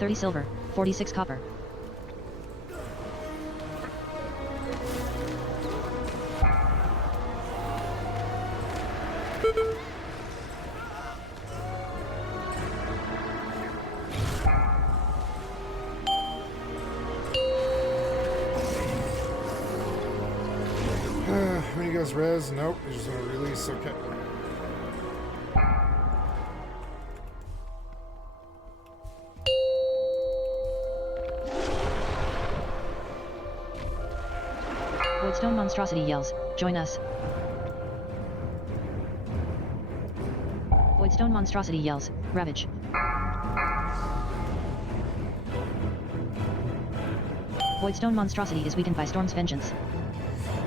30 silver, 46 copper. When he goes res, nope, he's just gonna release, okay. Voidstone Monstrosity yells, join us. Voidstone Monstrosity yells, ravage. Voidstone Monstrosity is weakened by Storm's vengeance.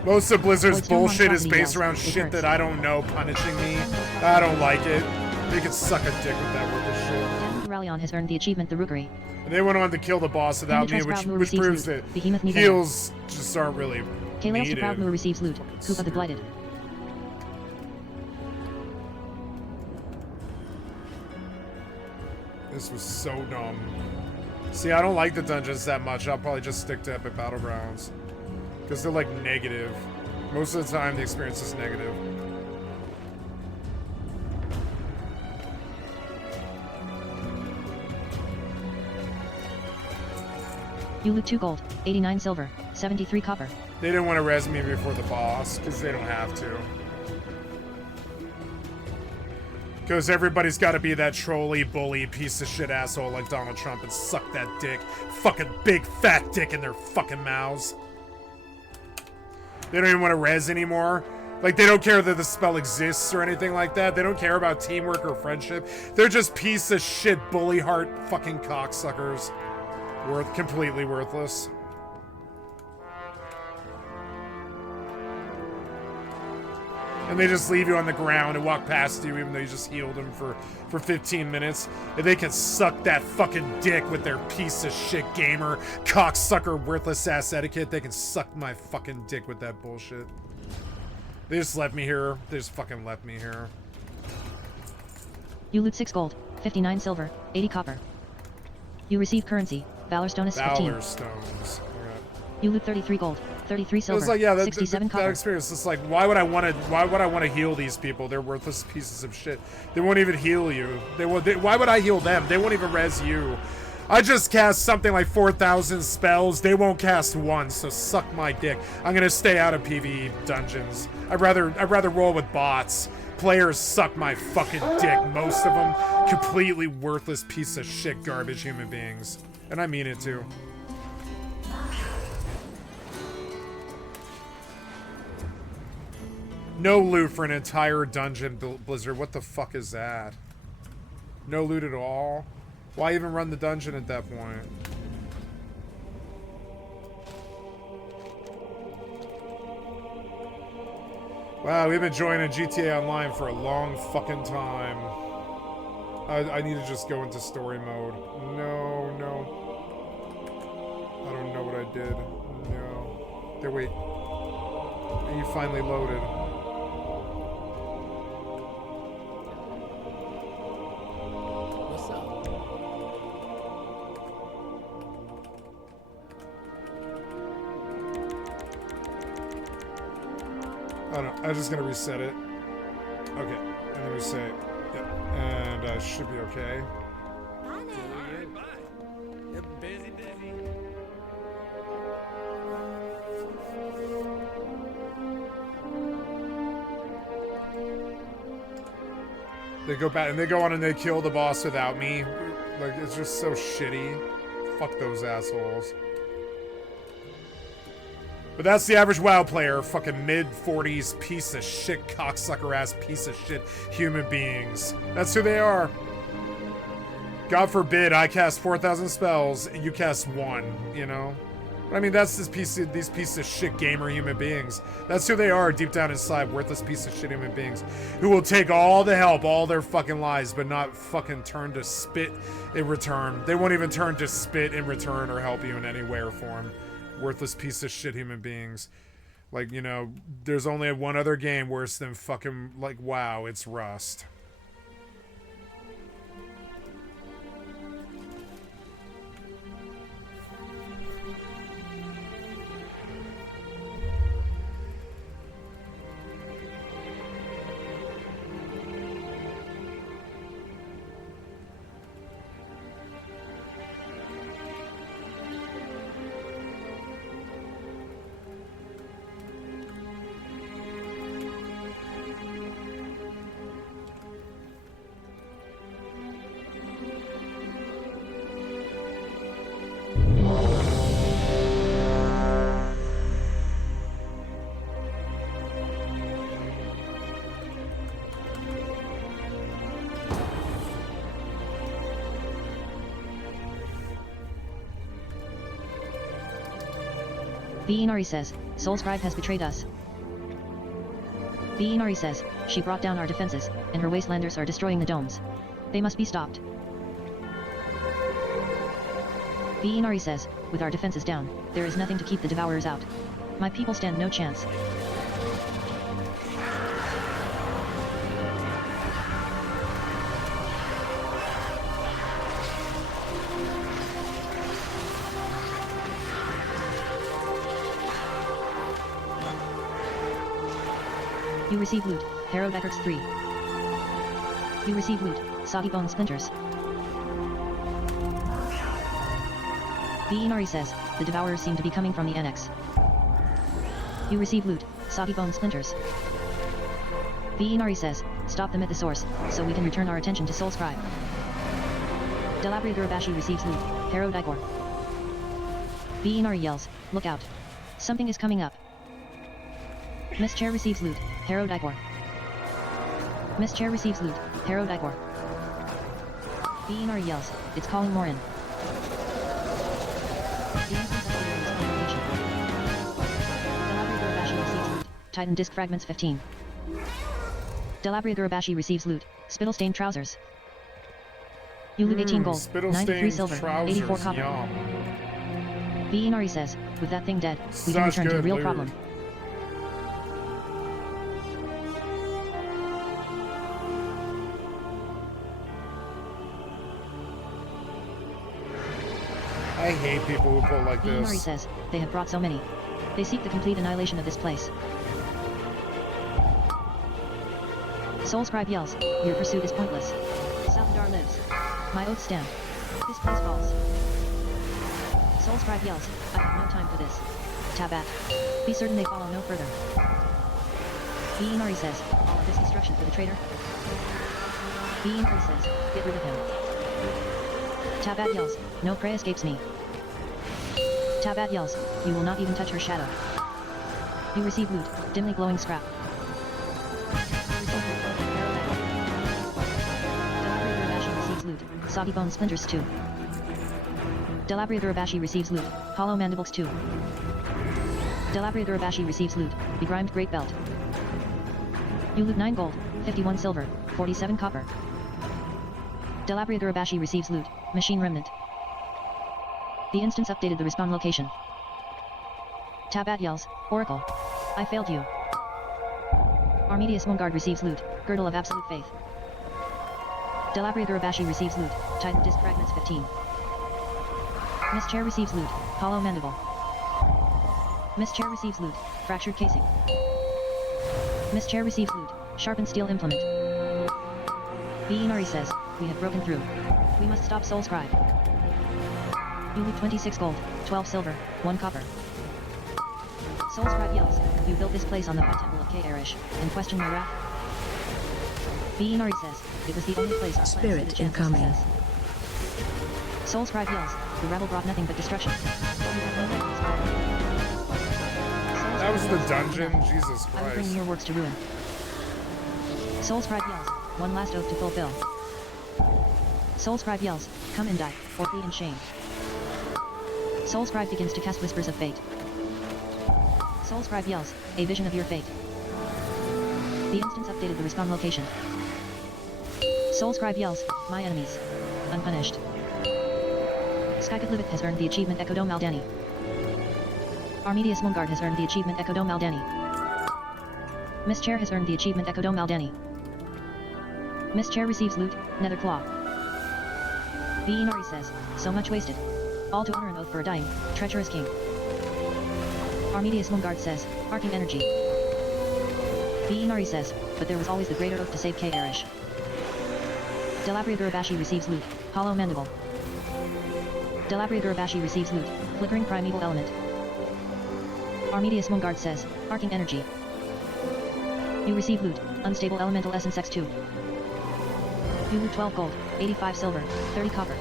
Most of Blizzard's Voidstone bullshit is Monstrosity based yells, around it shit hurts. that I don't know punishing me. I don't like it. They can suck a dick with that worthless shit. Rallion has earned the achievement the Rookery. And they went on to kill the boss without me, which proves that heals just aren't really Kaleos the needed. Proudmoor receives loot. Koopa the Blighted. This was so dumb. See, I don't like the dungeons that much. I'll probably just stick to Epic Battlegrounds. Because they're like negative. Most of the time the experience is negative. You loot 2 gold, 89 silver, 73 copper. They didn't want to res me before the boss, because they don't have to. Because everybody's got to be that trolly, bully, piece of shit asshole like Donald Trump and suck that dick. Fucking big fat dick in their fucking mouths. They don't even want to res anymore. Like, they don't care that the spell exists or anything like that. They don't care about teamwork or friendship. They're just piece of shit, bully heart fucking cocksuckers. Completely worthless. And they just leave you on the ground and walk past you even though you just healed them for 15 minutes. And they can suck that fucking dick with their piece of shit gamer, cocksucker, worthless ass etiquette. They can suck my fucking dick with that bullshit. They just left me here. They just fucking left me here. You loot 6 gold, 59 silver, 80 copper. You receive currency, Valor Stones 15. Valor Stones. You loot 33 gold, 33 silver, It's like, yeah, 67 copper. that experience. It's like, why would I want to heal these people? They're worthless pieces of shit. They won't even heal you. Why would I heal them? They won't even res you. I just cast something like 4,000 spells. They won't cast one, so suck my dick. I'm gonna stay out of PvE dungeons. I'd rather roll with bots. Players suck my fucking dick. Most of them completely worthless piece of shit garbage human beings. And I mean it too. No loot for an entire dungeon, Blizzard. What the fuck is that? No loot at all? Why even run the dungeon at that point? Wow, we've been joining GTA Online for a long fucking time. I need to just go into story mode. No. I don't know what I did. No. There, wait. You finally loaded. What's up? I don't know. I'm just gonna reset it. Okay. And then reset it. Yep. And should be okay. Alright, bye. You're busy. They go back and they go on and they kill the boss without me. Like, it's just so shitty. Fuck those assholes. But that's the average WoW player. Fucking mid-40s piece of shit, cocksucker ass piece of shit human beings. That's who they are. God forbid I cast 4,000 spells and you cast 1, you know? But I mean, that's these piece of shit gamer human beings. That's who they are deep down inside, worthless piece of shit human beings who will take all the help, all their fucking lies, but not fucking turn to spit in return. They won't even turn to spit in return or help you in any way or form. Worthless piece of shit human beings. Like, you know, there's only one other game worse than fucking, like, WoW, it's Rust. The Inari says, Soulscribe has betrayed us. The Inari says, she brought down our defenses, and her wastelanders are destroying the domes. They must be stopped. The Inari says, with our defenses down, there is nothing to keep the Devourers out. My people stand no chance. You receive loot, Harrowed Records 3. You receive loot, Soggy Bone Splinters. The Inari says, the Devourers seem to be coming from the annex. You receive loot, Soggy Bone Splinters. The Inari says, stop the Mythosaurus, so we can return our attention to Soulscribe. Delabria Gurabashi receives loot, Harrowed Igor. The Inari yells, look out. Something is coming up. Miss Chair receives loot, Harrowed Igor. Miss Chair receives loot, Harrowed Igor. The Inari yells, it's calling more in. The instance updated is on location. Delabria Gurabashi receives loot, Titan Disc Fragments 15. Delabria Gurabashi receives loot, Spittle-stained trousers. You loot 18 gold, 93 silver, 84 copper. Yum. The Inari says, with that thing dead, we can Such return to the good real loot. problem. I hate people who put like The Inari this. says, they have brought so many. They seek the complete annihilation of this place. Soulscribe yells, your pursuit is pointless. Salvador lives. My oath stand. This place falls. Soulscribe yells, I have no time for this. Tabat. Be certain they follow no further. The Inari says, all of this destruction for the traitor. The Inari says, get rid of him. Tabat yells, no prey escapes me. Tabat yells, you will not even touch her shadow. You receive loot, dimly glowing scrap. Delabria Gurabashi receives loot, Soggy Bone Splinters 2. Delabria Gurabashi receives loot, Hollow Mandibles 2. Delabria Gurabashi receives loot, Begrimed Great Belt. You loot 9 gold, 51 silver, 47 copper. Delabria Gurabashi receives loot, Machine Remnant. The instance updated the respawn location. Tabat yells, Oracle. I failed you. Armedius Moonguard receives loot, Girdle of Absolute Faith. Delabria Gurabashi receives loot, Titan Disc Fragments 15. Miss Chair receives loot, Hollow Mandible. Miss Chair receives loot, Fractured Casing. Miss Chair receives loot, Sharpened Steel Implement. The Inari says, we have broken through. We must stop Soulscribe. You loot 26 gold, 12 silver, 1 copper. Soulscribe yells, you built this place on the hot temple of K-Arish, and question my wrath? The Inari says, it was the only place our Spirit planet stood a chance of incoming. success. Soulscribe yells, the rebel brought nothing but destruction. You have no right to this power. That was the Soulscribe yells, dungeon? "No. Jesus I will bring Christ. your works to ruin. Soulscribe yells, one last oath to fulfill. Soulscribe yells, come and die, or flee in shame. Soulscribe begins to cast whispers of fate. Soulscribe yells, a vision of your fate. The instance updated the respawn location. Soulscribe yells, my enemies. Unpunished. Skycatlive has earned the achievement Ecodome Aldani. Armedius Moonguard has earned the achievement Ecodome Aldani. Miss Chair has earned the achievement Ecodome Aldani. Miss Chair receives loot, Nether Claw. The Inari says, so much wasted. All to honor an oath for a dying, treacherous king. Armedius Moonguard says, arcing energy. The Inari says, but there was always the greater oath to save K-Arish. Delabria Gurabashi receives loot, Hollow Mandible. Delabria Gurabashi receives loot, Flickering Primeval Element. Armedius Moonguard says, arcing energy. You receive loot, Unstable Elemental Essence X2. You loot 12 gold, 85 silver, 30 copper.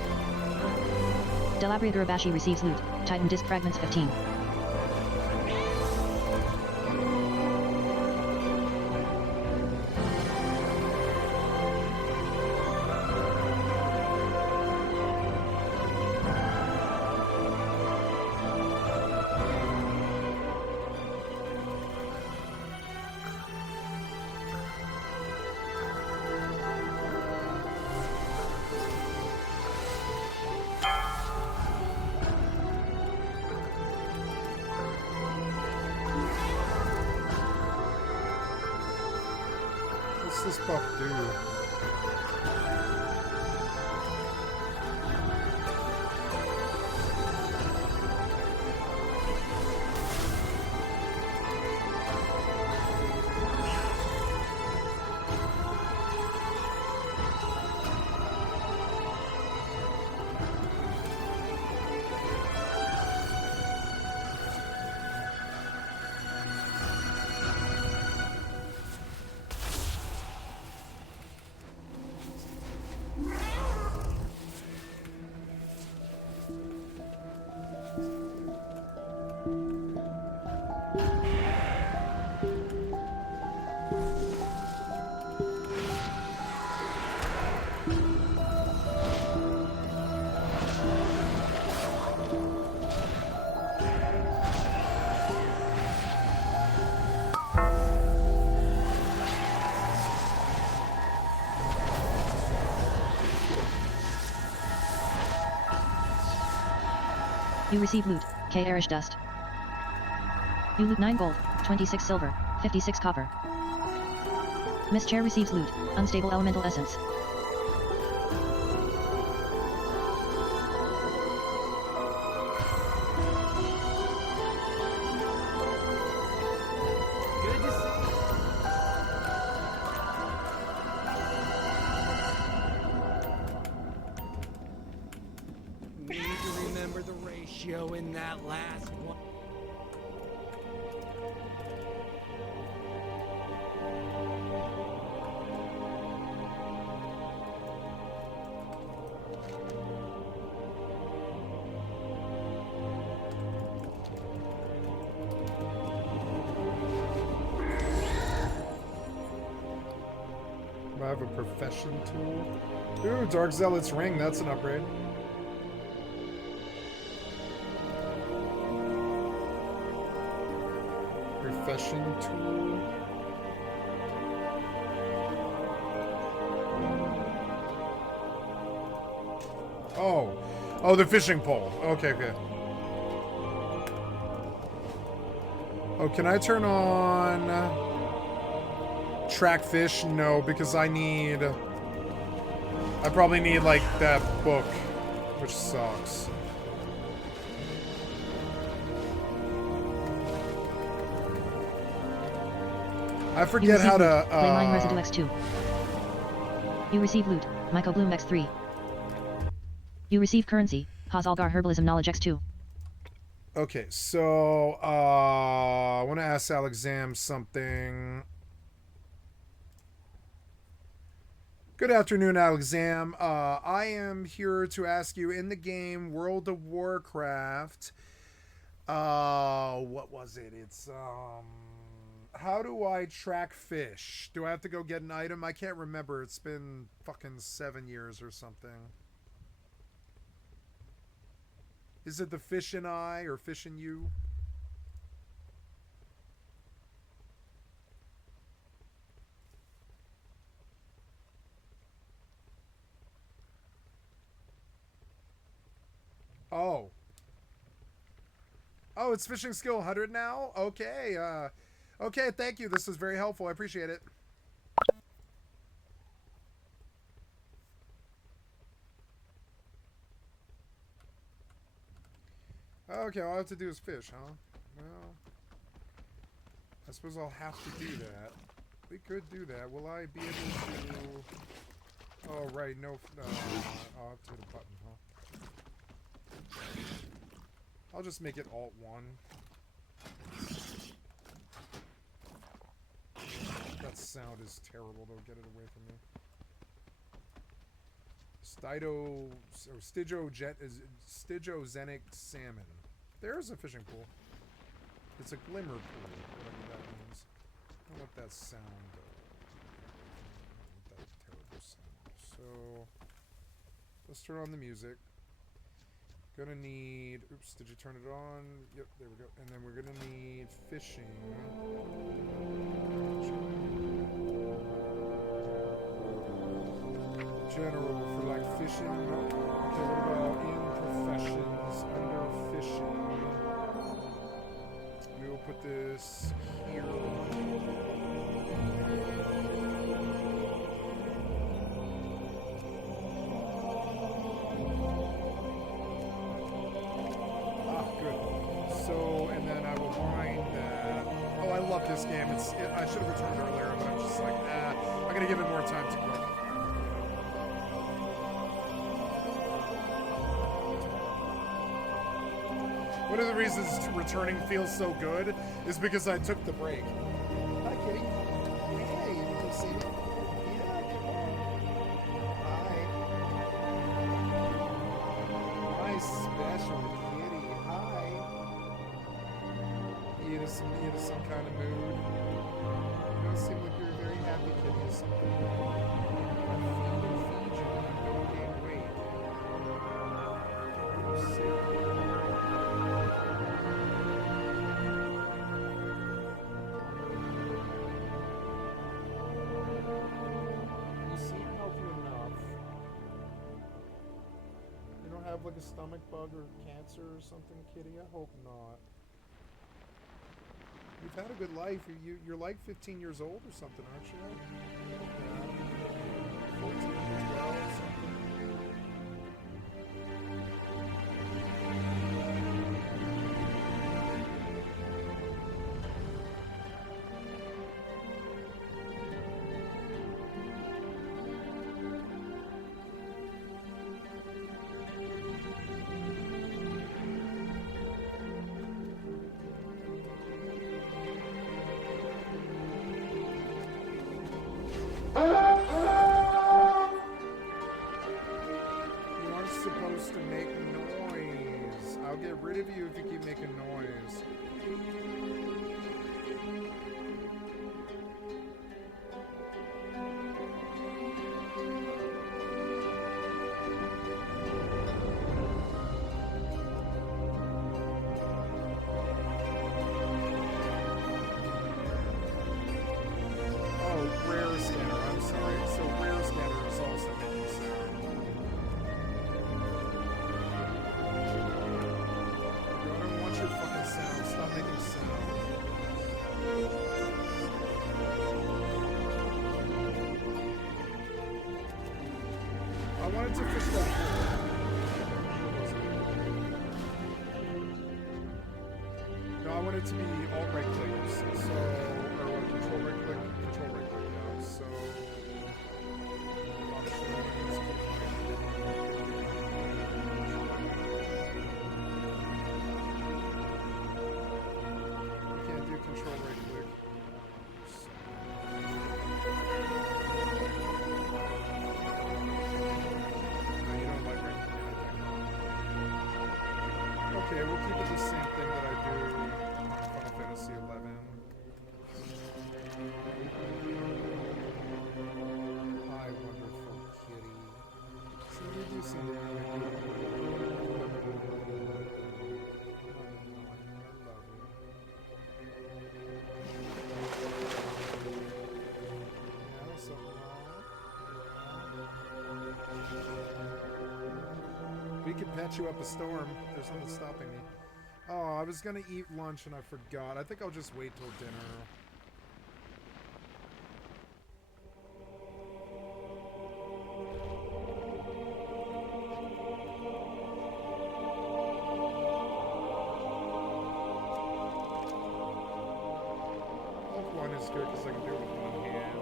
Delabria Gurabashi receives loot, Titan Disc Fragments 15. What's this buff do? You receive loot, K Arish dust. You loot 9 gold, 26 silver, 56 copper. Miss Chair receives loot, unstable elemental essence. Good to see you. Need to remember the ratio in that last one. I have a profession tool. Ooh, Dark Zealot's ring. That's an upgrade. Profession tool. Oh. Oh, the fishing pole. Okay, okay. Oh, can I turn on track fish? No, because I probably need like that book, which sucks. I forget how to Leyline residue X2. You receive loot, Myco Bloom X3. You receive currency, Hazalgar Herbalism Knowledge X2. Okay, so I want to ask Alexam something. Good afternoon, Alexam. I am here to ask you, in the game World of Warcraft, what was it? It's how do I track fish? Do I have to go get an item? I can't remember. It's been fucking 7 years or something. Is it the fish in I or fish in you? Oh. Oh, it's fishing skill 100 now? Okay. Okay, thank you. This was very helpful. I appreciate it. Okay, all I have to do is fish, huh? Well, I suppose I'll have to do that. We could do that. Will I be able to... Oh, right. No, I'll have to hit a button, huh? I'll just make it Alt-1. That sound is terrible, though. Get it away from me. Stygozenic salmon. There's a fishing pool. It's a glimmer pool, whatever that means. I don't know what that sound does. That terrible sound. So, let's turn on the music. Gonna need... Oops, did you turn it on? Yep, there we go. And then we're gonna need fishing. General for like fishing. Okay, what about in professions under fishing? We will put this here. love this game. I should have returned earlier, but I'm just like, I'm gonna give it more time to click. One of the reasons returning feels so good is because I took the break. Hi, kitty. Hey, you want to see me? Yeah, come on. Hi. My special kitty. Hi. You in some kind of mood? You don't seem like you're a very happy kitty or something. Okay, wait. You're sick. Have like a stomach bug or cancer or something, kitty? I hope not. You've had a good life. You're like 15 years old or something, aren't you? Yeah. 14 as well or something. To make noise. I'll get rid of you if you keep making noise. Oh, rare scanner. I'm sorry. So rare scanner is also making sound. Your fucking sound. Stop making sound. I wanted to fish that hole. No, I want it to be alt right click. So, or what, control right click, yeah. So, options, control right click. No, you don't like right click. Okay, we'll keep it the same thing that I do on Final Fantasy 11. Hi, wonderful kitty. So you do seem to be we can patch you up a storm. There's nothing stopping me. Oh, I was gonna eat lunch and I forgot. I think I'll just wait till dinner. One is good because I can do it with one hand.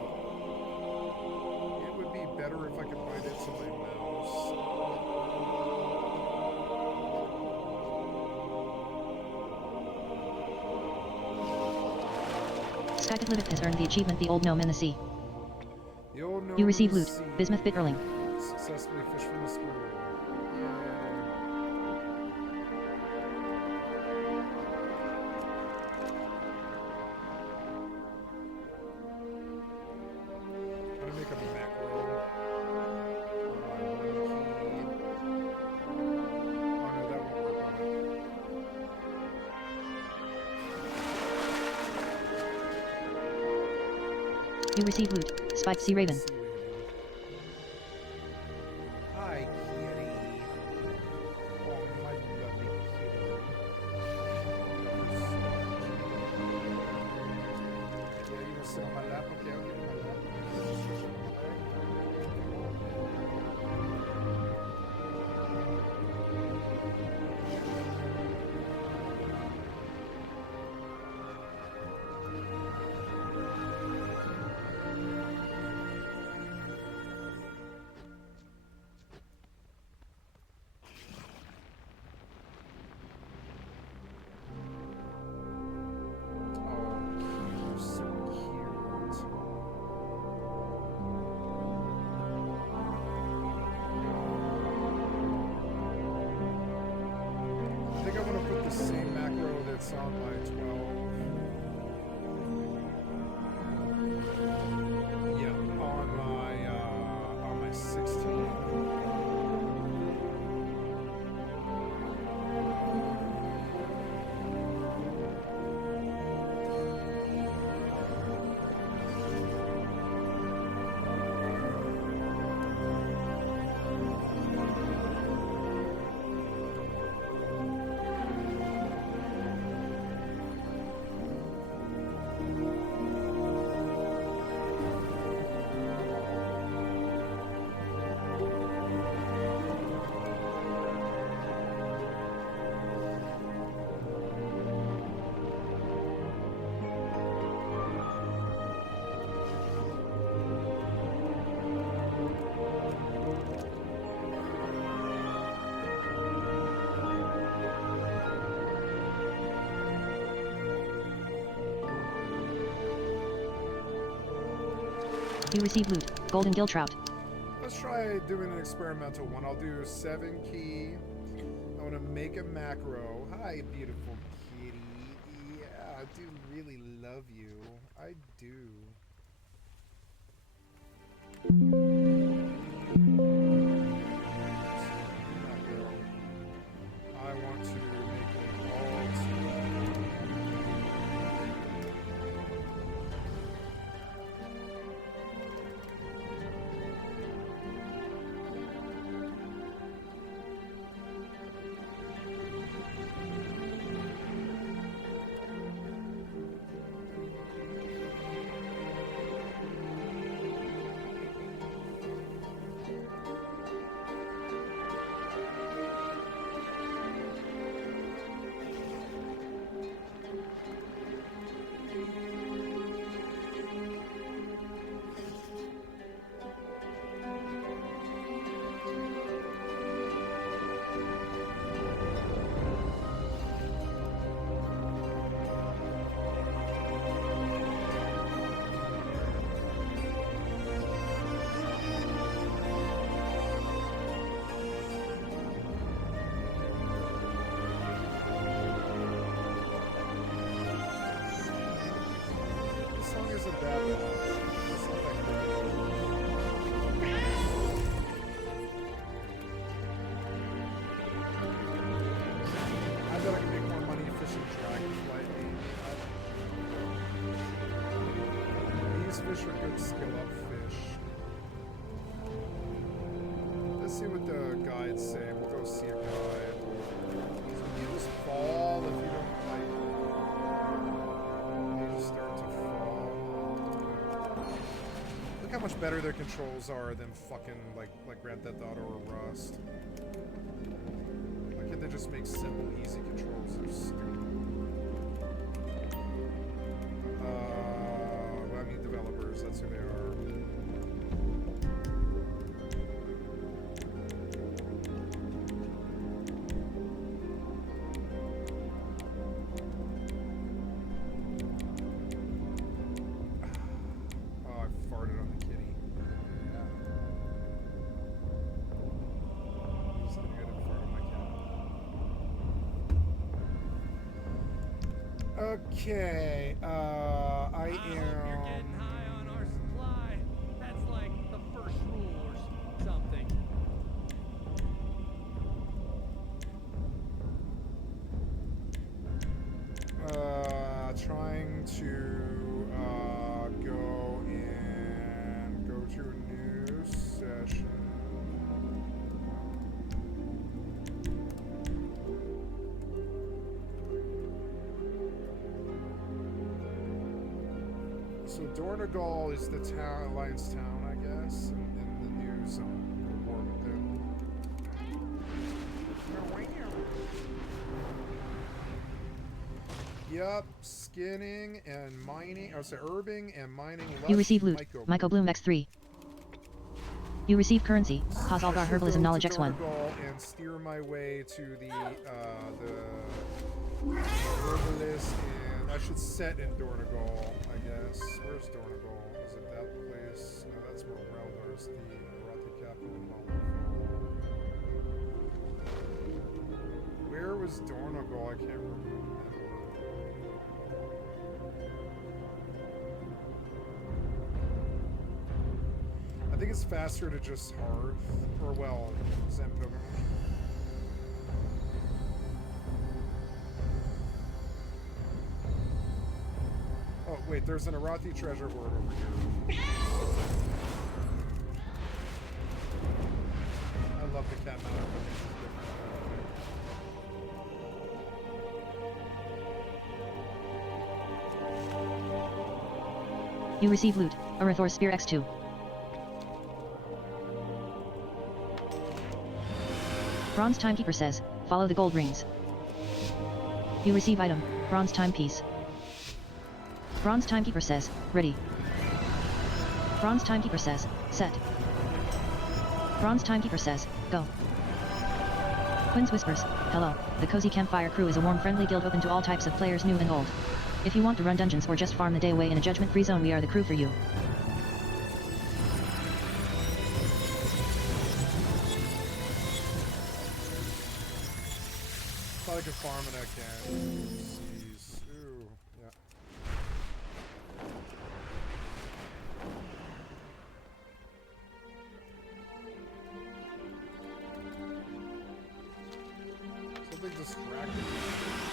It would be better if I could bind it to my mouse. Skycatlive has earned the achievement The Old Gnome in the Sea. The old gnome You receive in the loot, sea. bismuth bitterling. Successfully fished from the school. I'm gonna make a macro. Oh no, that won't work on it. You receive loot, spiked sea raven. Hi, kitty. Oh, my lovely kitty. Yeah, you gonna sit on my lap? Okay, I'll give you my lap. the same macro that's on my 12. Yeah, on my 16. You receive loot. Golden gill trout. Let's try doing an experimental one. I'll do 7 key. I want to make a macro. Hi, beautiful kitty. Yeah, I do really love you. I do. I want to make an alt. Isn't that bad? It's not that great. I bet I can make more money fishing dragonfly. These fish are good skill up fish. Let's see what the guides say. We'll go see a guide. You just fall if you don't like. You just start to fall. Look how much better their controls are than fucking like Grand Theft Auto or Rust. Why can't they just make simple, easy controls? They're stupid. I mean developers, that's who they are. Okay, I hope you're getting high on our supply. That's like the first rule or something. Trying to go to a new session. So Dornegal is the town, Alliance town, I guess, in the new zone. War with them. Yup, skinning and mining. Oh, so herbing and mining. You receive loot. Myco Bloom X3. You receive currency. Cause Algar Herbalism Knowledge X1. And steer my way to the herbalist, and I should set in Dornegal, I guess. Where's Dornegal? Is it that place? No, that's Moreldar's, the Rothi capital. Where Where was Dornogal? I can't remember. I think it's faster to just Hearth, or well, Zen Pokemon. Oh, wait, there's an Arathi treasure hoard over here. I love the cat mount. You receive loot, Arathor Spear X2. Bronze Timekeeper says, follow the gold rings. You receive item, Bronze Timepiece. Bronze Timekeeper says, ready. Bronze Timekeeper says, set. Bronze Timekeeper says, go. Quinn's whispers, hello, the Cozy Campfire Crew is a warm friendly guild open to all types of players new and old. If you want to run dungeons or just farm the day away in a judgment-free zone, we are the crew for you. Thought I could farm it again. Jeez. Ooh, yeah. Something distracted me.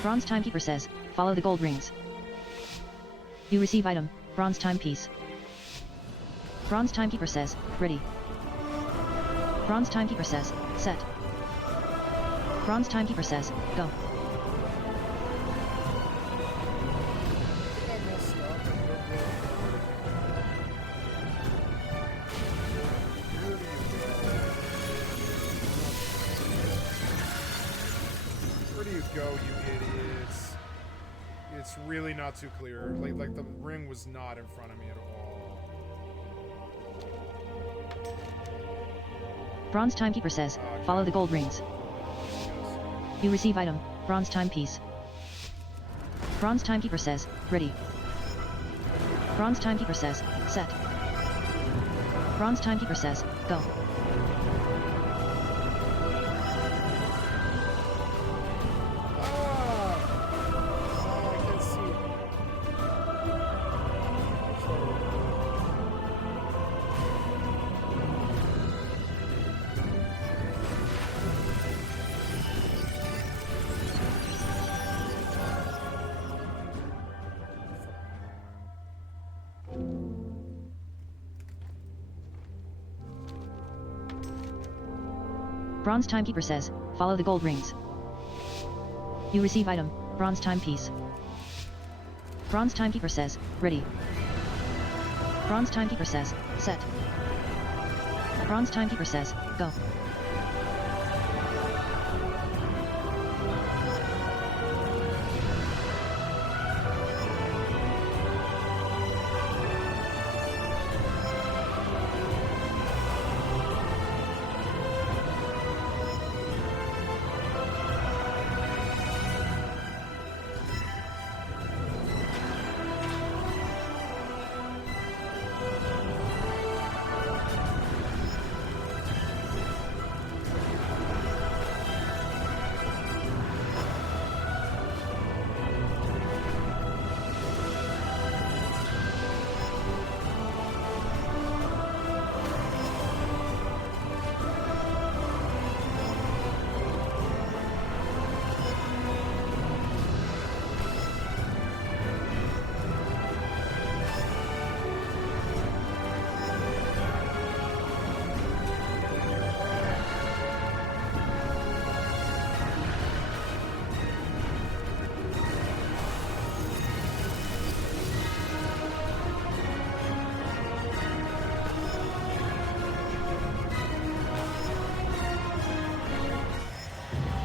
Bronze Timekeeper says, follow the gold rings. You receive item, Bronze Timepiece. Bronze Timekeeper says, ready. Bronze Timekeeper says, set. Bronze Timekeeper says, go. Where do you go, you idiots? It's really not too clear. Like the ring was not in front of me at all. Bronze Timekeeper says, follow the gold rings. You receive item, Bronze Timepiece. Bronze Timekeeper says, ready. Bronze Timekeeper says, set. Bronze Timekeeper says, go. I can't see. Bronze Timekeeper says, follow the gold rings. You receive item, Bronze Timepiece. Bronze Timekeeper says, ready. Bronze Timekeeper says, set. Bronze Timekeeper says, go.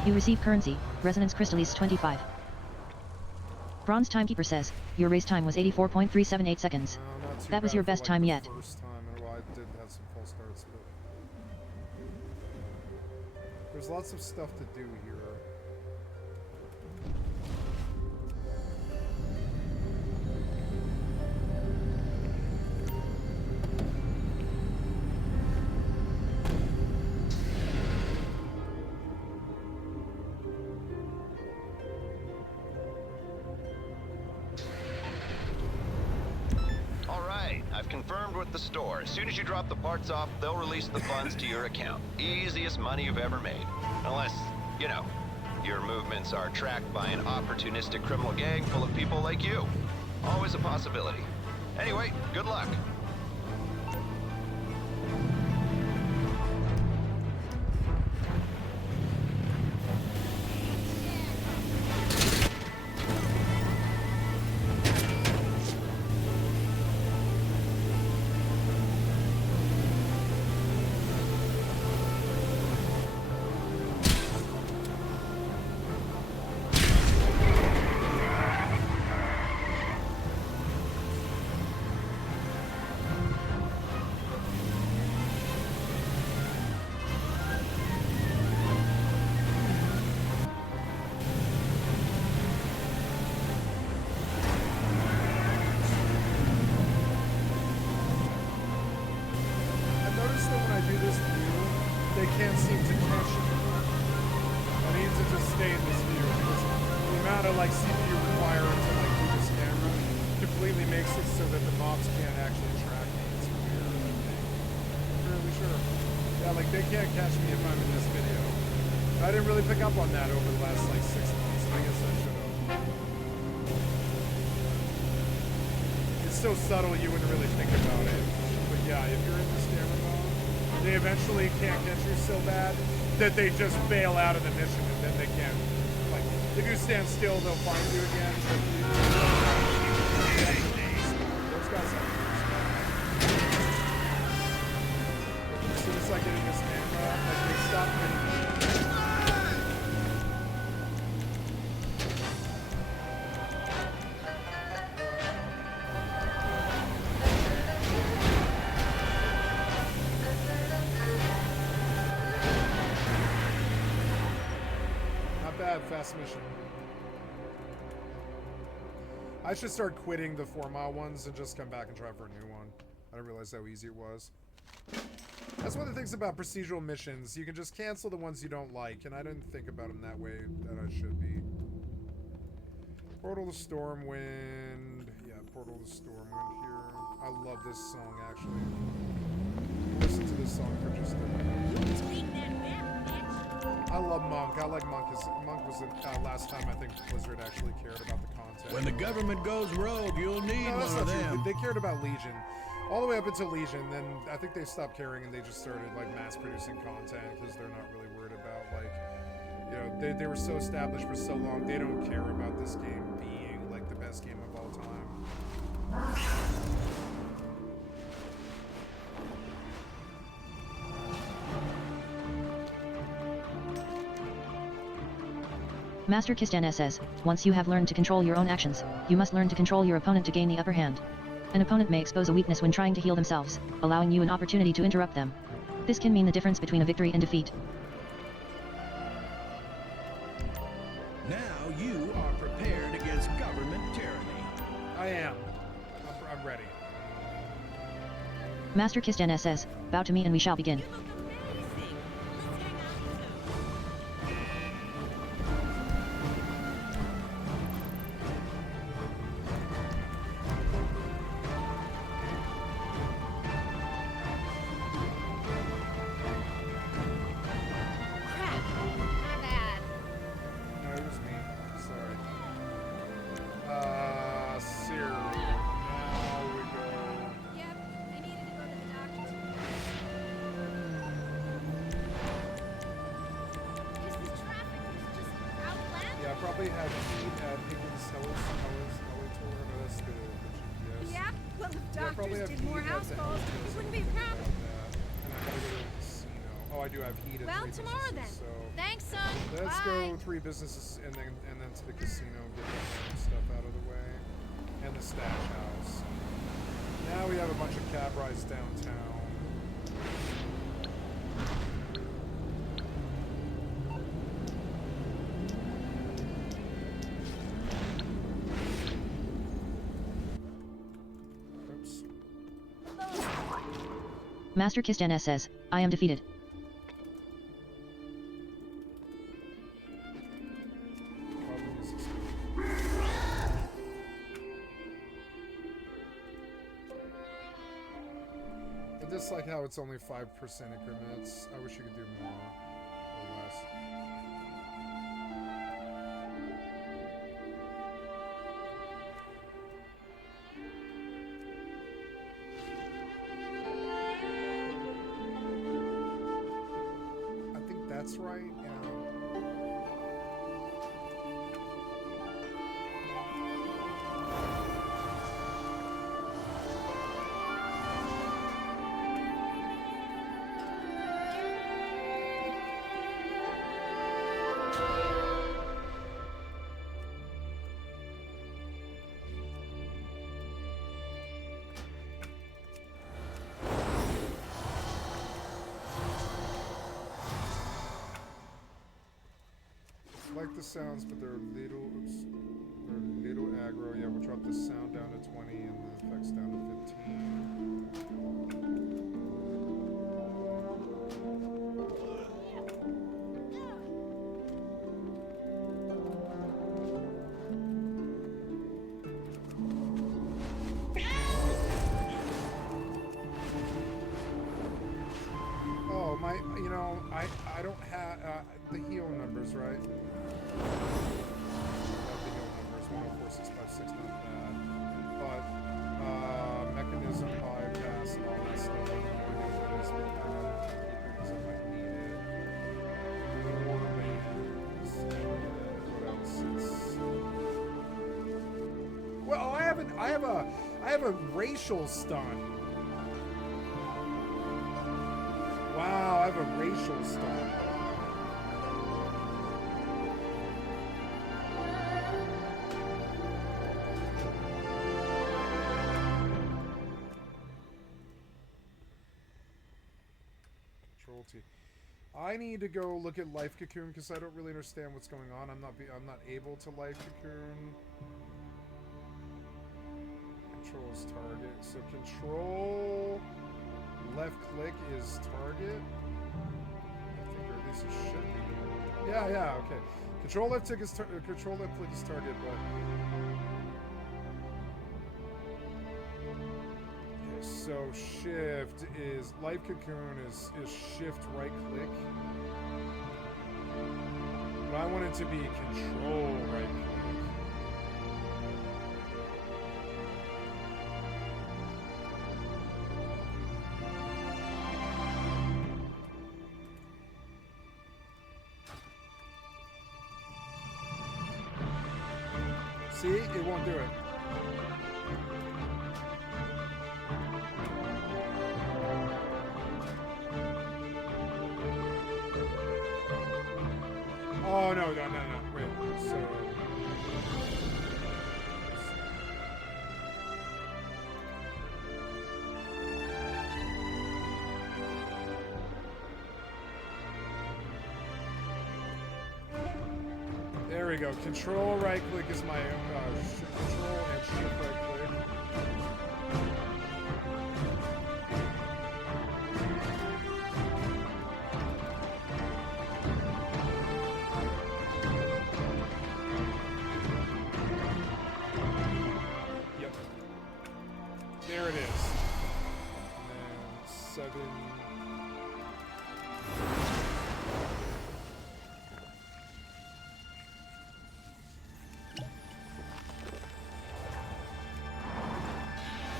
You receive currency, Resonance Crystallis 25. Bronze Timekeeper says, your race time was 84.378 seconds. No, not too That was bad your for, best like, time the yet. First time, and well, I did have some false starts, but there's lots of stuff to do here. confirmed with the store. As soon as you drop the parts off, they'll release the funds to your account. Easiest money you've ever made. Unless, you know, your movements are tracked by an opportunistic criminal gang full of people like you. Always a possibility. Anyway, good luck. They can't seem to catch it. I need to just stay in this view because the amount of like CPU required to like do this camera completely makes it so that the mobs can't actually track me. It's weird, I think. I'm fairly sure. Yeah, like they can't catch me if I'm in this video. I didn't really pick up on that over the last like 6 months. I guess I should have. It's so subtle you wouldn't really think about it. But yeah, if you're in this camera mode, they eventually can't get you so bad that they just bail out of the mission and then they can't. Like, if you stand still, they'll find you again. But those guys have as soon as I get in this camera, like, they stop hitting me. Fast mission. I should start quitting the 4-mile ones and just come back and try for a new one. I didn't realize how easy it was. That's one of the things about procedural missions. You can just cancel the ones you don't like, and I didn't think about them that way that I should be. Portal to Stormwind. Yeah, Portal to Stormwind here. I love this song, actually. Listen to this song for just a minute. I love Monk. I like Monk. Monk was the last time I think Blizzard actually cared about the content. When the government goes rogue, you'll need one of them. They cared about Legion. All the way up until Legion, then I think they stopped caring and they just started like mass producing content because they're not really worried about like, you know, they were so established for so long, they don't care about this game being like the best game of all time. Master Kistan says, once you have learned to control your own actions, you must learn to control your opponent to gain the upper hand. An opponent may expose a weakness when trying to heal themselves, allowing you an opportunity to interrupt them. This can mean the difference between a victory and defeat. Now you are prepared against government tyranny. I am. I'm ready. Master Kistan says, bow to me and we shall begin. Businesses and then to the casino and get that stuff out of the way, and the stash house. Now we have a bunch of cab rides downtown. Oops. Master Kistan says, I am defeated. dislike how it's only 5% increments. I wish you could do more or less. I think that's right. Yeah. Like the sounds, but they're a little, oops, they're a little aggro. Yeah, we'll drop the sound down to 20 and the effects down to 15. Oh, my, you know, I don't have the heal numbers, right? The heal numbers, 104656, not bad. But, mechanism bypass and all that stuff, I don't know what it is, because I might need it. War bands, what else? Well, I have a racial stun. Wow, I have a racial stun. Control T. I need to go look at Life Cocoon because I don't really understand what's going on. I'm not able to Life Cocoon. Control is target. So control left click is target. I think, or at least it should be. Yeah, okay. Control left click is target, but okay, so shift is Life Cocoon is shift right click. But I want it to be control right click. See, it won't do it. Oh, no. Wait, so... There we go. Control right click is my control and shift right click. Yep. There it is. And then 7.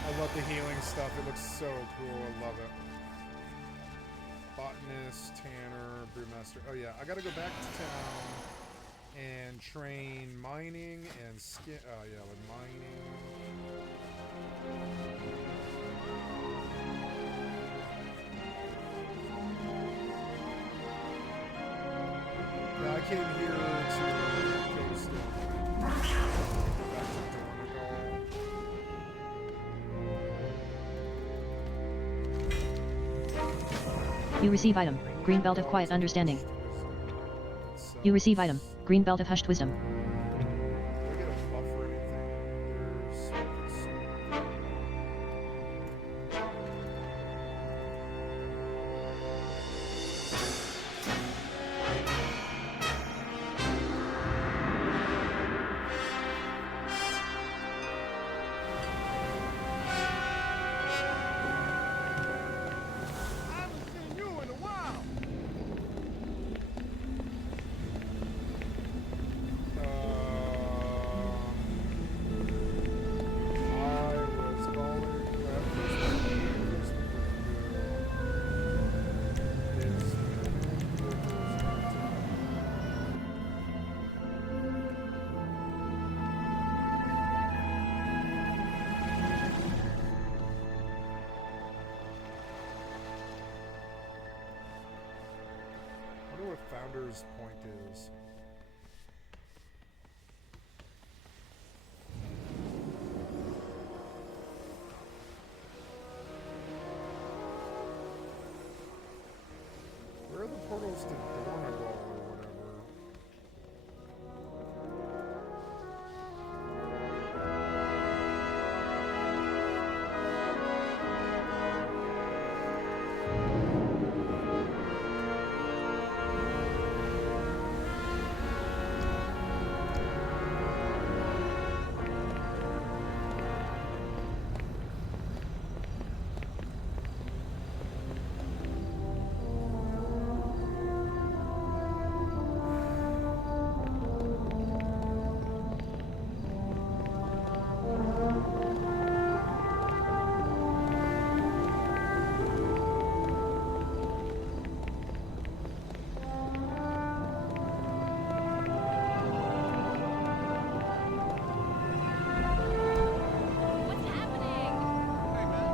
I love the healing stuff. It looks so cool. I love it. Botanist, Tanner, Brewmaster. Oh yeah, I gotta go back to town and train mining and skin. Oh yeah, with mining. Yeah, I came here to Coast. You receive item, green belt of quiet understanding. You receive item, green belt of hushed wisdom. Do I get a buff or anything? his point is. Where are the portals to Dornagal or whatever? What's happening? Hey, man.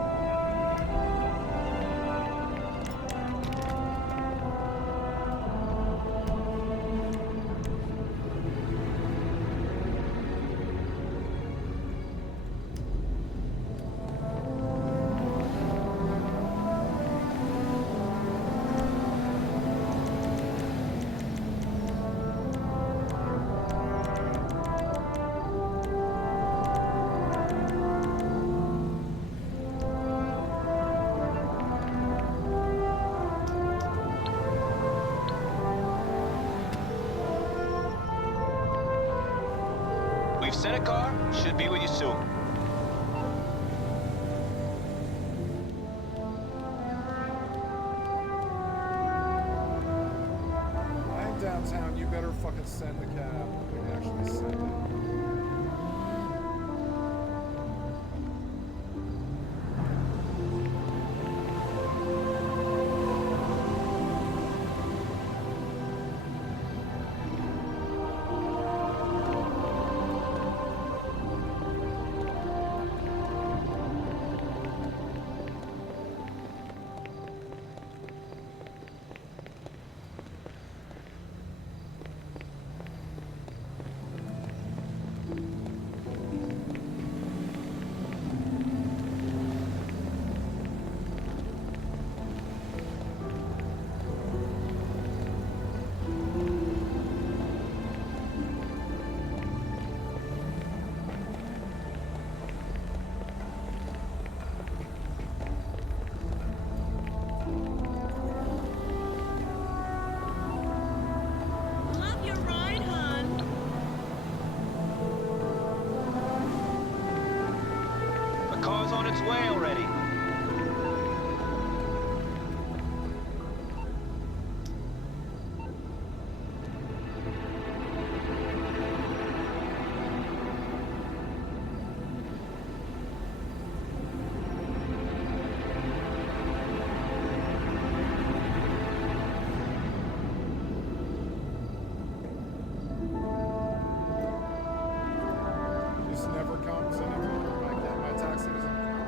We've sent a car. Should be with you soon. I'm downtown, you better fucking send the cab. We can actually send it. Love your ride, hon. The car's on its way already. This never comes anymore. My taxi doesn't come.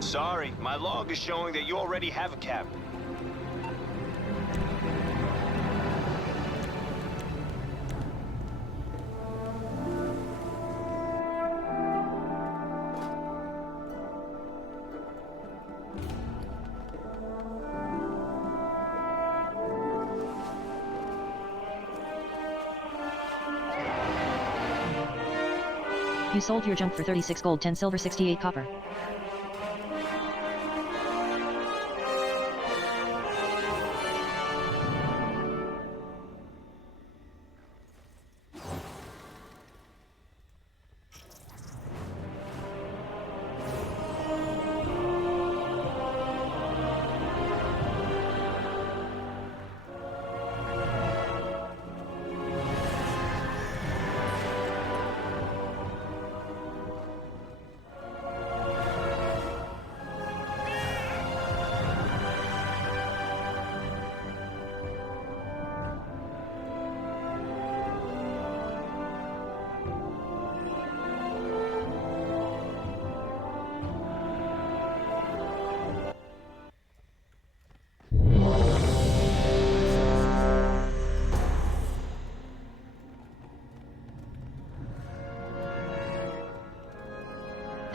Sorry, my log is showing that you already have a cab. You sold your junk for 36 gold, 10 silver, 68 copper.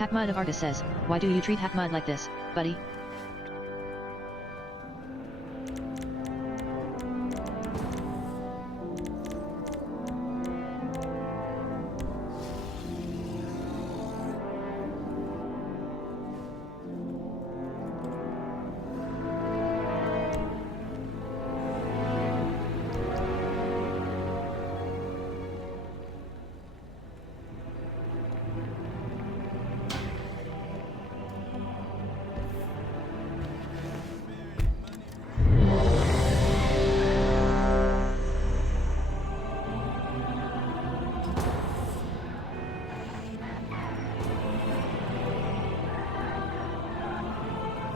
Hackmud of Argus says, why do you treat Hackmud like this, buddy?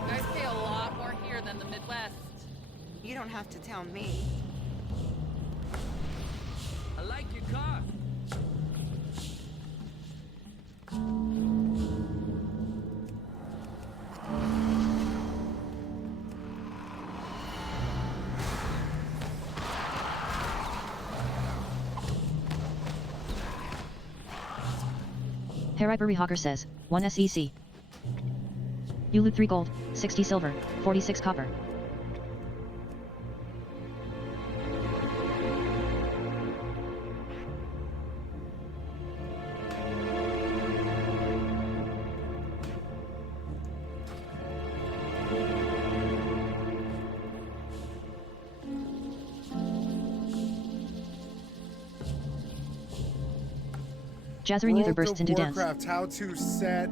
Guys pay a lot more here than the Midwest. You don't have to tell me. I like your car. Harrybury Hawker says, 1 SEC. You loot 3 gold, 60 silver, 46 copper. Jazzery neither World bursts of into dance. Warcraft, how to set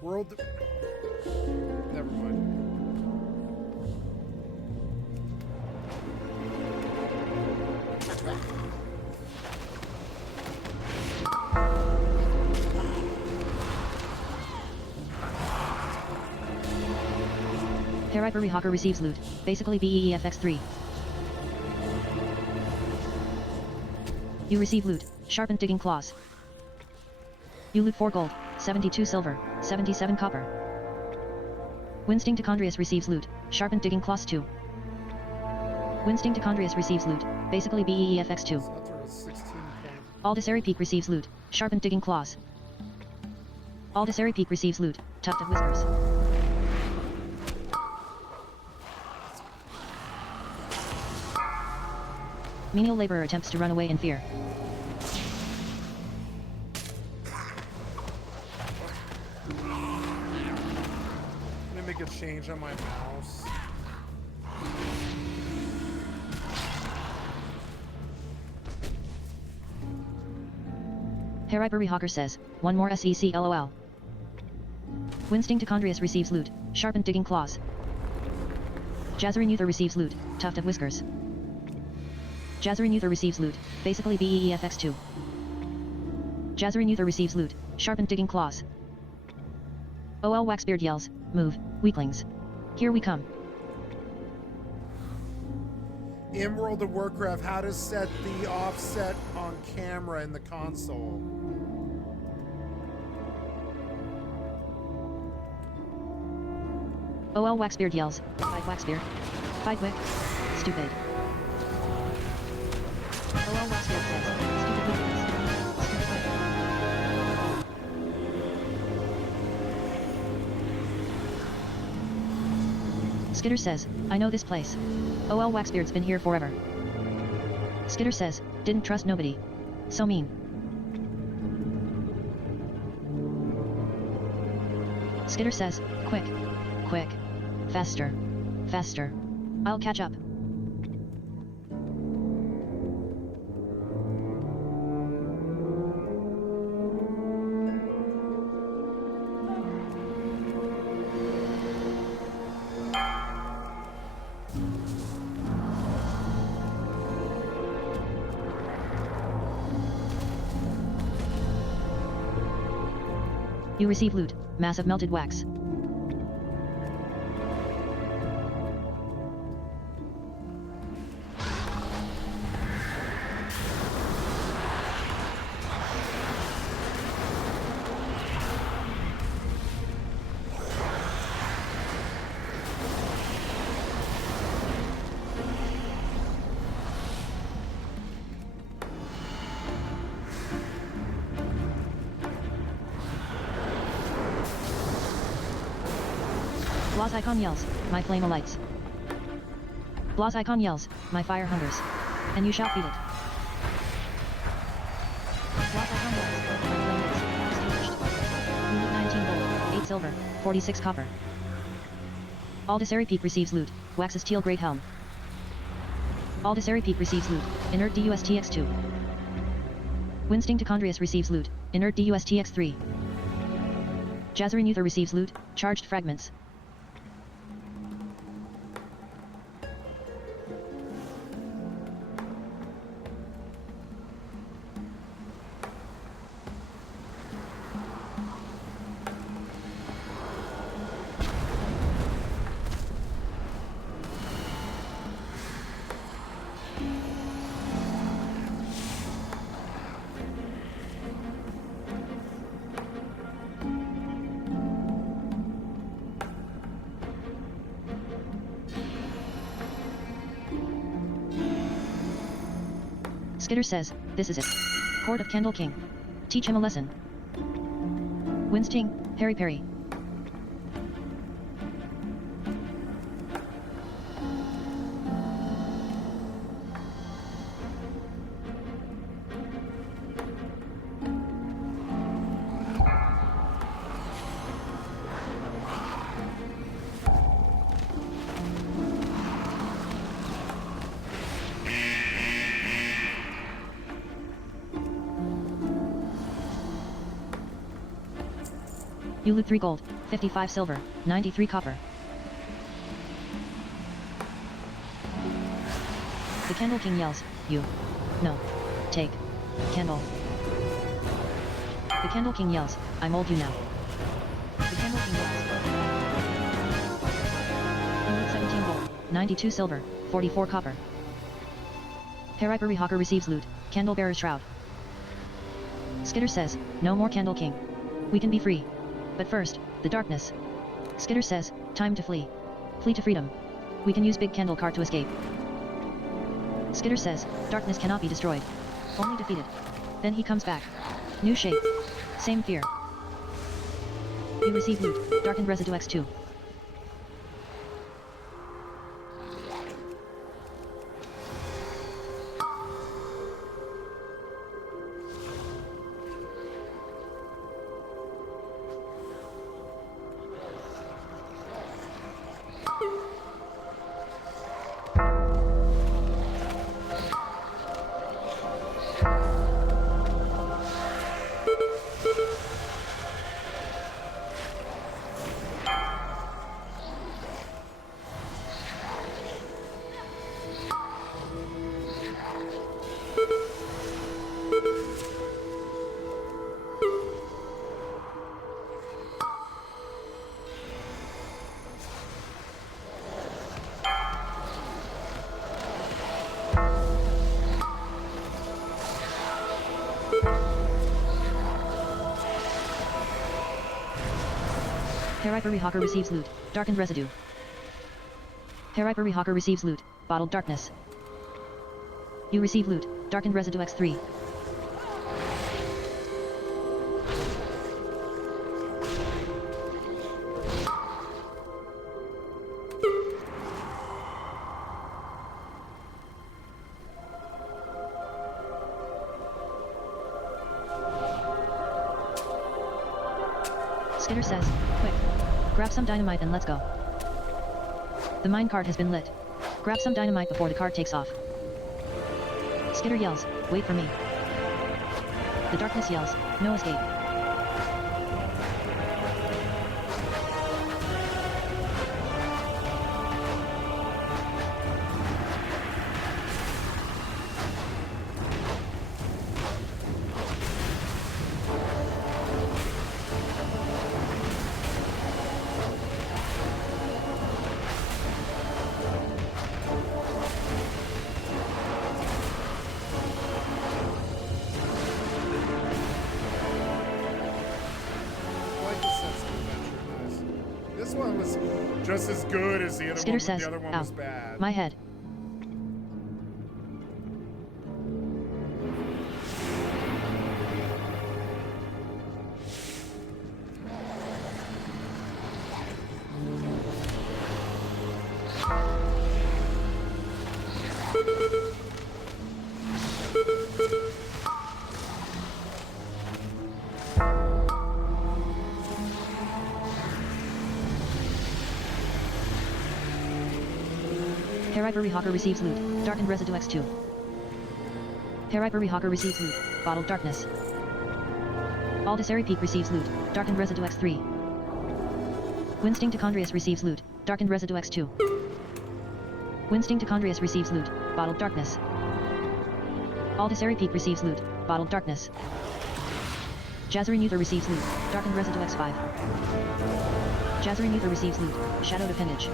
World Never mind. Harrybury Hawker receives loot, basically BEEFX3. You receive loot, sharpened digging claws. You loot 4 gold, 72 silver, 77 copper. Winsting Tichondrius receives loot, sharpened digging claws 2. Winsting Tichondrius receives loot, basically BEEFX2. Alldayerrydaybaby Peak receives loot, sharpened digging claws. Alldayerrydaybaby Peak receives loot, tufted whiskers. Menial laborer attempts to run away in fear. Let me make a change on my mouse. Harrybury Hawker says, 1 more SEC LOL. Winsting Tichondrius receives loot, sharpened digging claws. Jazzery Neuther receives loot, tuft of whiskers. Jazzery Neuther receives loot, basically BEEFX2. Jazzery Neuther receives loot, sharpened digging claws. OL Waxbeard yells, move, weaklings. Here we come. In World of Warcraft, how to set the offset on camera in the console. OL Waxbeard yells, fight Waxbeard. Fight Wick. Stupid. OL Waxbeard says, stupid weaklings. Stupid Wick. Skitter says, I know this place. OL Waxbeard's been here forever. Skitter says, didn't trust nobody. So mean. Skitter says, quick. Quick. Faster. Faster. I'll catch up. You receive loot, massive melted wax. Blaz icon yells, my flame alights. Blaz icon yells, my fire hungers. And you shall feed it. Blaz icon yells, my flame is extinguished. Unit 19 gold, 8 silver, 46 copper. Alldayerrydaybaby Peak receives loot, waxes teal great helm. Alldayerrydaybaby Peak receives loot, inert DUSTX2. Winsting Tichondrius receives loot, inert DUSTX3. Jazzarin Uther receives loot, charged fragments. Skitter says, this is it. Court of Candle King. Teach him a lesson. Winsting, Perry Perry. You loot 3 gold, 55 silver, 93 copper. The Candle King yells, you. No. Take. Candle. The Candle King yells, I mold you now. The Candle King yells. You loot 17 gold, 92 silver, 44 copper. Perry Hawker receives loot, Candle Bearer's Shroud. Skitter says, no more Candle King. We can be free. But first, the darkness. Skitter says, time to flee. Flee to freedom. We can use big candle car to escape. Skitter says, darkness cannot be destroyed. Only defeated. Then he comes back. New shape. Same fear. You receive loot, darkened residue X2. Perry Hawker receives loot, darkened residue. Perry Hawker receives loot, bottled darkness. You receive loot, darkened residue X3. Skitter says, quick. Grab some dynamite and let's go. The mine cart has been lit. Grab some dynamite before the cart takes off. Skitter yells, wait for me. The darkness yells, no escape. This one was just as good as the other Skitter one, says, the other one ow, was bad. my head. Hairy Hawker receives loot. Darkened Residue X2. Hairy Hawker receives loot. Bottled Darkness. Alldayerrydaybaby Peak receives loot. Darkened Residue X3. Winsting Tichondrius receives loot. Darkened Residue X2. Winsting Tichondrius receives loot. Bottled Darkness. Alldayerrydaybaby Peak receives loot. Bottled Darkness. Jazzery Nuther receives loot. Darkened Residue X5. Jazzery Nuther receives loot. Shadowed Appendage.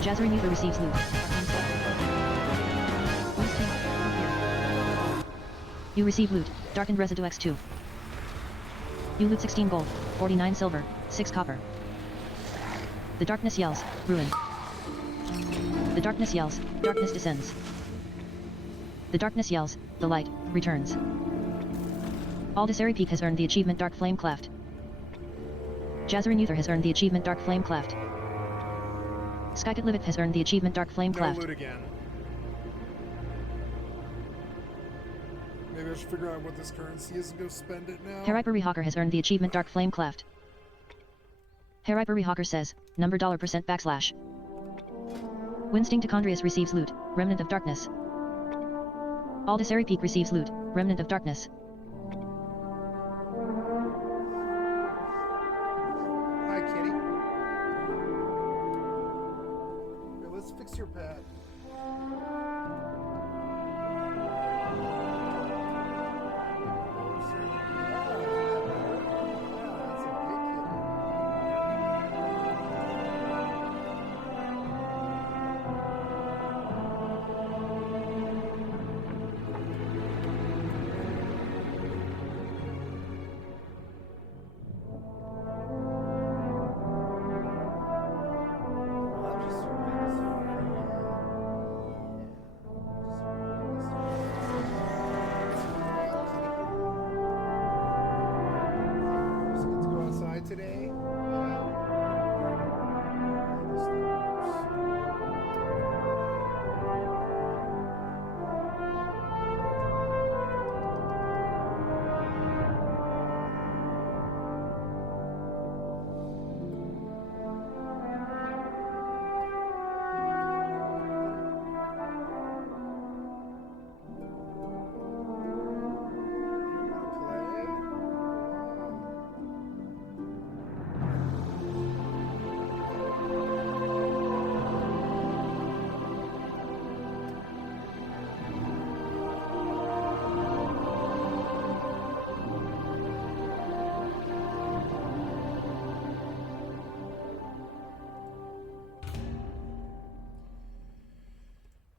Jazzery Nuther receives loot. Winsting. You receive loot. Darkened Residue X2. You loot 16 gold, 49 silver, 6 copper. The darkness yells, ruin. The darkness yells, darkness descends. The darkness yells, the light returns. Alldayerrydaybaby Peak has earned the achievement Dark Flame Cleft. Jazzery Nuther has earned the achievement Dark Flame Cleft. Skycatlive has earned the achievement Dark Flame Cleft. No loot again. Maybe I should figure out what this currency is and go spend it now. Hairy Hawker has earned the achievement Dark Flame Cleft. Hairy Hawker says, number $% backslash. Winsting Tichondrius receives loot, Remnant of Darkness. Alldayerrydaybaby Peak receives loot, Remnant of Darkness. Hi, kitty. Here, let's fix your pet. Today.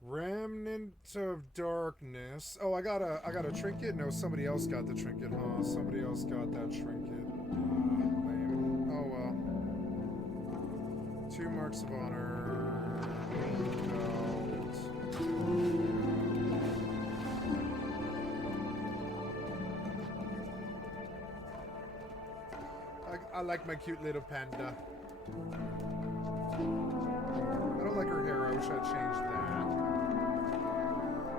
Remnant of Darkness. Oh, I got a trinket? No, somebody else got the trinket, huh? Somebody else got that trinket. Lame. Oh well. 2 marks of honor. I like my cute little panda. I don't like her hair. I wish I'd changed that.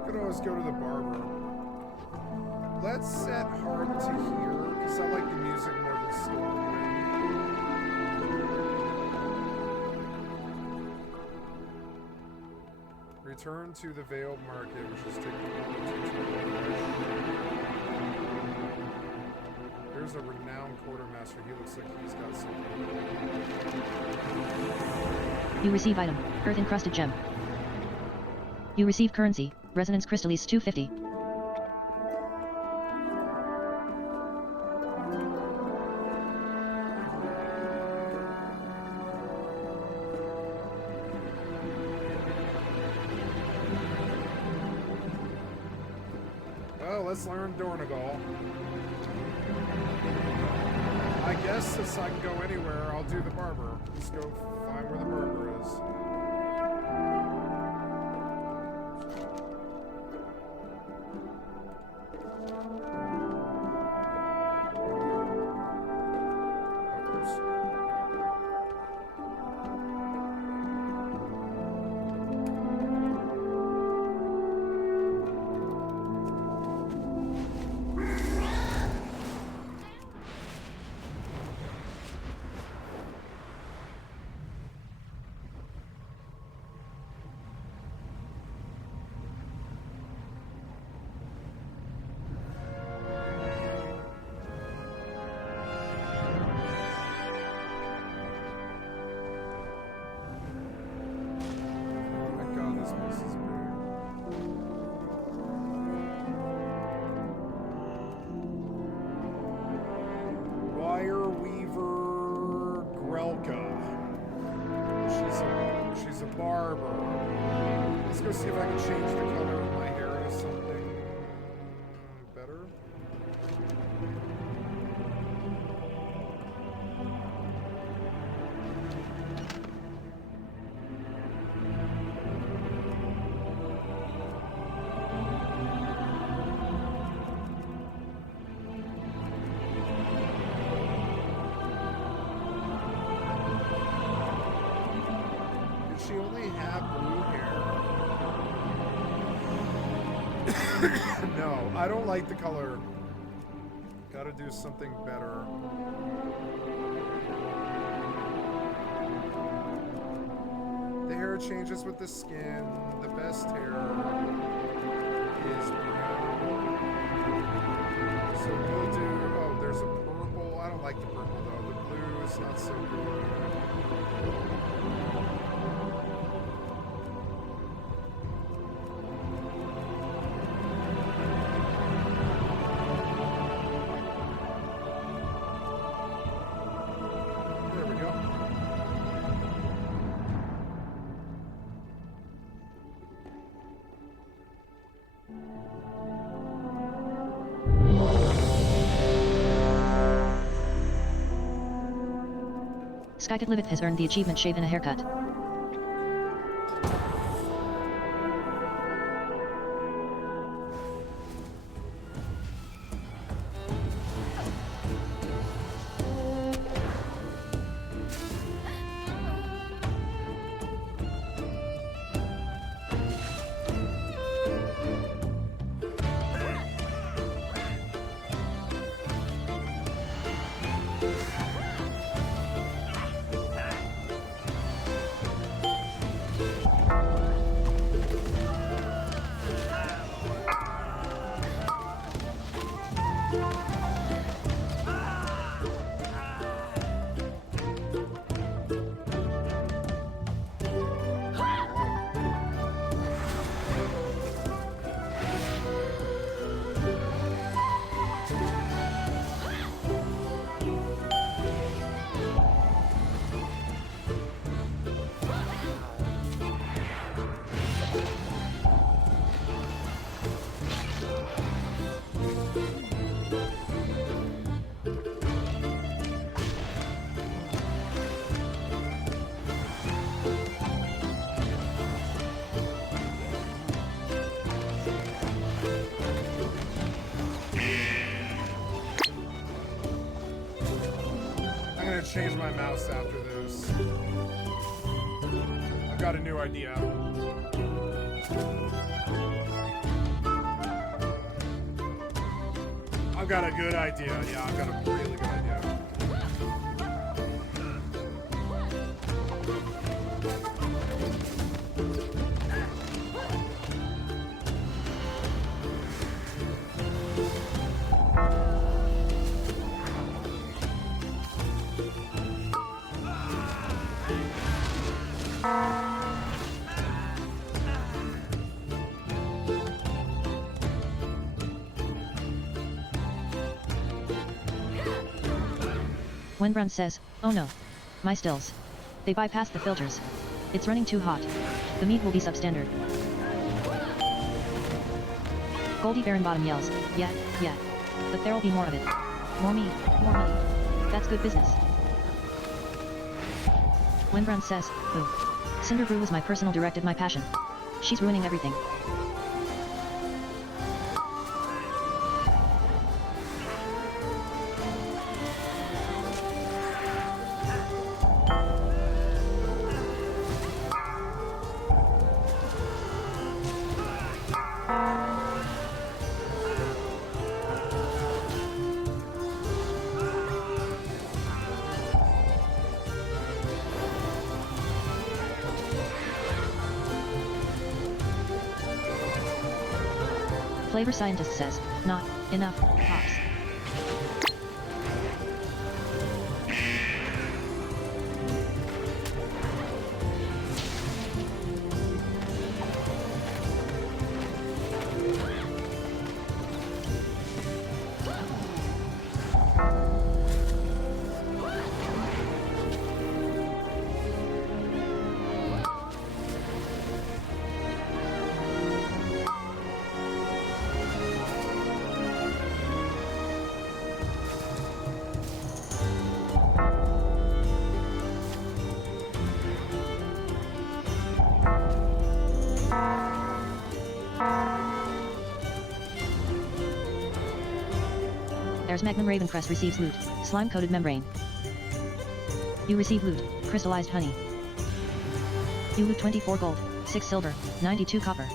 Could always go to the barber. Let's set hard to hear, because I like the music more than story. Return to the Veiled Market, which is taking a moment to. There's a renowned quartermaster. He looks like he's got something. You receive item, Earth Encrusted Gem. You receive currency, Resonance Crystallis 250. Well, let's learn Dornagal. I guess since I can go anywhere, I'll do the barber. Let's go find where the barber is. barber. Let's go see if I can change the color of my hair to something better. She only had blue hair. No, I don't like the color. Gotta do something better. The hair changes with the skin. The best hair is brown. So we'll do, oh, there's a purple. I don't like the purple though. The blue is not so good. Skycatlive has earned the achievement Shave and a Haircut. Change my mouse after this. I've got a new idea. I've got a good idea. Yeah, I've got a really good idea. When Brown says, "Oh no. My stills. They bypassed the filters. It's running too hot. The meat will be substandard." Goldie Baronbottom yells, "Yeah, yeah. But there'll be more of it. More meat, more money. That's good business." When Brown says, "Ooh. Cinder Brew was my personal directive, my passion. She's ruining everything." Flavor scientist says, "Not enough hops." Alldayer's Magnum Ravencrest receives loot. Slime-coated membrane. You receive loot. Crystallized honey. You loot 24 gold, 6 silver, 92 copper.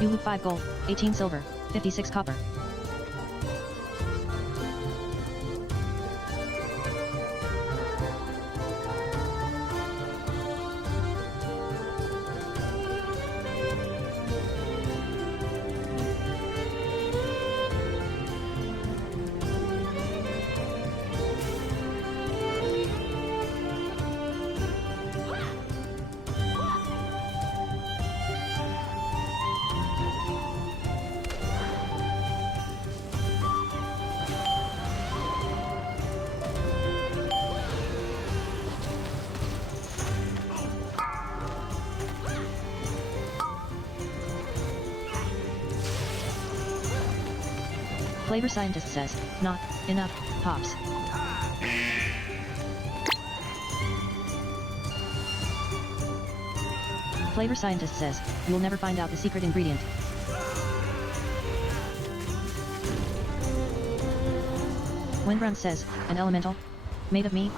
You loot 5 gold, 18 silver, 56 copper. Flavor scientist says, not enough hops. Flavor scientist says, you'll never find out the secret ingredient. Windrun says, an elemental? Made of me?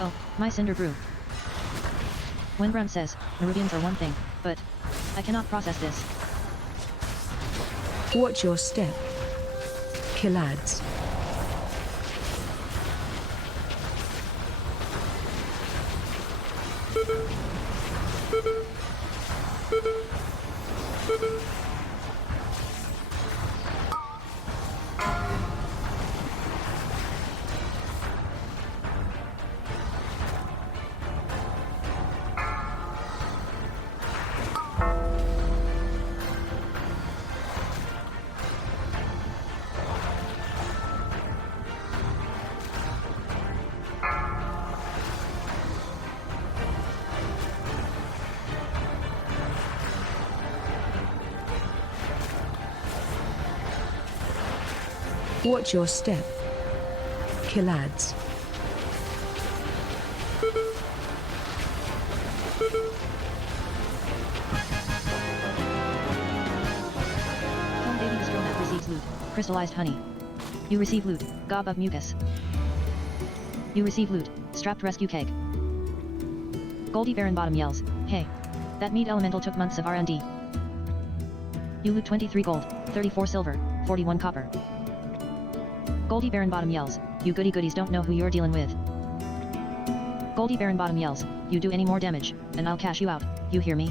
Oh, my cinder brew. Windrun says, Nerubians are one thing, but I cannot process this. Watch your step. Killads. Watch your step. Killads. Home baby astronaut receives loot. Crystallized honey. You receive loot. Gob of mucus. You receive loot. Strapped rescue keg. Goldie Baron Bottom yells, hey. That meat elemental took months of R&D. You loot 23 gold, 34 silver, 41 copper. Goldie Baron Bottom yells, you goody goodies don't know who you're dealing with. Goldie Baron Bottom yells, you do any more damage, and I'll cash you out, you hear me?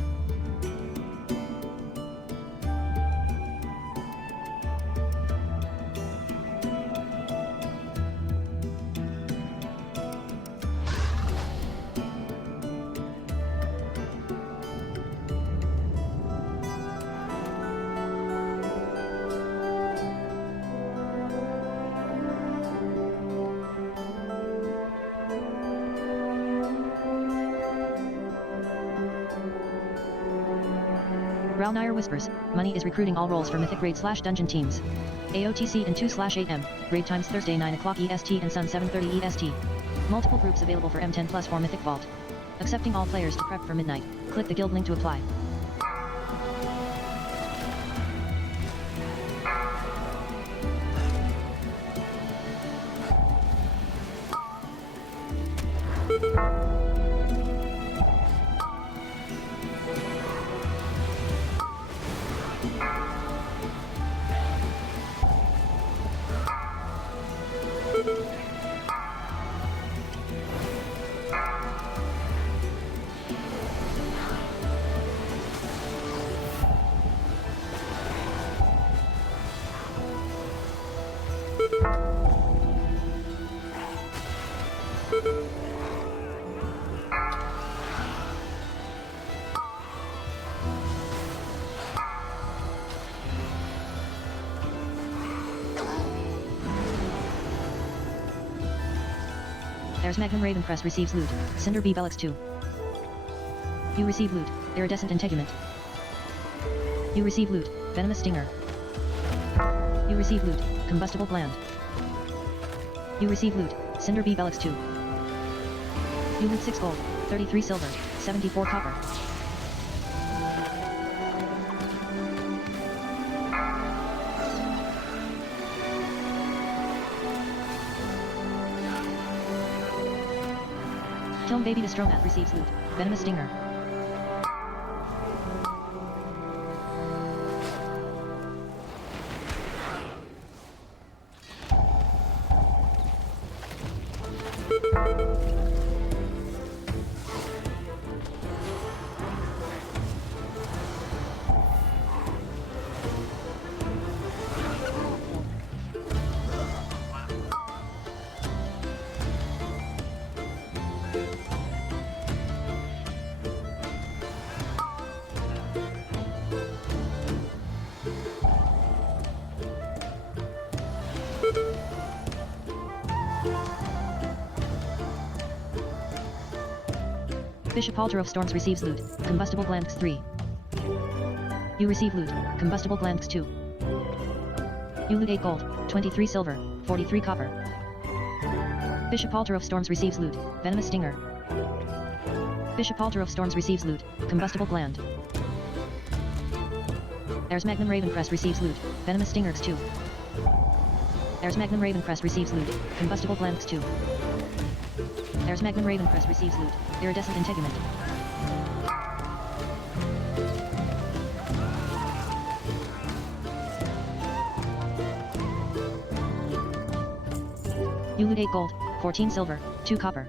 Alldayerrydaybaby whispers, money is recruiting all roles for Mythic Raid/Dungeon teams. AOTC and 2/8M, raid times Thursday 9 o'clock EST and Sun 7:30 EST. Multiple groups available for M10 plus for Mythic Vault. Accepting all players to prep for midnight. Click the guild link to apply. There's Magnum Raven Crest receives loot. Cinder Bee Bellix 2. You receive loot. Iridescent Integument. You receive loot. Venomous Stinger. You receive loot. Combustible Gland. You receive loot. Cinder Bee Bellix 2. You loot 6 gold, 33 silver, 74 copper. Kiln Baby Destromat receives loot. Venomous Stinger. Bishop Halter of Storms receives loot. Combustible Glands 3. You receive loot. Combustible Glands 2. You loot 8 gold, 23 silver, 43 copper. Bishop Halter of Storms receives loot. Venomous Stinger. Bishop Halter of Storms receives loot. Combustible Gland. There's Magnum Ravencrest receives loot. Venomous Stingers 2. There's Magnum Ravencrest receives loot. Combustible Glands 2. There's Magnum Ravencrest receives loot. Iridescent Integument. You loot 8 gold, 14 silver, 2 copper.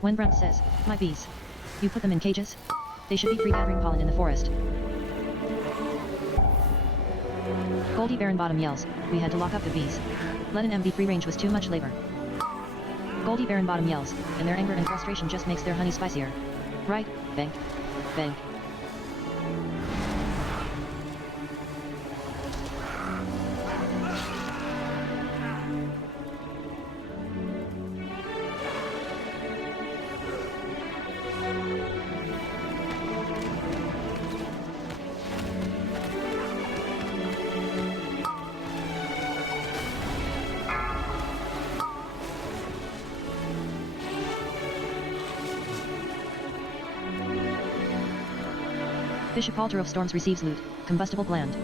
When Brunt says, my bees. You put them in cages? They should be free gathering pollen in the forest. Goldie Baron Bottom yells, we had to lock up the bees. Let an MB free range was too much labor. Goldie Baron Bottom yells, and their anger and frustration just makes their honey spicier. Right, bank. Bank. Bishop Halter of Storms receives loot. Combustible Gland.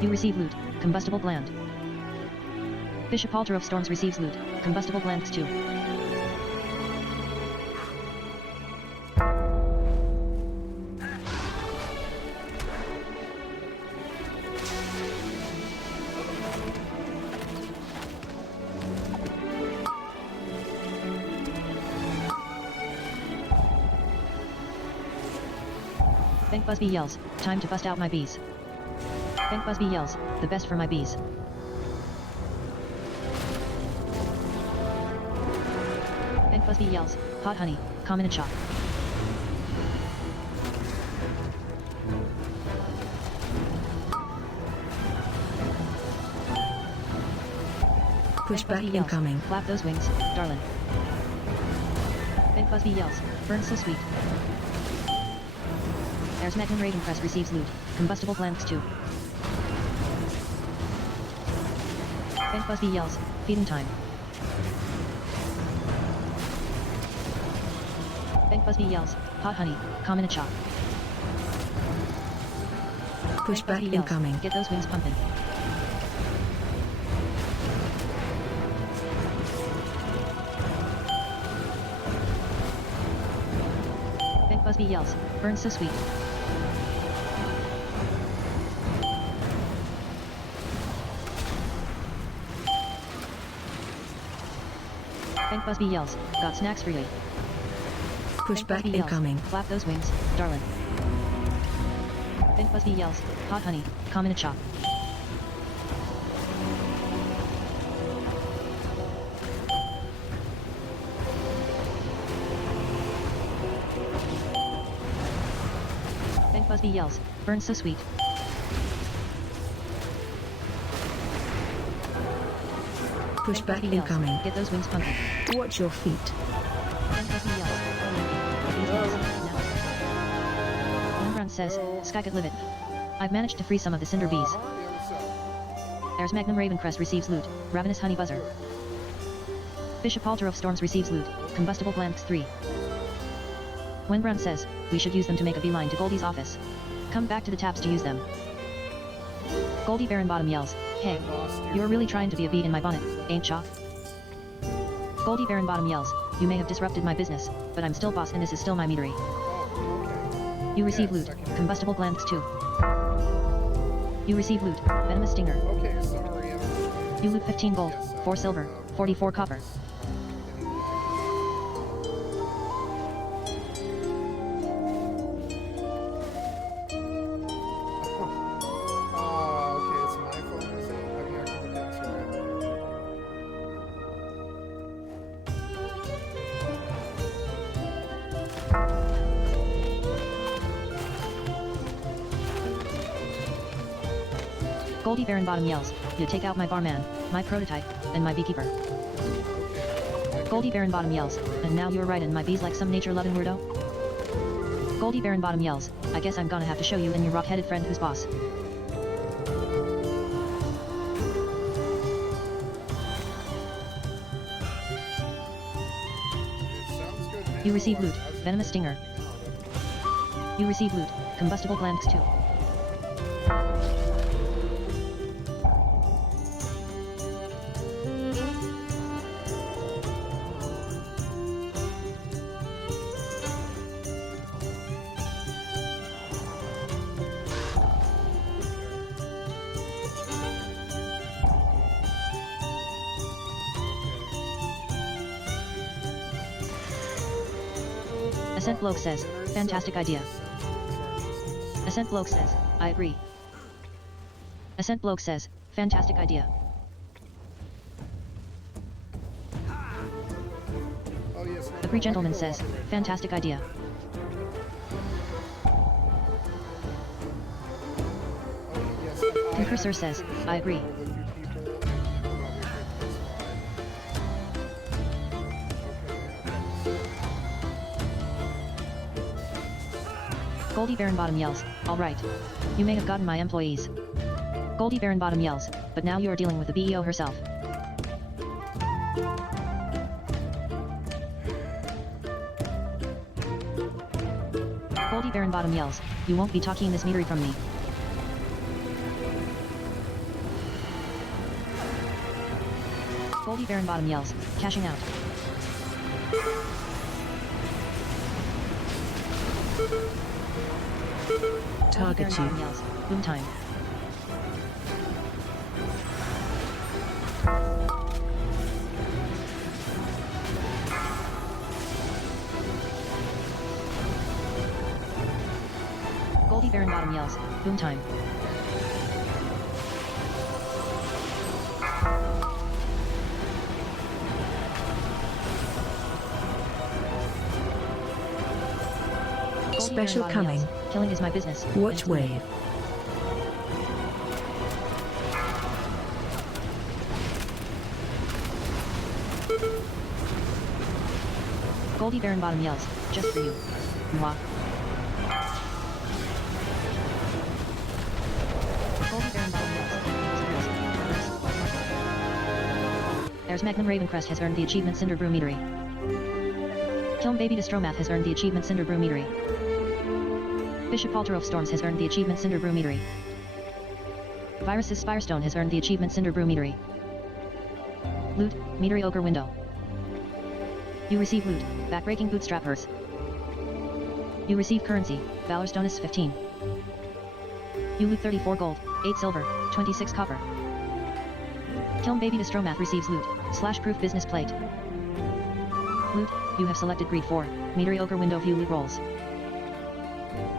You receive loot. Combustible Gland. Bishop Halter of Storms receives loot. Combustible Glands 2. Bank Busby yells, time to bust out my bees. Bank Busby yells, the best for my bees. Busby yells, hot honey, come in and chop. Pushback Busby yells, incoming. flap those wings, darling. Big Busby yells, burn so sweet. There's Magnum Raven Press receives loot, combustible blanks 2. Big Busby yells, feeding time. Big Busby yells, hot honey, come in a chop. Pushback Busby yells, incoming. get those wings pumping. Big Busby yells, burn so sweet. Big Busby yells, got snacks for you. Pushback Busby yells, incoming. flap those wings, darling. Big Busby yells, hot honey, come in a chop. Big Busby yells, burn so sweet. Pushback Busby yells, incoming. get those wings pumping. Watch your feet. Big Busby yells, these wings, now. Moonrun says, Skycatlive. I've managed to free some of the cinder bees. There's Magnum Ravencrest receives loot, Ravenous Honey Buzzer. Bishop Halter of Storms receives loot, Combustible Blanks 3. Wenbrun says, we should use them to make a beeline to Goldie's office. Come back to the taps to use them. Goldie Baronbottom yells, hey, you're really trying to be a bee in my bonnet, ain't ya? Goldie Baronbottom yells, you may have disrupted my business, but I'm still boss and this is still my meadery. You receive loot, Combustible Blanks 2. You receive loot, Venomous Stinger. Okay, sorry. You loot 15 gold, 4 silver, 44 copper. Okay, it's my phone, is it? Let me actually look at Goldie Baronbottom yells, you take out my barman, my prototype, and my beekeeper. Goldie Baronbottom yells, and now you're riding my bees like some nature-loving weirdo? Goldie Baronbottom yells, I guess I'm gonna have to show you and your rock-headed friend who's boss. You receive loot, Venomous Stinger. You receive loot, Combustible Blanks 2. Ascent Bloke says, fantastic idea. Ascent Bloke says, I agree. Ascent Bloke says, fantastic idea. Agree Gentleman says, fantastic idea. Concursor says, I agree. Goldie Baronbottom yells, alright. You may have gotten my employees. Goldie Baronbottom yells, but now you are dealing with the BEO herself. Goldie Baronbottom yells, you won't be talking this meadery from me. Goldie Baronbottom yells, cashing out. Target you. Yells, boom time. Goldie Baronbottom yells, boom time. Special Baron Bottom coming. yells, killing is my business. Watch and it's wave. Goldie Baron Bottom yells, just for you. Mwah. Goldie Baron Bottom yells, There's Magnum Ravencrest has earned the achievement Cinder Brew Meadery. Kiln Baby Destromath has earned the achievement Cinder Brew Meadery. Bishop Alterof Storms has earned the achievement Cinder Brew Meadery. Virus's Spirestone has earned the achievement Cinder Brew Meadery. Loot, Meadery Ogre Window. You receive loot, backbreaking bootstrap hearse. You receive currency, Valor's Donus 15. You loot 34 gold, 8 silver, 26 copper. Kiln Baby Destromath receives loot, slash-proof business plate. Loot, you have selected Greed 4, Meadery Ogre Window View loot rolls.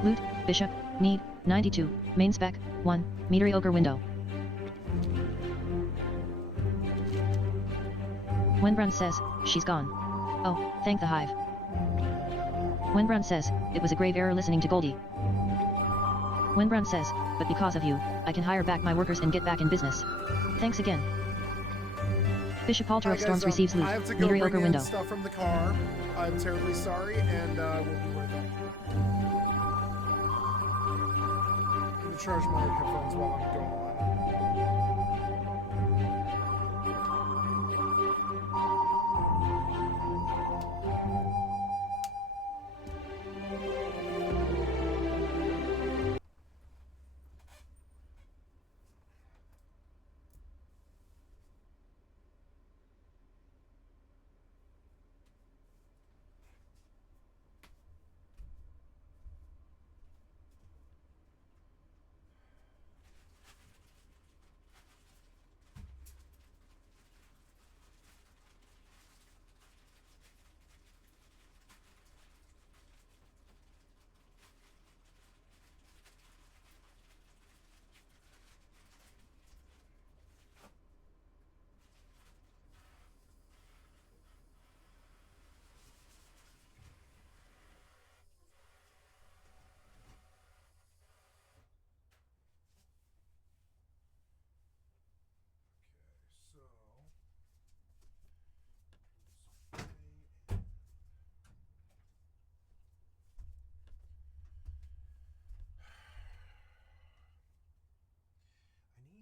Loot, Bishop, Need, 92, Main Spec, 1, Meadery Ogre Window. Wenbrun says, she's gone. Oh, thank the hive. Wenbrun says, it was a grave error listening to Goldie. Wenbrun says, but because of you, I can hire back my workers and get back in business. Thanks again. Bishop Palter of Storms receives loot, I have to go Meadery bring Ogre in Window. stuff from the car. I'm terribly sorry, and we'll be right back. I'm gonna charge my headphones while I'm gone.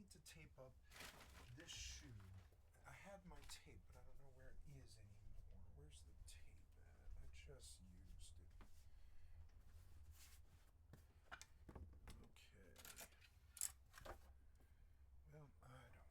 To tape up this shoe. I had my tape, but I don't know where it is anymore. Where's the tape at? I just used it. Okay. Well, I don't know.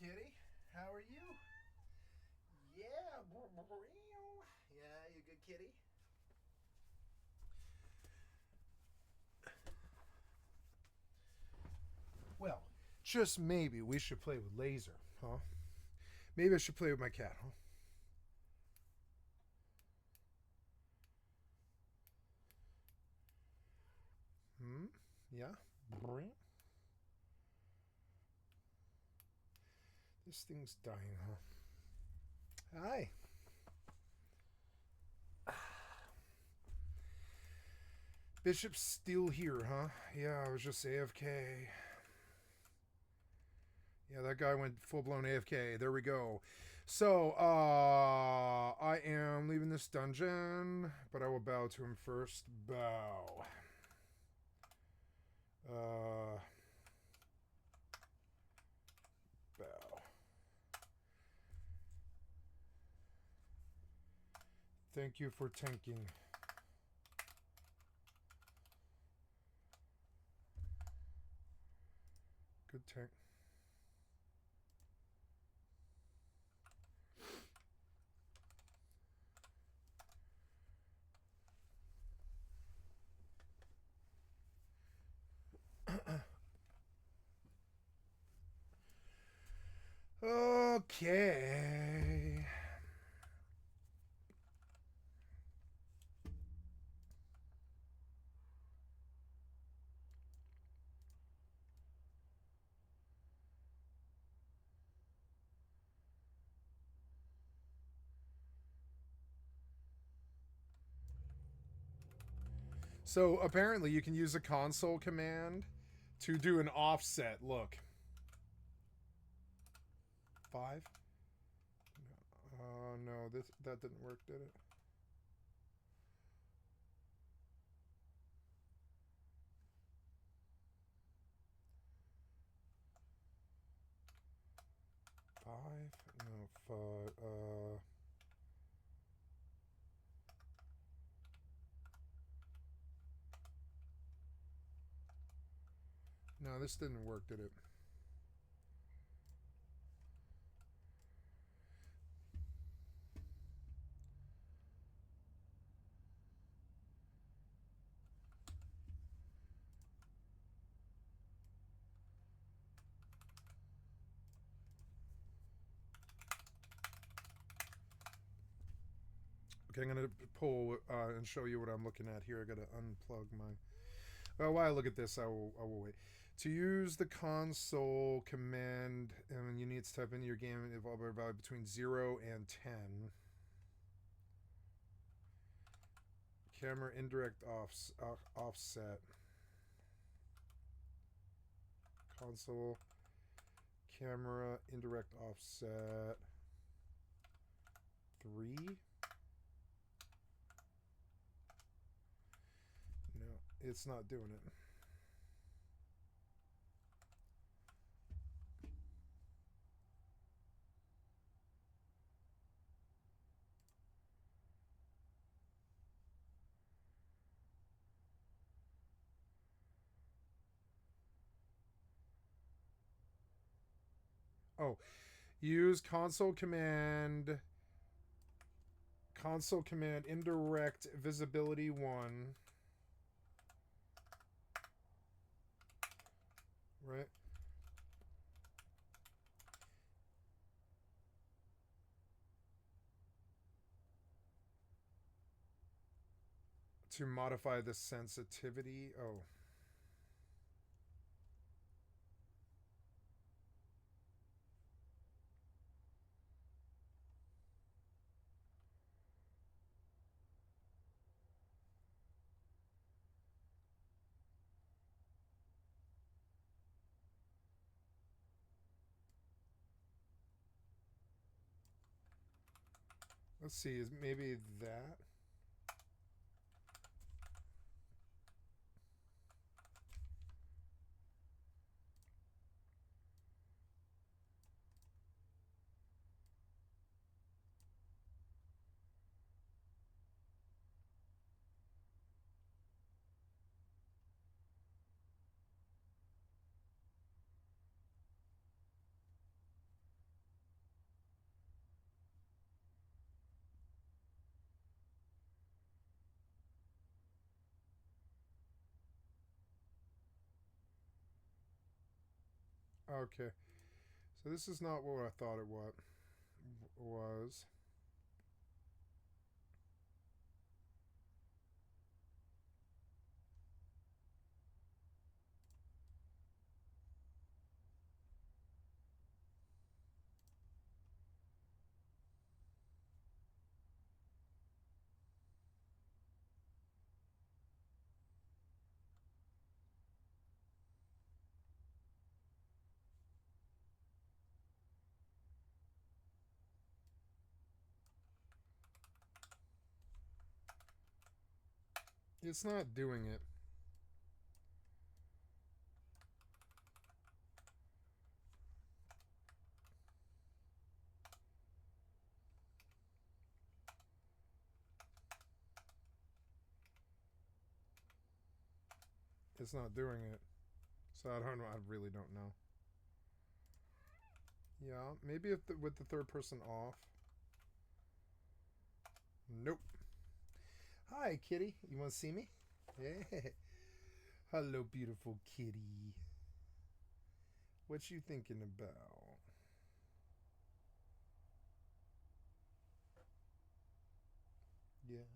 kitty. How are you? Yeah. Yeah, you good kitty? Well, just maybe we should play with Laser, huh? Maybe I should play with my cat, huh? Yeah? This thing's dying, huh? Hi. Bishop's still here, huh? Yeah, I was just AFK. Yeah, that guy went full-blown AFK. There we go. So, I am leaving this dungeon, but I will bow to him first. Bow. Bow. Thank you for tanking. Good tank. Okay. So apparently you can use a console command to do an offset. Look. 5? No, that didn't work, did it? Five? No, 5. No, this didn't work, did it? Okay, I'm going to pull and show you what I'm looking at here. I got to unplug my... Well, while I look at this, I will wait. To use the console command, you need to type in your game evolver value between 0 and 10. Camera indirect offset. Console camera indirect offset 3. No, it's not doing it. Oh, use console command indirect visibility 1. Right? To modify the sensitivity. Oh. Let's see, is maybe that? Okay. So this is not what I thought it was. It's not doing it. It's not doing it. So I don't know. I really don't know. Yeah, maybe if with the third person off. Nope. Hi, kitty. You want to see me? Yeah. Hello, beautiful kitty. What you thinking about? Yeah.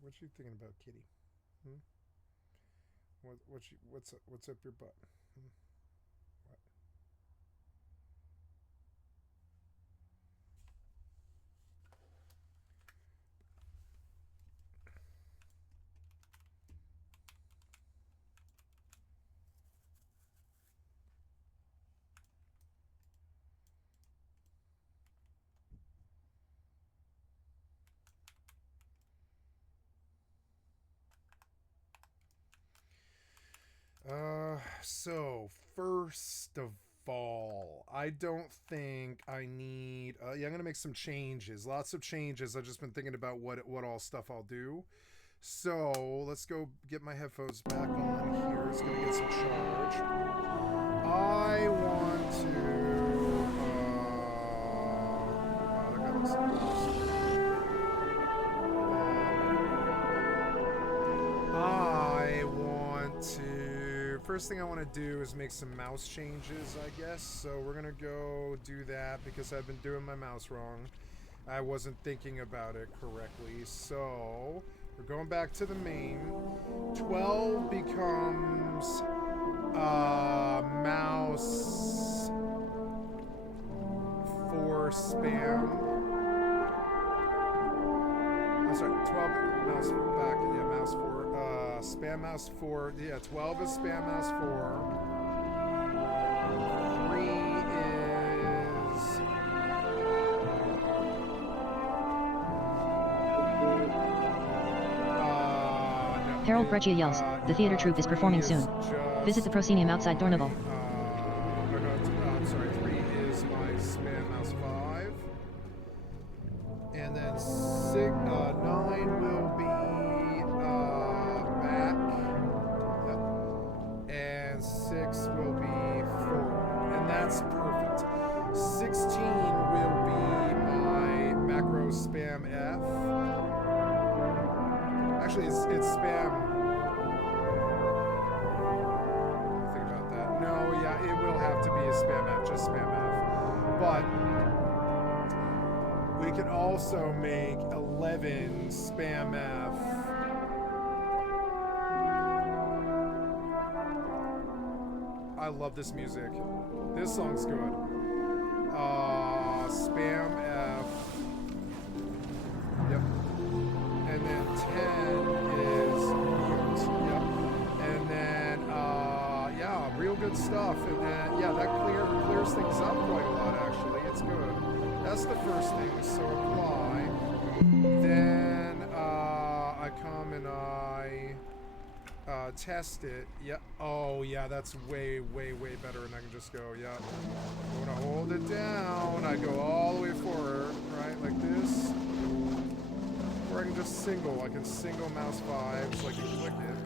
What you thinking about, kitty? What's up your butt? What? So first of all, I don't think I need. Yeah, I'm gonna make some changes. Lots of changes. I've just been thinking about what all stuff I'll do. So let's go get my headphones back on here. It's gonna get some charge. I want to. That looks I want to. First thing I want to do is make some mouse changes, I guess. So we're gonna go do that because I've been doing my mouse wrong. I wasn't thinking about it correctly. So we're going back to the main. 12 becomes mouse 4 spam. I'm sorry, 12 mouse 4 back. Yeah, mouse 4. Spam mouse 4. Yeah, 12 is spam mouse 4. 3 is. No, Harold Breccia yells, the theater troupe is performing soon. Visit the proscenium outside Dorneville. I'm sorry, 3 is my spam mouse 5. And then 9 will be back. Yep. And 6 will be forward. And that's perfect. 16 will be my macro spam F. Actually, it's spam. Think about that. No, yeah, it will have to be a spam F, just spam F. But we can also make 11 spam F. I love this music. This song's good. Spam F. Yep. And then 10 is mute. Yep. And then yeah, real good stuff. And then yeah, that clears things up quite a lot actually. It's good. That's the first thing, so apply. Then I come and I test it. Yeah. Oh yeah, that's way better. And I can just go, yeah. I'm gonna hold it down. I go all the way forward, right, like this. Or I can just single. I can single mouse 5 so I can click it.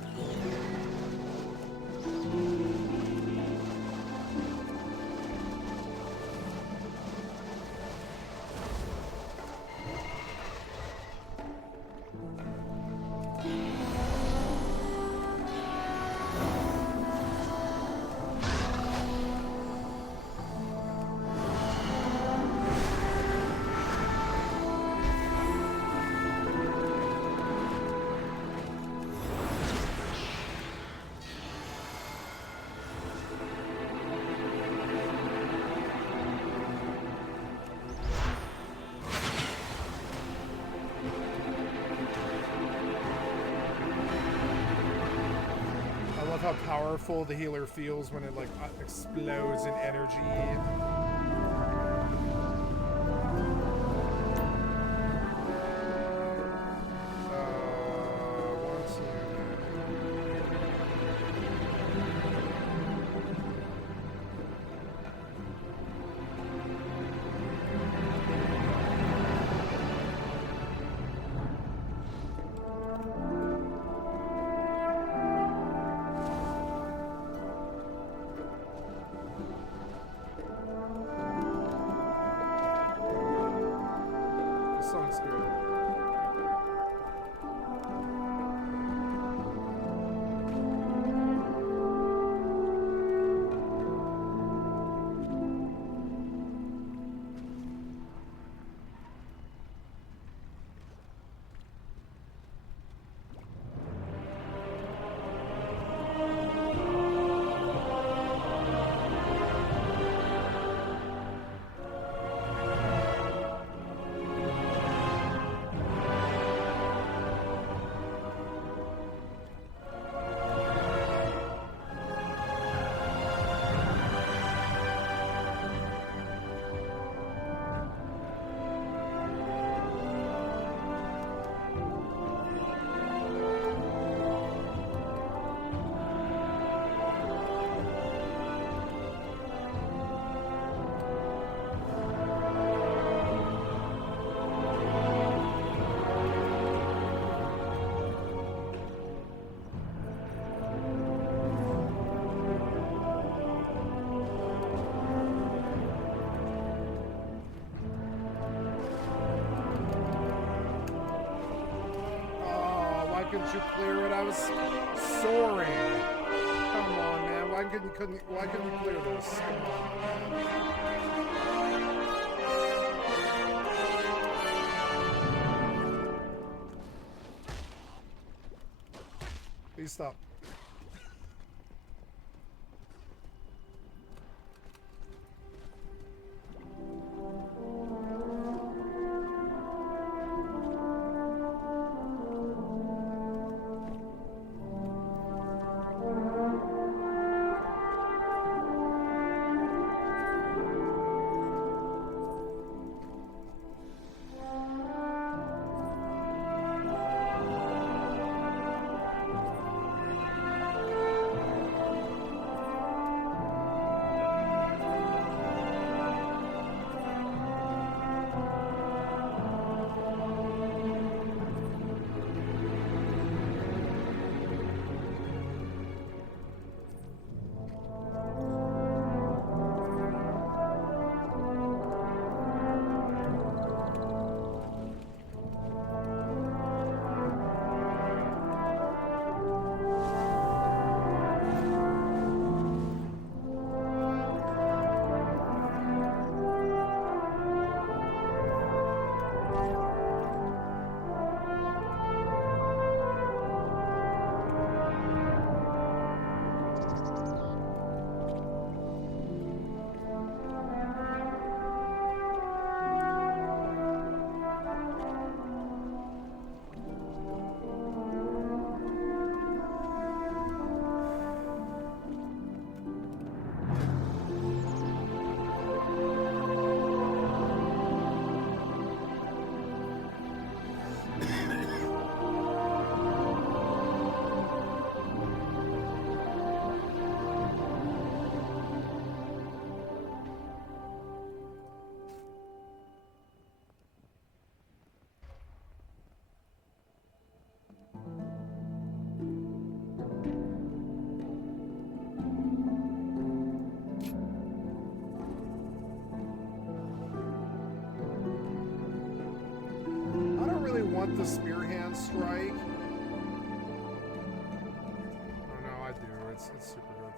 powerful the healer feels when it like explodes in energy. Couldn't you clear it? I was soaring. Come on, man. Why couldn't you clear this? Come on, man. Please stop. Want the spear hand strike? Oh no, I do. It's super good.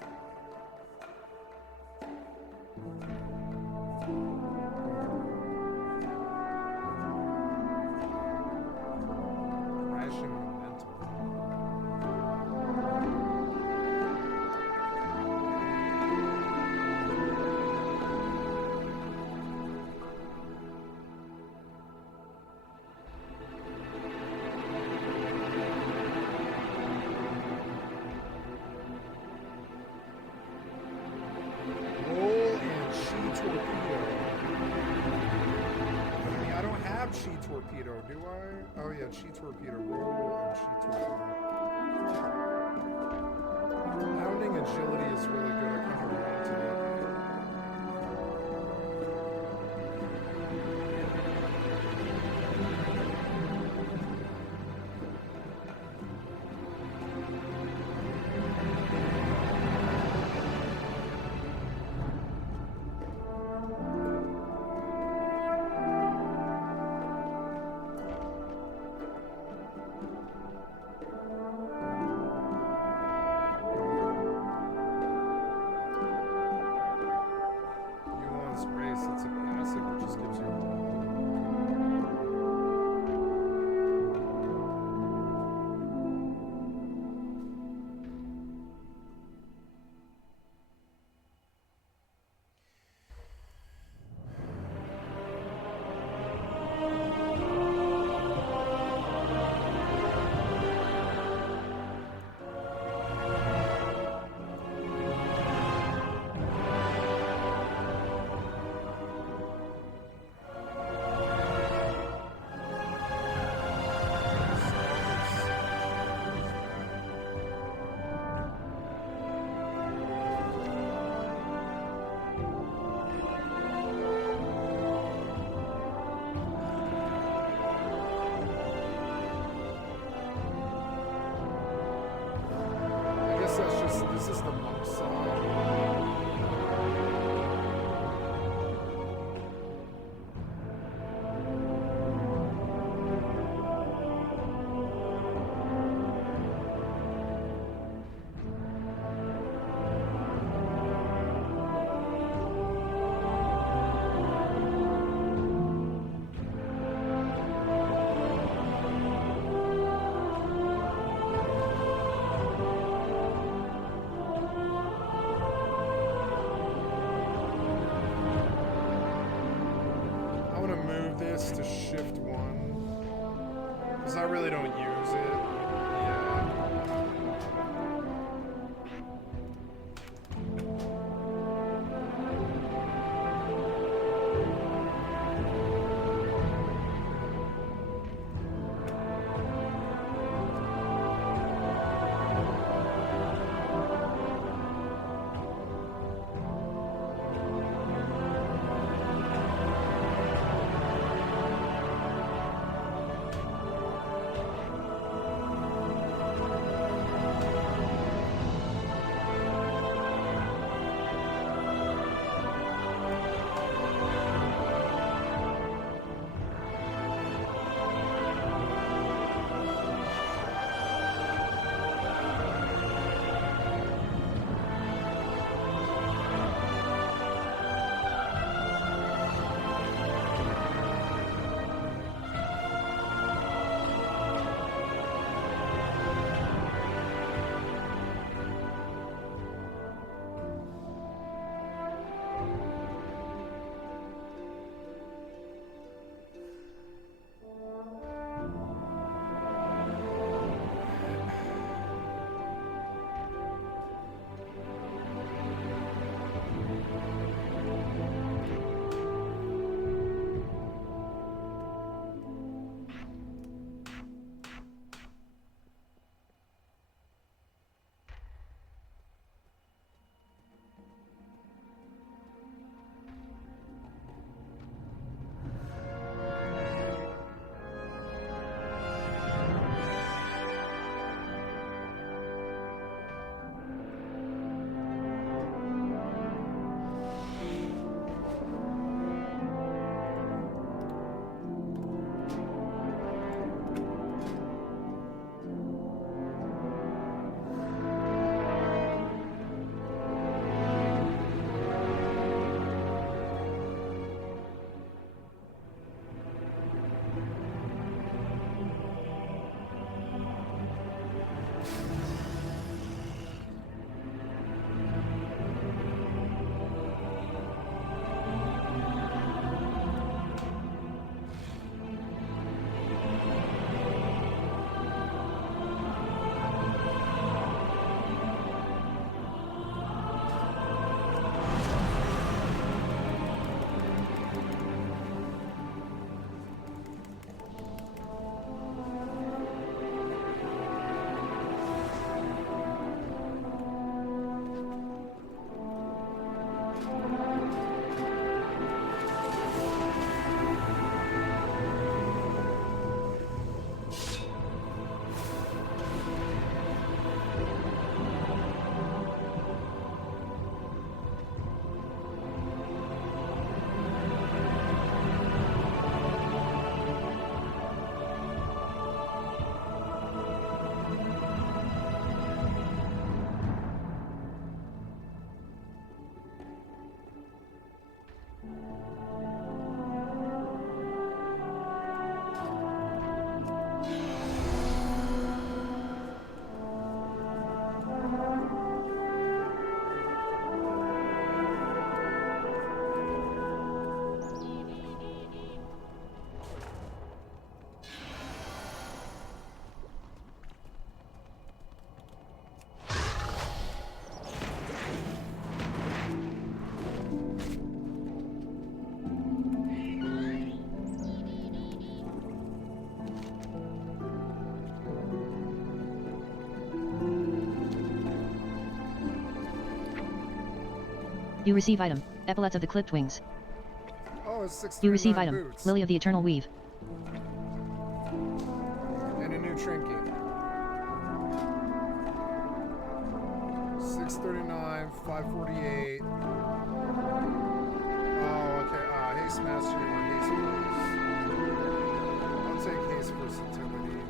Crashing momentum. torpedo, do I? Oh yeah, chi torpedo. Roll and chi torpedo. Pounding agility is really good. I kind of want it. This is the monk song. To shift one, because I really don't use it. You receive item. Epaulets of the clipped wings. Oh, it's 639 You receive item. boots. Lily of the Eternal Weave. And a new trinket. 639, 548. Oh, okay. Haste mastery or haste verse. I'll take haste versatility.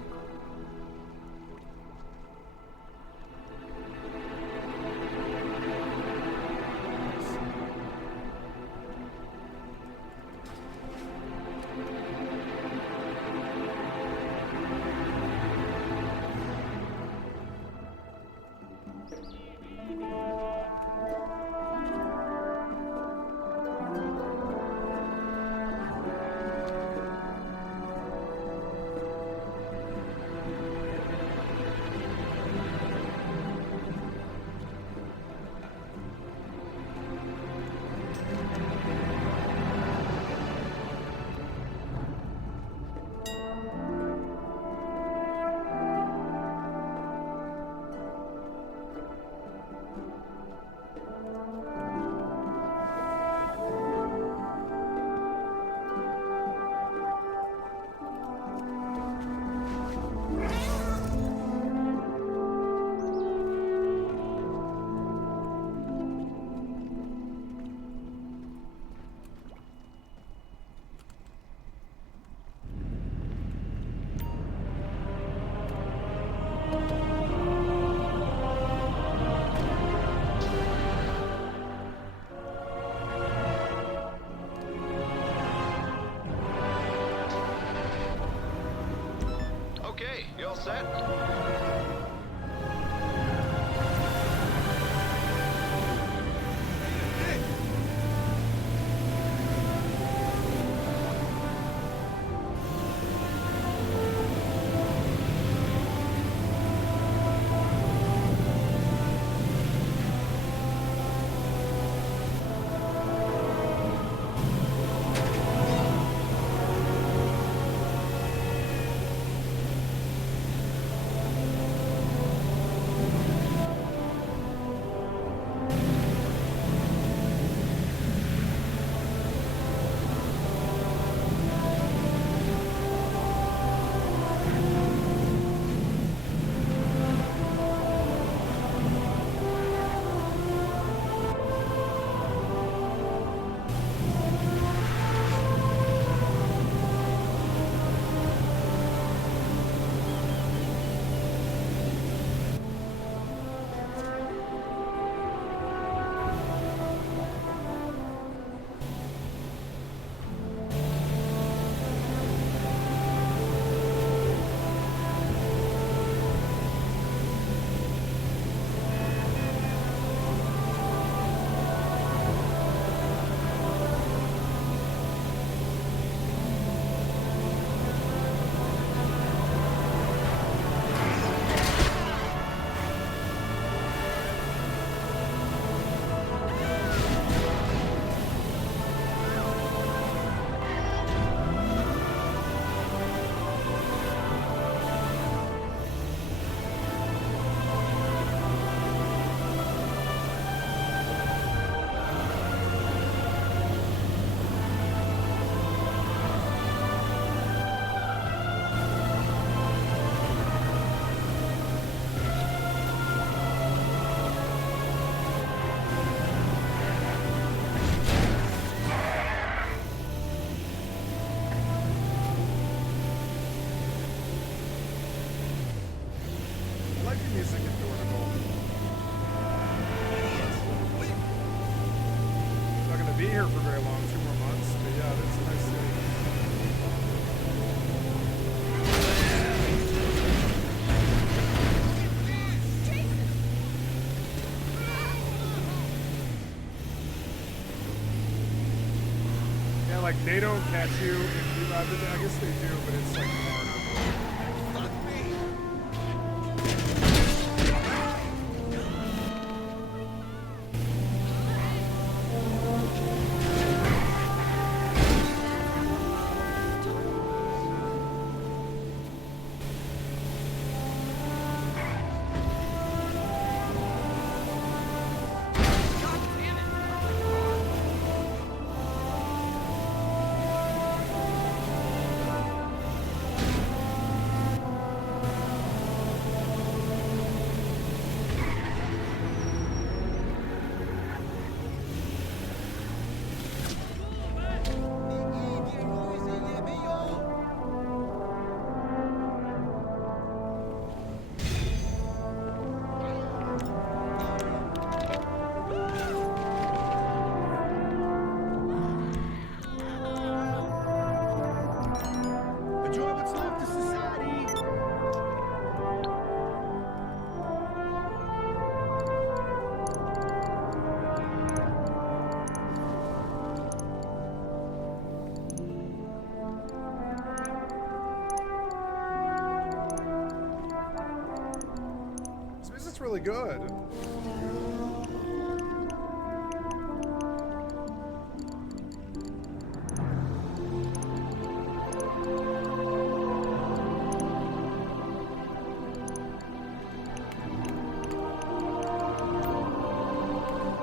Okay, you all set? Music adorable. Not gonna be here for very long, 2 more months, but yeah, that's a nice city. Yeah, like they don't catch you if you I guess they do, but it's like harder. really good.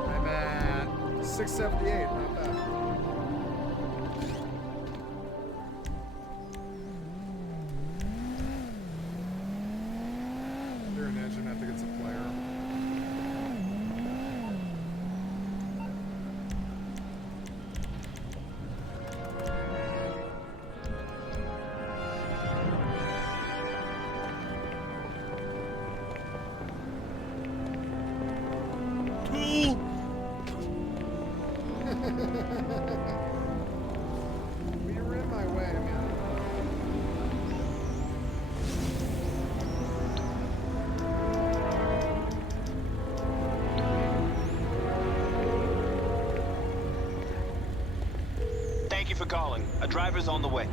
I'm at 678, not bad. You're an engine, I think it's a player. Tool! Well, you're in my way, man. Thank you for calling. A driver's on the way.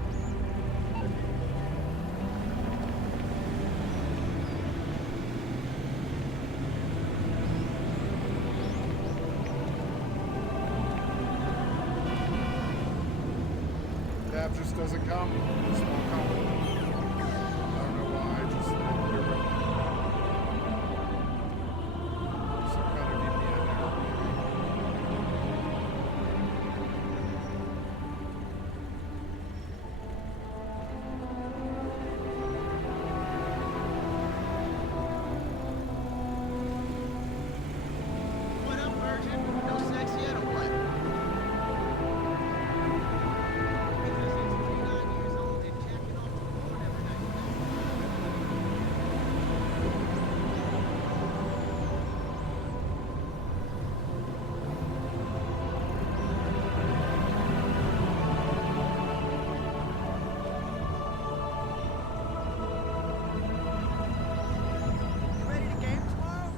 Dab just doesn't come. Just won't come. I don't know why. Just didn't do it. Some kind of VPN error, What up, Virgin? No sex yet or what? Because he's 29 years old and jacking off to porn every night. You ready to game tomorrow?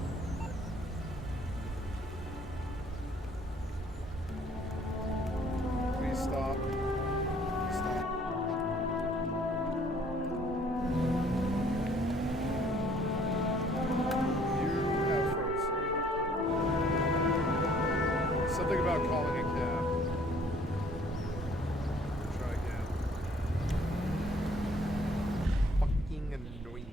Please stop. Please stop. You have first. Something about calling a cab. Try again. Fucking annoying.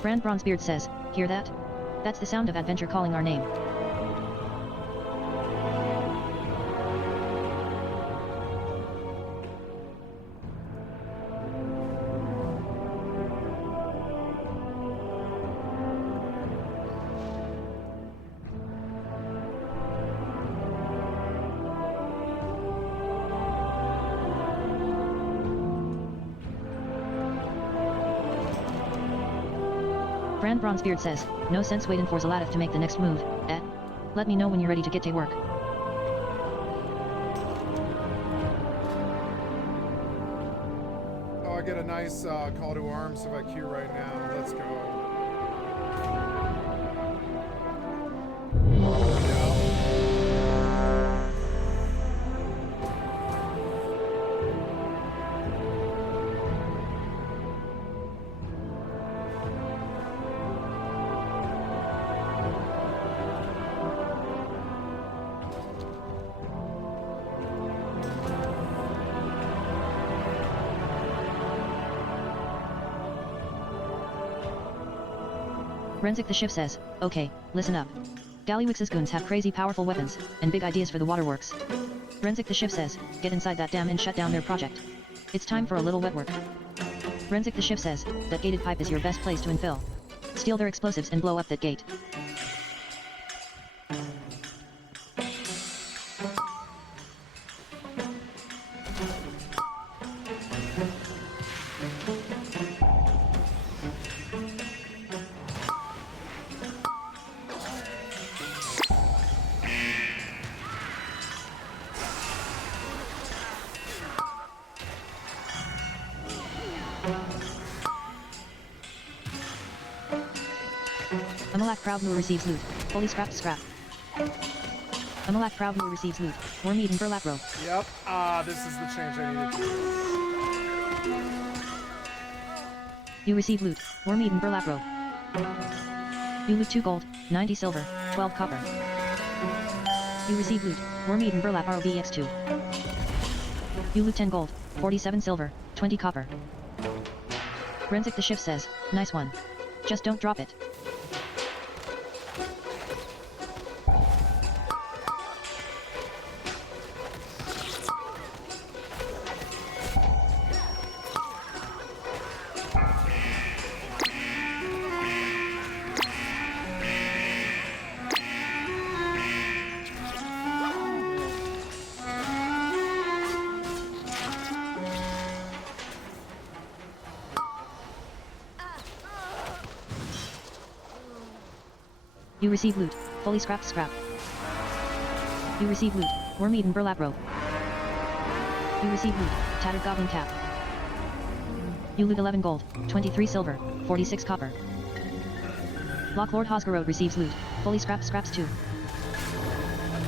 Brand Bronzebeard says, hear that? That's the sound of adventure calling our name. Brand Bronzebeard says, no sense waiting for Zlatath to make the next move, eh? Let me know when you're ready to get to work. Oh, I get a nice call to arms if I queue right now. Let's go. Renzik the ship says, okay, listen up. Gallywix's goons have crazy powerful weapons, and big ideas for the waterworks. Renzik the ship says, get inside that dam and shut down their project. It's time for a little wet work. Renzik the ship says, that gated pipe is your best place to infill. Steal their explosives and blow up that gate. Amalak Proudmoor receives loot. Fully scrapped scrap. Amalak Proudmoor receives loot. War meat and burlap rope. Yep. This is the change I needed to do. You receive loot. War meat and burlap rope. You loot 2 gold, 90 silver, 12 copper. You receive loot. War meat and burlap ROBX2. You loot 10 gold, 47 silver, 20 copper. Renzik the shift says, nice one. Just don't drop it. You receive loot. Fully scrapped scrap. You receive loot. War meat and burlap rope. You receive loot. Tattered goblin cap. You loot 11 gold, 23 silver, 46 copper. Locklord Hosgarode receives loot. Fully scrapped scraps 2.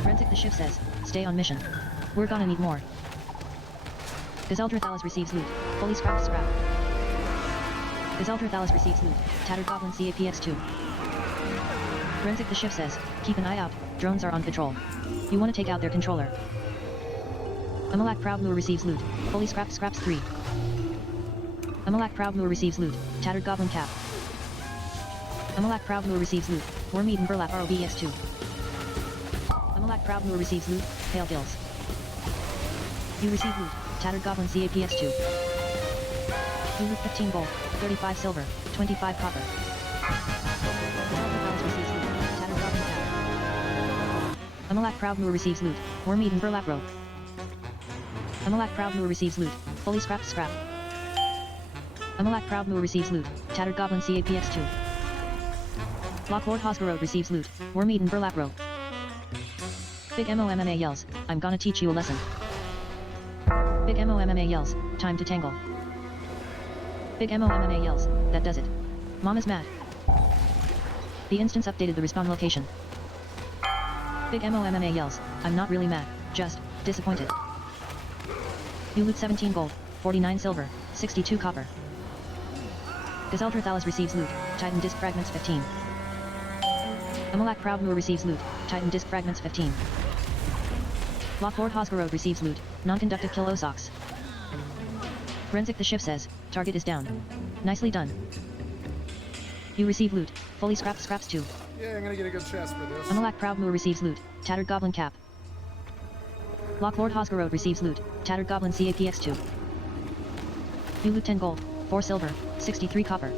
Renzik the shift says, stay on mission. We're gonna need more. Gazeldra Thalas receives loot. Fully scrapped scrap. Gazeldra Thalas receives loot. Tattered goblin CAPX2. Renzik the shift says, keep an eye out, drones are on patrol. You wanna take out their controller. Amalak Proudmoor receives loot. Fully scrapped scraps 3. Amalak Proudmoor receives loot. Tattered goblin cap. Amalak Proudmoor receives loot. War meat and burlap ROBX2. Amalak Proudmoor receives loot. Pale gills. You receive loot. Tattered goblin CAPX2. You loot 15 gold, 35 silver, 25 copper. Amalak Proudmoor receives loot. War meat and burlap rope. Amalak Proudmoor receives loot. Fully scrapped scrap. Amalak Proudmoor receives loot. Tattered goblin CAPX2. Locklord Hosgarode receives loot. War meat and burlap rope. Big MOMMA yells, I'm gonna teach you a lesson. Big MOMMA yells, time to tangle. Big MOMMA yells, that does it. Mama's mad. The instance updated the respawn location. Big MOMMA yells, I'm not really mad, just disappointed. You loot 17 gold, 49 silver, 62 copper. Gazeldra Thalas receives loot. Titan disc fragments 15. Amalak Proudmoor receives loot. Titan disc fragments 15. Locklord Hosgarode receives loot. Non-conductive kill Osox. Renzik the shift says, target is down. Nicely done. You receive loot. Fully scrapped scraps 2. Yeah, I'm gonna get a good chest for this. Amalak Proudmoor receives loot. Tattered goblin cap. Locklord Hosgarode receives loot. Tattered goblin CAPX2. You loot 10 gold, 4 silver, 63 copper.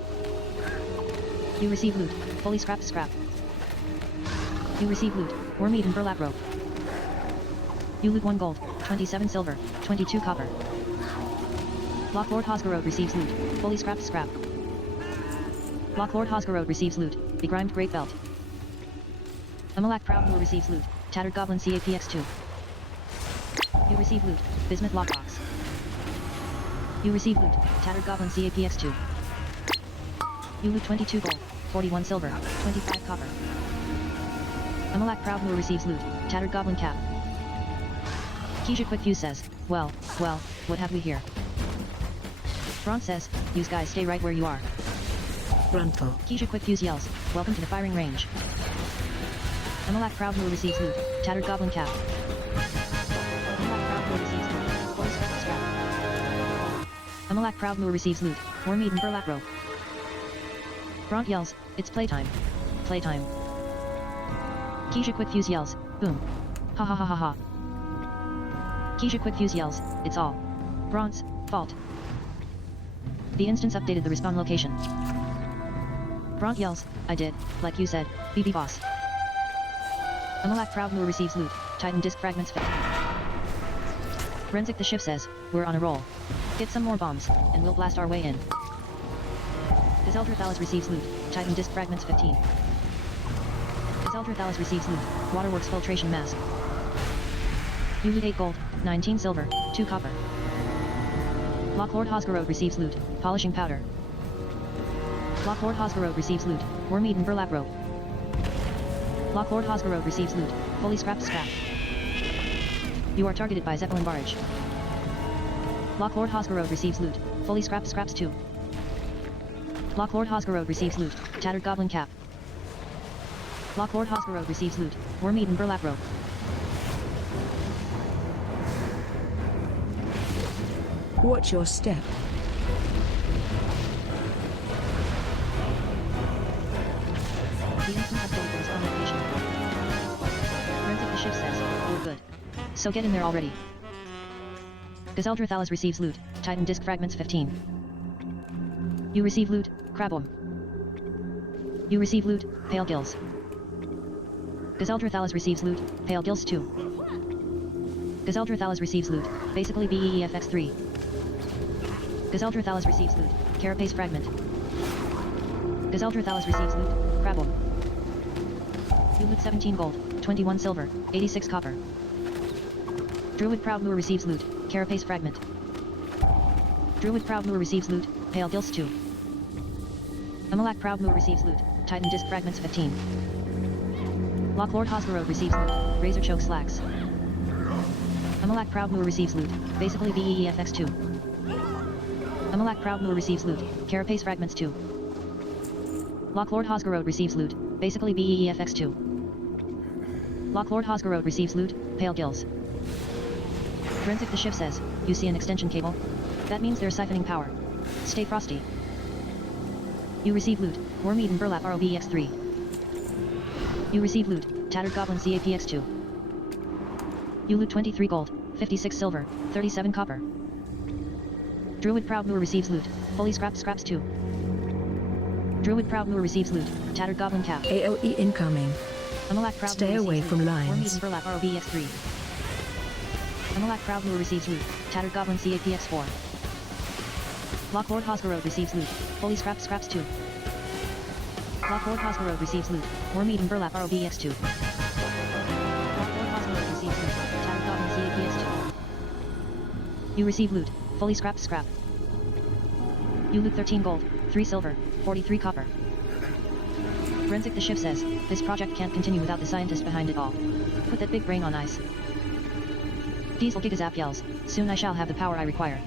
You receive loot. Fully scrapped scrap. You receive loot. War meat and burlap rope. You loot 1 gold, 27 silver, 22 copper. Locklord Hosgarode receives loot. Fully scrapped scrap. Locklord Hosgarode receives loot. Begrimed great belt. Amalak Proudmoor receives loot. Tattered goblin CAPX2. You receive loot. Bismuth lockbox. You receive loot. Tattered goblin CAPX2. You loot 22 gold, 41 silver, 25 copper. Amalak Proudmoor receives loot. Tattered goblin cap. Keisha Quick Fuse says, well, what have we here? Ron says, you guys stay right where you are. Runful. Keisha Quick Fuse yells, welcome to the firing range. Amalak Proudmoor receives loot. Tattered goblin cap. Amalak Proudmoor receives loot. Fully scrapped scrap. Amalak Proudmoor receives loot. War meat and burlap rope. Bront yells, it's playtime. Playtime. Keisha Quick Fuse yells, boom. Ha ha ha ha ha. Keisha Quick Fuse yells, it's all Bront's fault. The instance updated the respawn location. Bront yells, I did, like you said, BB boss. Amalak Proudmoor receives loot. Titan disc fragments 50. Renzik the shift says, we're on a roll. Get some more bombs, and we'll blast our way in. Gazeldra Thalas receives loot. Titan disc fragments 15. Gazeldra Thalas receives loot. Waterworks filtration mask. You loot 8 gold, 19 silver, 2 copper. Locklord Hosgarode receives loot. Polishing powder. Locklord Hosgarode receives loot. War meat and burlap rope. Locklord Hosgarode receives loot. Fully scrapped scrap. You are targeted by Zeppelin barrage. Locklord Hosgarode receives loot. Fully scrapped scraps 2. Locklord Hosgarode receives loot. Tattered goblin cap. Locklord Hosgarode receives loot. Worm eaten burlap rope. Watch your step. The instant update for this on location. Renzik the ship says, we're good. So get in there already. Gazeldra Thalas receives loot. Titan disc fragments 15. You receive loot. Crabworm. You receive loot. Pale gills. Gazeldra Thalas receives loot. Pale gills 2. Gazeldra Thalas receives loot. Basically BEEFX 3. Gazeldra Thalas receives loot. Carapace fragment. Gazeldra Thalas receives loot. Crabworm. You loot 17 gold, 21 silver, 86 copper. Druid Proudmoor receives loot. Carapace fragment. Druid Proudmoor receives loot. Pale gills 2. Amalak Proudmoor receives loot. Titan disc fragments 15. Locklord Hosgarode receives loot. Razor choke slacks. Amalak Proudmoor receives loot. Basically BEEFX 2. Amalak Proudmoor receives loot. Carapace fragments 2. Locklord Hosgarode receives loot. Basically BEEFX 2. Locklord Hosgarode receives loot. Pale gills. Renzik the ship says, you see an extension cable? That means they're siphoning power. Stay frosty. You receive loot. Worm eaten burlap ROBX 3. You receive loot. Tattered goblin CAPX 2. You loot 23 gold, 56 silver, 37 copper. Druid Proudmoor receives loot. Fully scrapped scraps 2. Druid Proudmoor receives loot. Tattered goblin cap. AOE incoming. Amalak Proudmoor Stay away receives from loot. lines. Worm eaten burlap ROBX 3. Amalak Proudmoor receives loot. Tattered goblin CAPX 4. Locklord Hosgarode receives loot. Fully scrapped scraps 2. Locklord Hosgarode receives loot. Worm eaten burlap ROBX 2. Locklord Hosgarode receives loot. Tattered goblin CAPX 2. You receive loot. Fully scrapped scrap. You loot 13 gold, 3 silver, 43 copper. Renzik the ship says, this project can't continue without the scientist behind it all. Put that big brain on ice. Diesel Gigazap yells, soon I shall have the power I require.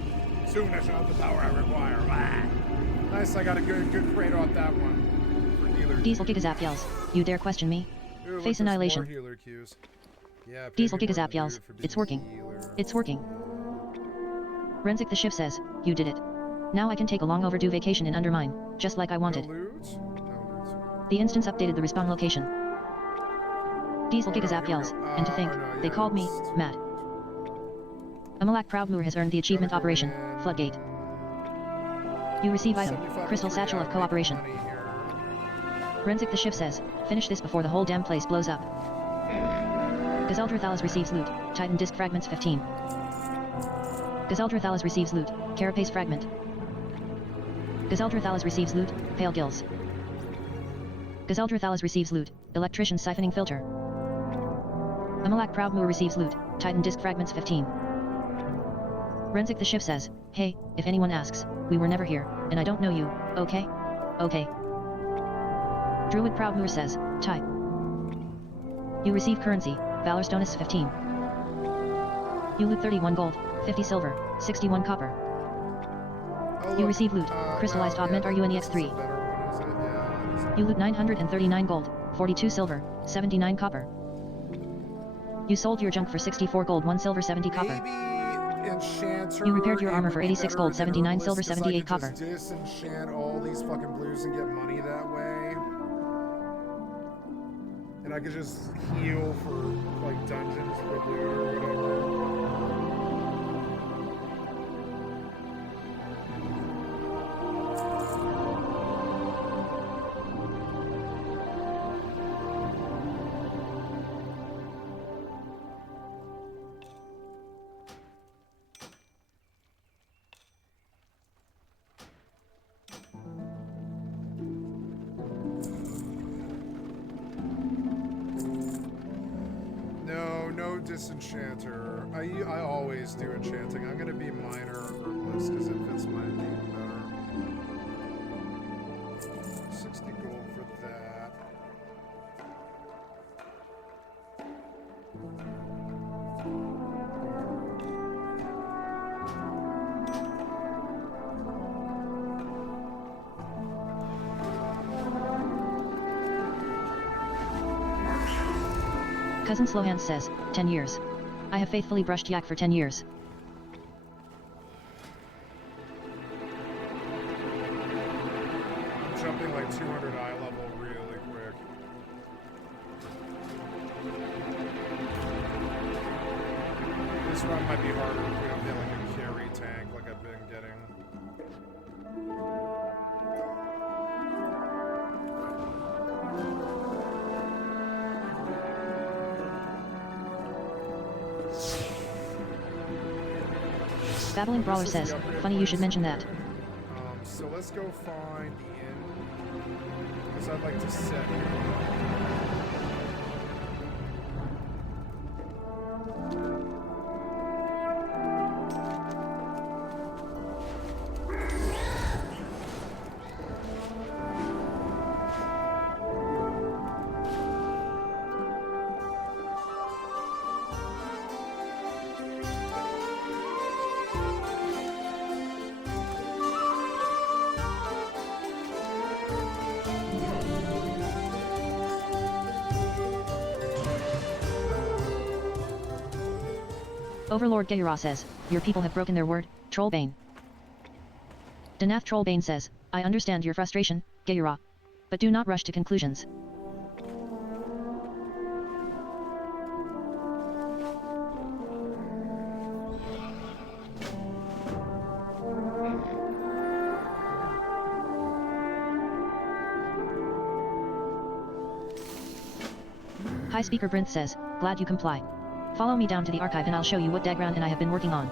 Soon I shall have the power I require. Ah. Nice, I got a good crate off that one. For healer Diesel cues. Gigazap yells, you dare question me? Ooh, Face look, there's annihilation. more healer cues. Yeah, pay Diesel me more Gigazap than yells, dude for being it's a working. healer. It's working. Renzik the ship says, you did it. Now I can take a long overdue vacation in Undermine, just like I wanted. No loot? No loot. The instance updated the respawn location. Diesel Oh, no, Gigazap here we yells, go. and to think, Oh, no, they yeah, called me, it's- Matt. Amalak Proudmoor has earned the achievement Gotta go Operation, in. Floodgate. You receive item, 75 Crystal free, Satchel yeah, of make Cooperation. money here. Renzik the ship says, finish this before the whole damn place blows up. Gazeldra Thalas receives loot, Titan disc fragments 15. Gazeldra Thalas receives loot, Carapace fragment. Gazeldra Thalas receives loot, Pale gills. Gazeldra Thalas receives loot, Electrician siphoning filter. Amalak Proudmoor receives loot, Titan disc fragments 15. Renzik the ship says, hey, if anyone asks, we were never here, and I don't know you, okay? Okay. Druid Proudmoor says, Ty. You receive currency, Valor Stonus 15. You loot 31 gold, 50 silver, 61 copper. Oh, You look, receive loot, crystallized well, augment yeah, RUNEX this is 3. a better one, is it? Yeah, it is. You loot 939 gold, 42 silver, 79 copper. You sold your junk for 64 gold, 1 silver, 70 copper. Maybe Enchanter. You repaired your it armor would for be 86 better gold, than 79 silver, Herbalist, 'cause 78 I could copper. just disenchant all these fucking blues and get money that way. And I could just heal for like dungeons for loot or whatever. No disenchanter. I always do enchanting. I'm gonna be minor or herbalist because it fits my theme better. 60 gold for that. Cousin Slowhands says, 10 years. I have faithfully brushed yak for 10 years. I'm jumping like 200 eye level really quick. This run might be harder if we don't get like a carry tank like I've been getting. Babbling Brawler says, funny you should mention that. So let's go find the inn. Because I'd like to set Overlord Gayura says, your people have broken their word, Trollbane. Danath Trollbane says, I understand your frustration, Gayura. But do not rush to conclusions. High Speaker Brinth says, glad you comply. Follow me down to the archive and I'll show you what Dagran and I have been working on.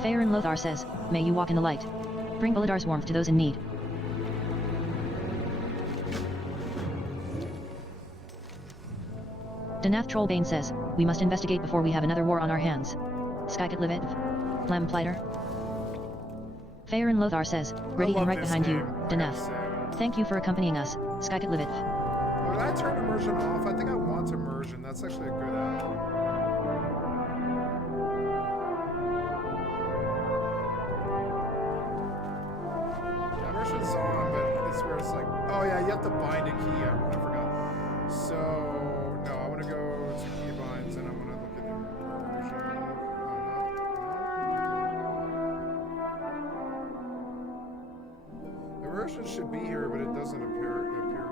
Faerin Lothar says, may you walk in the light. Bring Bolidar's warmth to those in need. Danath Trollbane says, we must investigate before we have another war on our hands. Skycatlive. Lamplighter. Faerin Lothar says, ready and right behind you, Danath. Thank you for accompanying us, Skycatlive. Did I turn immersion off? I think I want immersion. That's actually a good add-on. Immersion's on, but it's where it's like, oh yeah, you have to bind a key. I forgot. So, no, I want to go to keybinds and I'm going to look at immersion. Immersion should be here, but it doesn't appear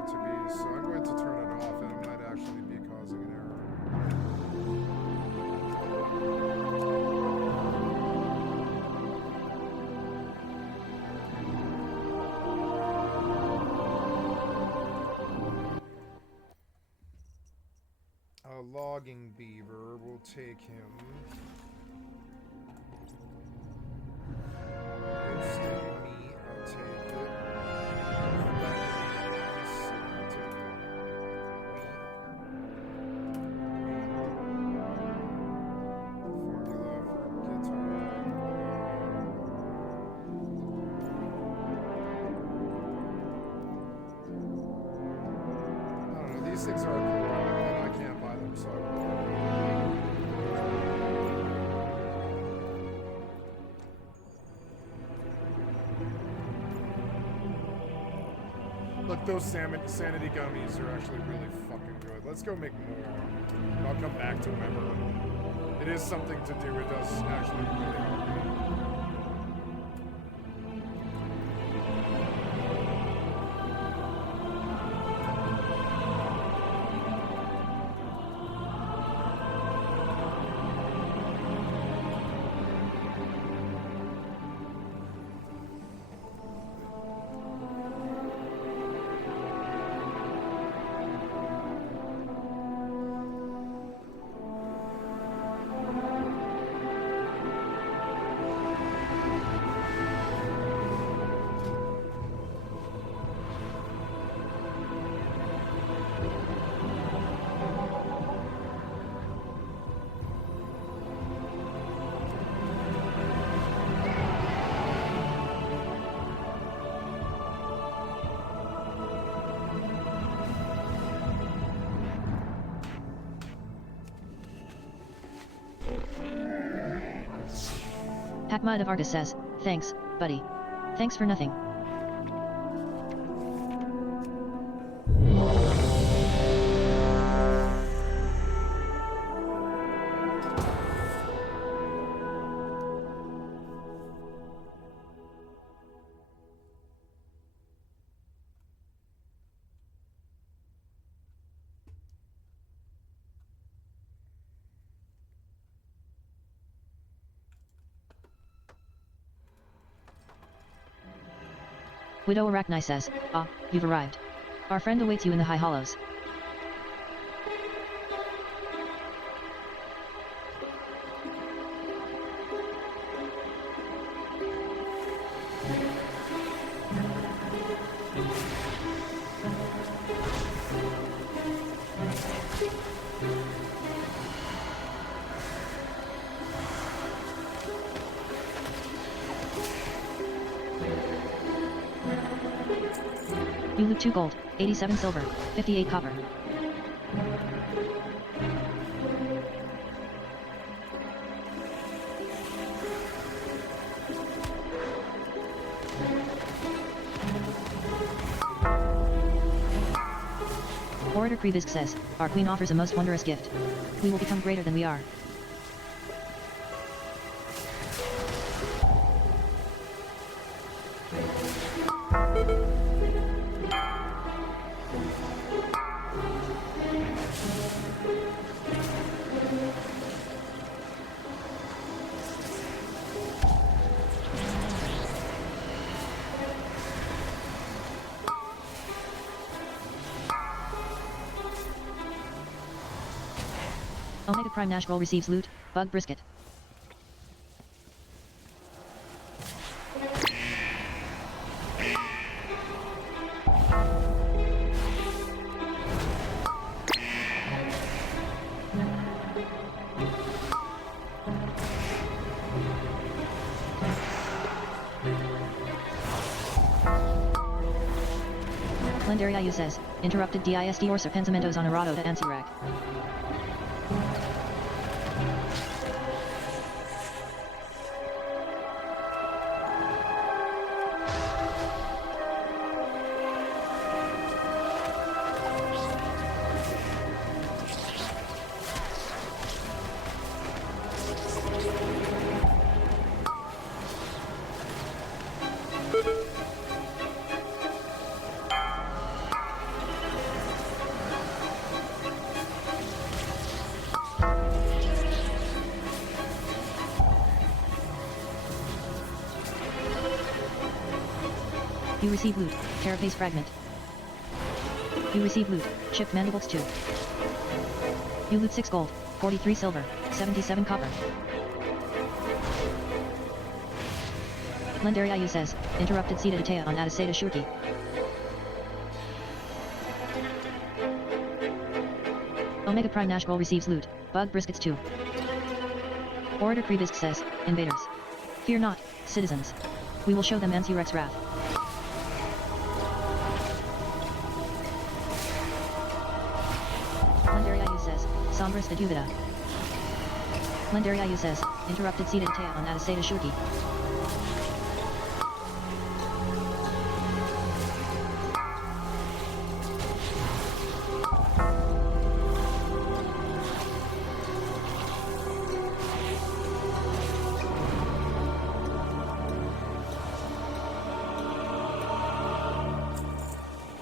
to be, so I'm going to turn it off and it might actually be causing an error. A logging beaver, we'll take him. Roasted meat, I'll take it. These things are and I can't buy them, so look, those sanity gummies are actually really fucking good. Let's go make more. I'll come back to whenever. It is something to do. It does actually really help me. Hakmud of Argus says, Thanks, buddy. Thanks for nothing. Widow Arachni says, "Ah, you've arrived. Our friend awaits you in the High Hollows." You loot 2 gold, 87 silver, 58 copper. Orator Krevisk says, "Our queen offers a most wondrous gift. We will become greater than we are." Omega Prime Nashgirl receives loot, bug brisket. Lendariayu says, "Interrupted DISD or Serpenzamentos on Arado to Ansirak." You receive loot, Carapace Fragment. You receive loot, Chipped Mandibles 2. You loot 6 gold, 43 silver, 77 copper. Lendariayu says, "Interrupted Sita Datea on Adiseta Shurki." Omega Prime Nashgirl receives loot, bug briskets 2. Orator Krevisk says, "Invaders. Fear not, citizens. We will show them Ansirek's wrath." Lendariayu says, "Sombras de Duvida." Lendariayu says, "Interrupted Sita Datea on Adiseta Shurki."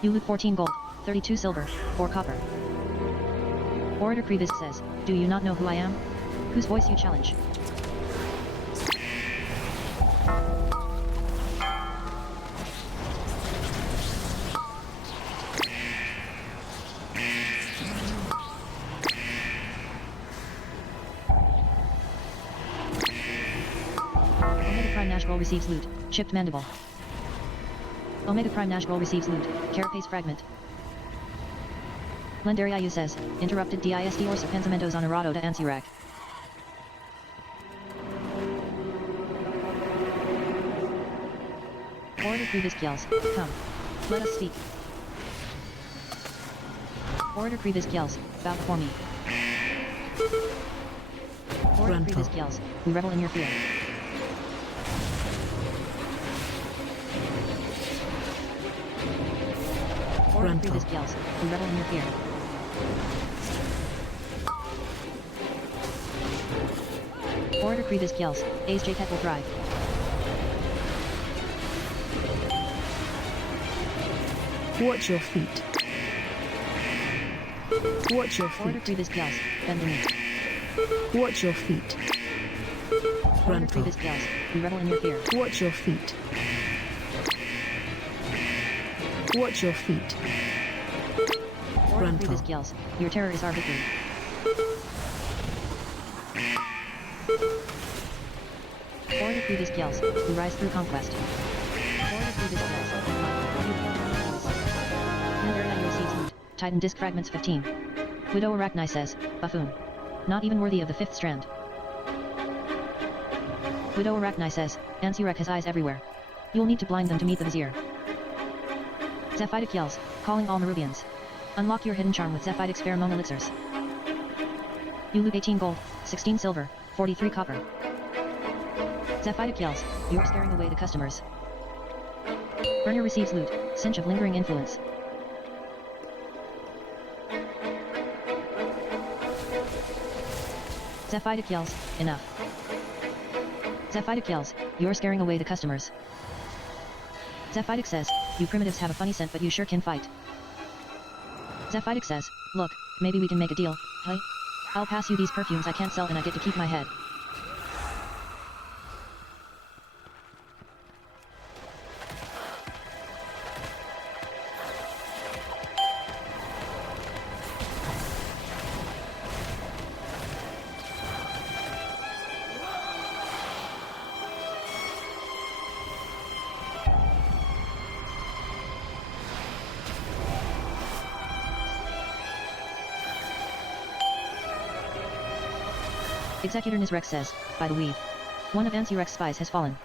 You loot 14 gold, 32 silver, 4 copper. Orator Krevisk says, "Do you not know who I am? Whose voice you challenge?" Omega Prime Nashgirl receives loot, Chipped Mandible. Omega Prime Nashgirl receives loot, Carapace Fragment. Lendariayu says, "Interrupted DISD or Serpenzamentos on Arado to Ansirak." Orator Krevisk yells, "Come. Let us speak." Orator Krevisk yells, "Bow before me." Orator Grandpa. Krevisk yells, "We revel in your fear." Order previous kills. We revel in your fear. Order previous kills. A's Skycat will thrive. Watch your feet. Watch your Order feet. previous kills. Bend the knee. Watch your feet. Order Run for. previous kills. We revel in your fear. Watch your feet. Watch your feet. Order Run previous for. kills. Your terror is our victory. Order previous kills. We rise through conquest. Order previous kills. Alldayerrydaybaby receives loot. Titan disc fragments 15. Widow Arachni says, buffoon. Not even worthy of the 5th strand. Widow Arachni says, Ansirek has eyes everywhere. You'll need to blind them to meet the Vizier. Zephidic yells, calling all Marubians. Unlock your hidden charm with Zephidic's pheromone elixirs. You loot 18 gold, 16 silver, 43 copper. Zephidic yells, you're scaring away the customers. Burner receives loot, cinch of lingering influence. Zephidic yells, enough. Zephidic yells, you're scaring away the customers. Zephidic says, you primitives have a funny scent but you sure can fight. Zephidic says, look, maybe we can make a deal, hey? I'll pass you these perfumes I can't sell and I get to keep my head. Executor Nizrex says, by the weave. One of Ansirek's spies has fallen.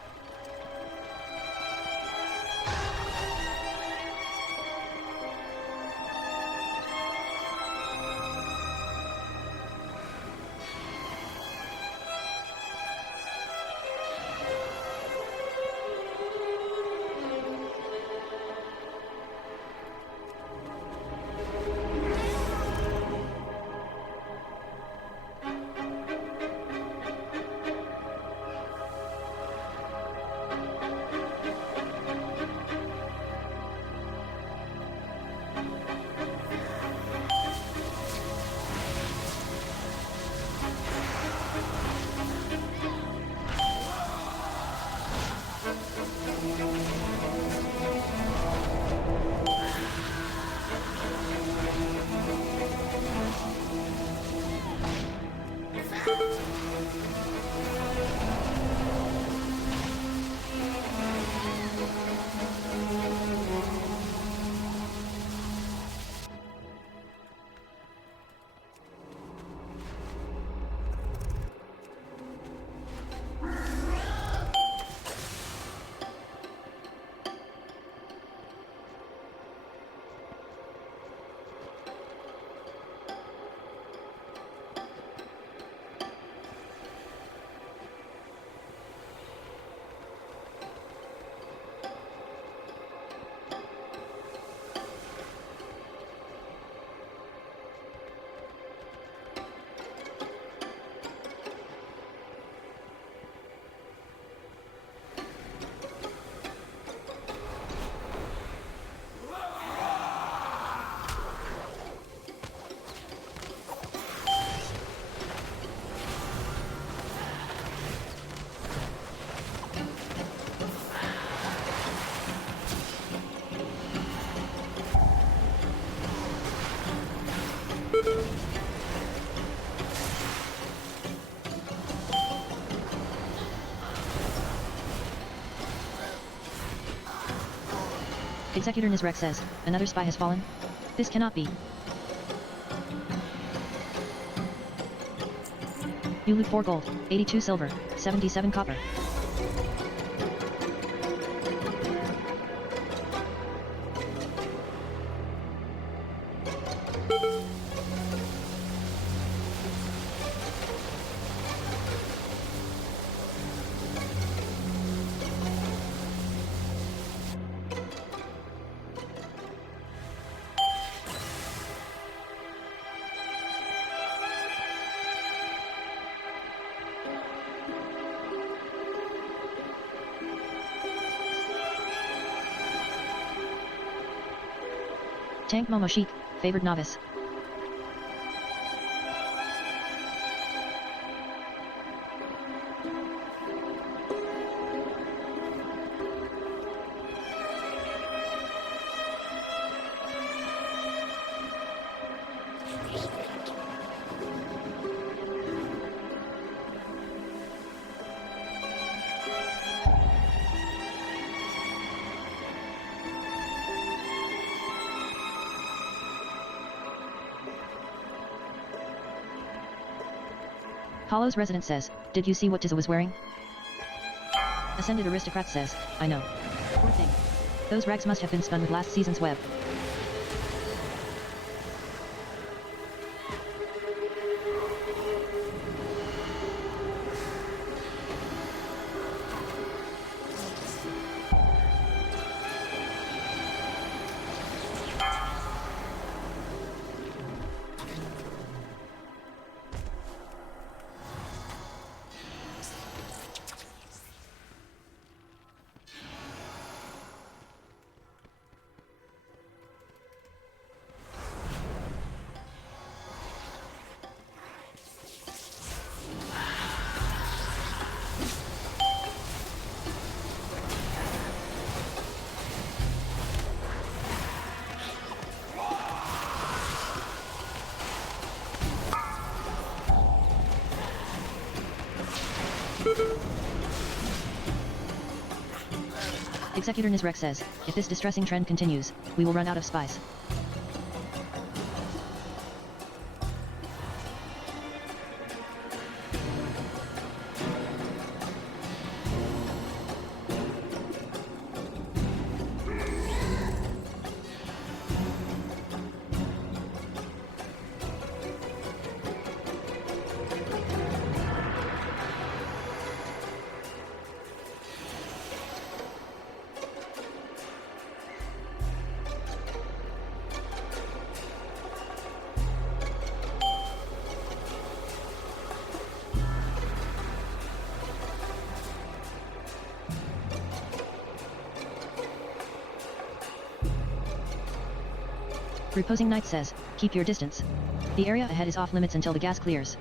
Executor Nizrex says, another spy has fallen? This cannot be. You loot 4 gold, 82 silver, 77 copper. Tank Momo Sheik, favored novice. Hollow's resident says, did you see what Tizza was wearing? Ascended aristocrat says, I know. Poor thing. Those rags must have been spun with last season's web. Executor Nizrek says, if this distressing trend continues, we will run out of spies. Reposing Knight says, keep your distance. The area ahead is off limits until the gas clears.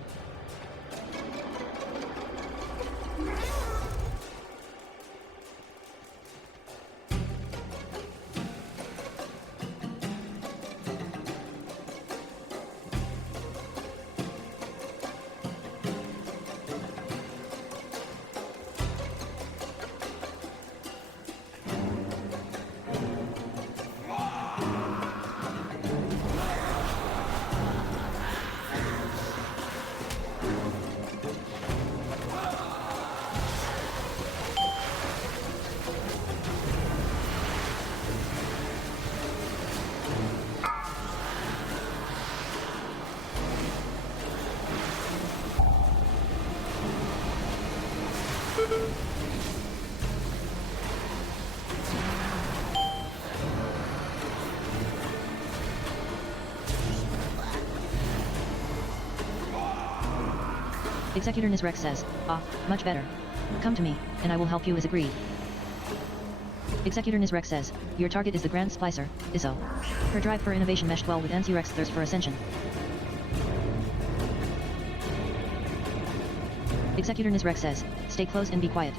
Executor Nizrek says, ah, much better. Come to me, and I will help you as agreed. Executor Nizrek says, your target is the Grand Splicer, Izzo. Her drive for innovation meshed well with NC-Rex's thirst for ascension. Executor Nizrek says, stay close and be quiet.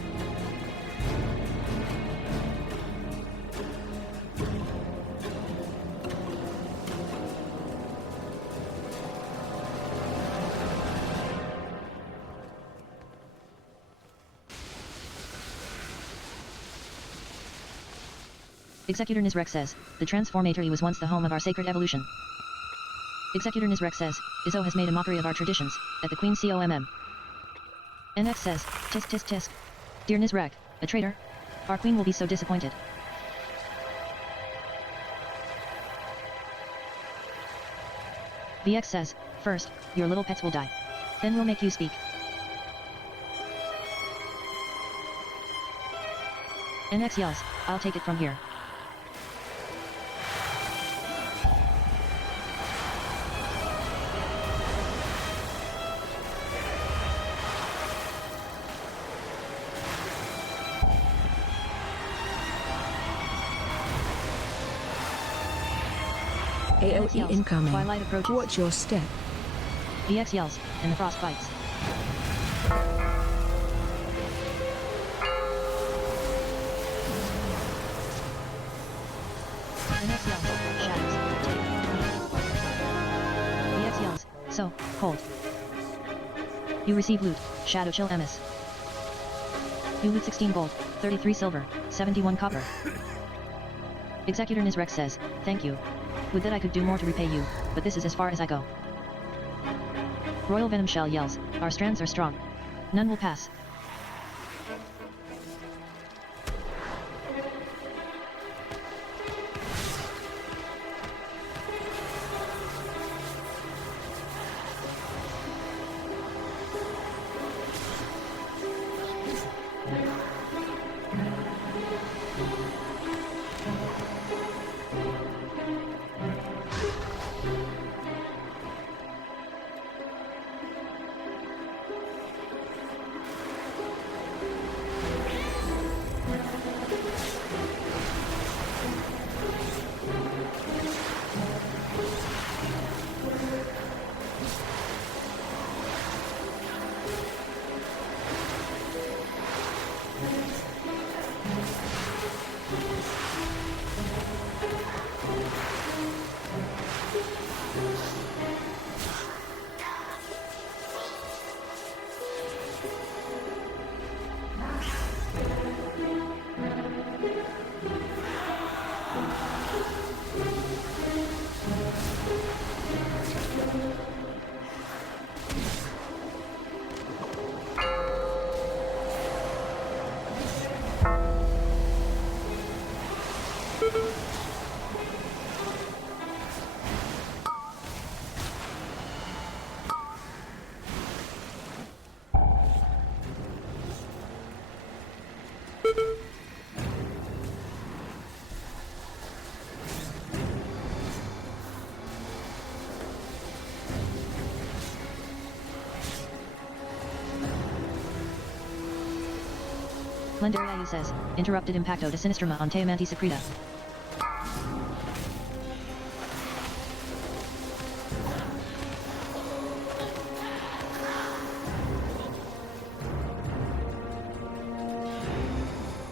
Executor Nizrek says, the Transformatory was once the home of our sacred evolution. Executor Nizrek says, Izzo has made a mockery of our traditions, at the Queen COMM. NX says, tisk tisk tisk. Dear Nizrek, a traitor? Our queen will be so disappointed. VX says, first, your little pets will die. Then we'll make you speak. NX yells, I'll take it from here. NX AOE yells. incoming. Twilight approaches. Watch your step. VX yells, and the frost bites. NX yells, shadows. VX yells, so, cold. You receive loot, Shadow Chill MS. You loot 16 gold, 33 silver, 71 copper. Executor Nizrex says, thank you. Would that I could do more to repay you, but this is as far as I go. Royal Venom Shell yells, our strands are strong. None will pass. Lendaria says, interrupted impacto de sinistrama on te manti secreta.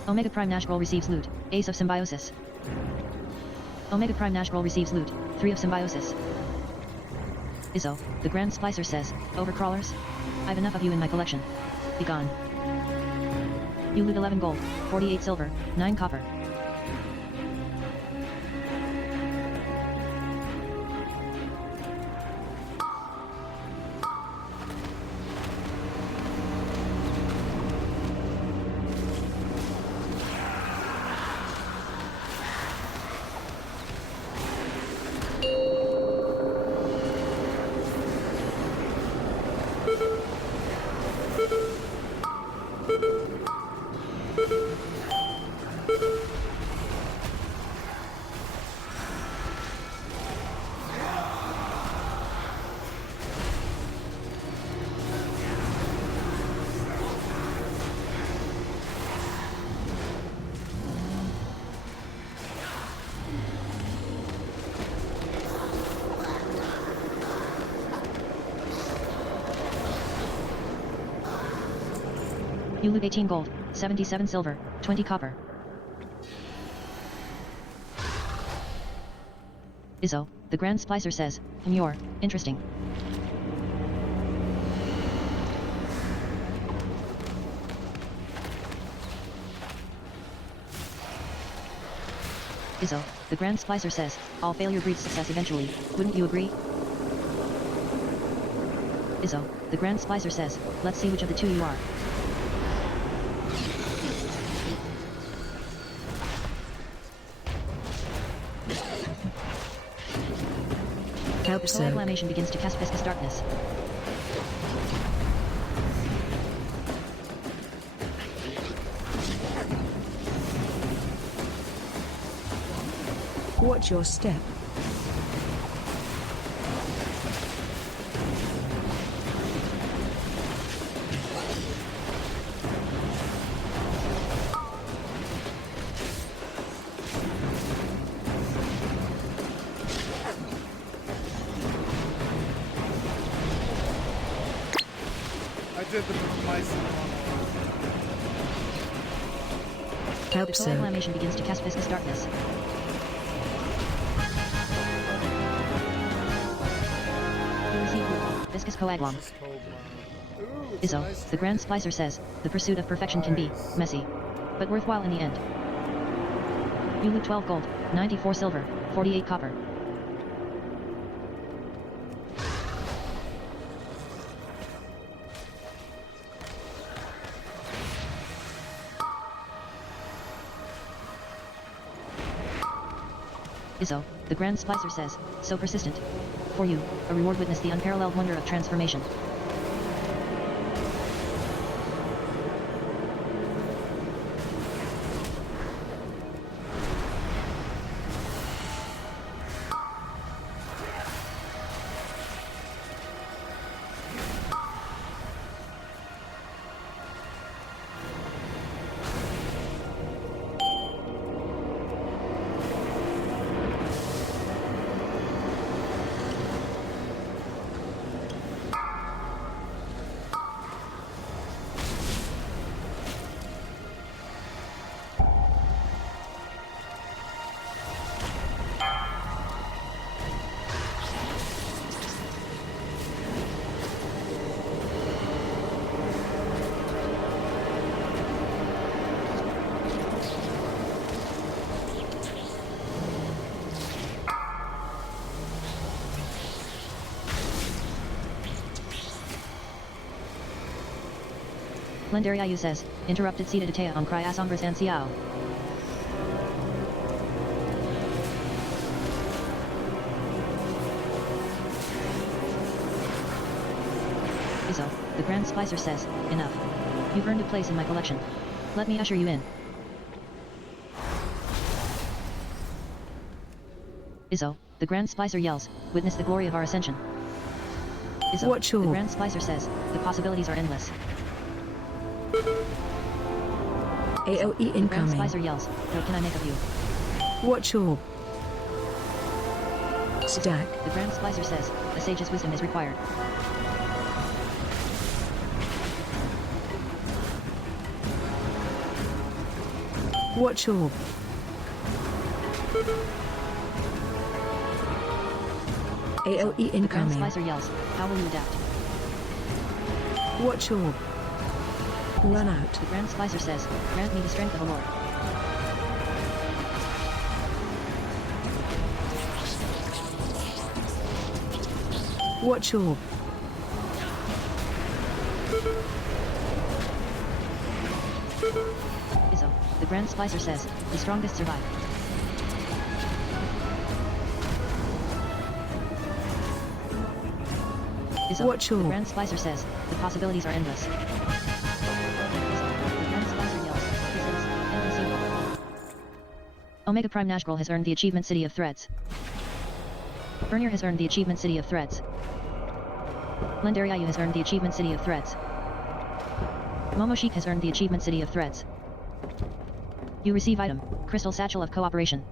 Omega Prime Nashgirl receives loot, Ace of Symbiosis. Omega Prime Nashgirl receives loot, 3 of Symbiosis. Izzo, the Grand Splicer says, overcrawlers? I've enough of you in my collection. Be gone. You loot 11 gold, 48 silver, 9 copper. You loot 18 gold, 77 silver, 20 copper. Izzo, the Grand Splicer says, you're interesting. Izzo, the Grand Splicer says, all failure breeds success eventually, wouldn't you agree? Izzo, the Grand Splicer says, let's see which of the two you are. Help The so. acclamation begins to cast viscous darkness. Watch your step. I did the mice and Help, The sir. coagulation begins to cast viscous darkness. You receive loot. Viscous coagulum. Ooh, it's a Izzo, nice the Grand drink. Splicer says, the pursuit of perfection can be Nice. messy, but worthwhile in the end. You loot 12 gold, 94 silver, 48 copper. Izzo, the Grand Splicer says, so persistent. For you, a reward witness the unparalleled wonder of transformation. Alldayerrydaybaby says, interrupted Cita de Tea on Cry as Hombres Anciao. Izzo, the Grand Splicer says, enough. You've earned a place in my collection. Let me usher you in. Izzo, the Grand Splicer yells, witness the glory of our ascension. Izzo, Watch your- the Grand Splicer says, the possibilities are endless. AOE The Grand incoming. Splicer yells, what can I make of you? Watch your stack. The Grand Splicer says, a sage's wisdom is required. Watch your AOE The Grand incoming. Splicer yells, how will you adapt? Watch your run out. The Grand Splicer says, grant me the strength of a lord. Watch your Izzo, the Grand Splicer says, the strongest survive. Izzo, Watch your- the Grand Splicer says, the possibilities are endless. Izzo, the Grand Splicer yells, he says, endless evil. Omega Prime Nashgrel has earned the achievement City of Threads. Bernier has earned the achievement City of Threads. Alldayerrydaybaby has earned the achievement City of Threads. Momoshik has earned the achievement City of Threads. You receive item, Crystal Satchel of Cooperation.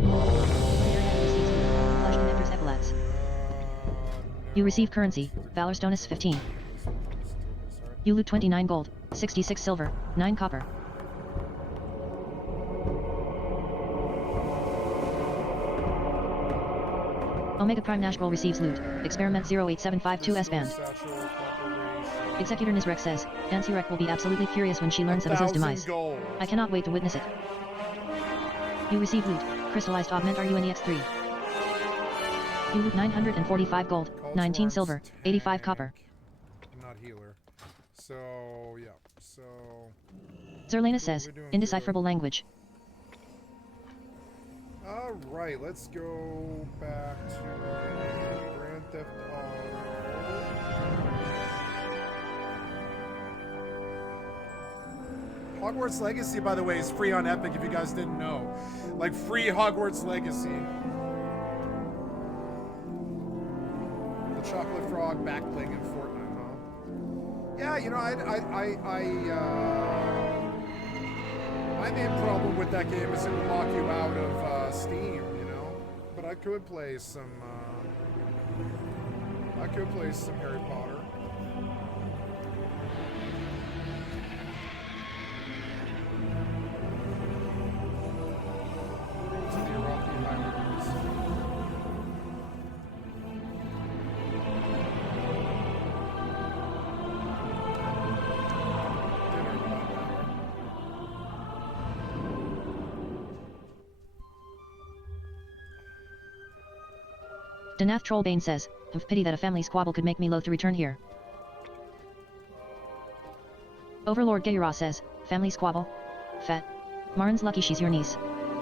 Flash Connector's Epaulets. You receive currency, Valor Stonus 15. You loot 29 gold, 66 silver, 9 copper. Omega Prime Nashgrel receives loot, Experiment 08752 S-Band. Executor Nizrek says, Ansirek will be absolutely furious when she learns of Izzo's demise. Gold. I cannot wait to witness it. You receive loot, Crystallized Augment RUNEX3. You loot 945 gold, 19 silver, 85 copper. I'm not healer. So, yeah. So, Zerlena says, indecipherable language. alright, let's go back to Grand Theft Auto. Hogwarts Legacy, by the way, is free on Epic if you guys didn't know. Like, free Hogwarts Legacy. The Chocolate Frog backbling in Fortnite, huh? Yeah, you know, my main problem with that game is it would lock you out of Steam, you know? But I could play some, Harry Potter. Danath Trollbane says, "Of pity that a family squabble could make me loath to return here." Overlord Gayura says, "Family squabble? Fat. Marin's lucky she's your niece.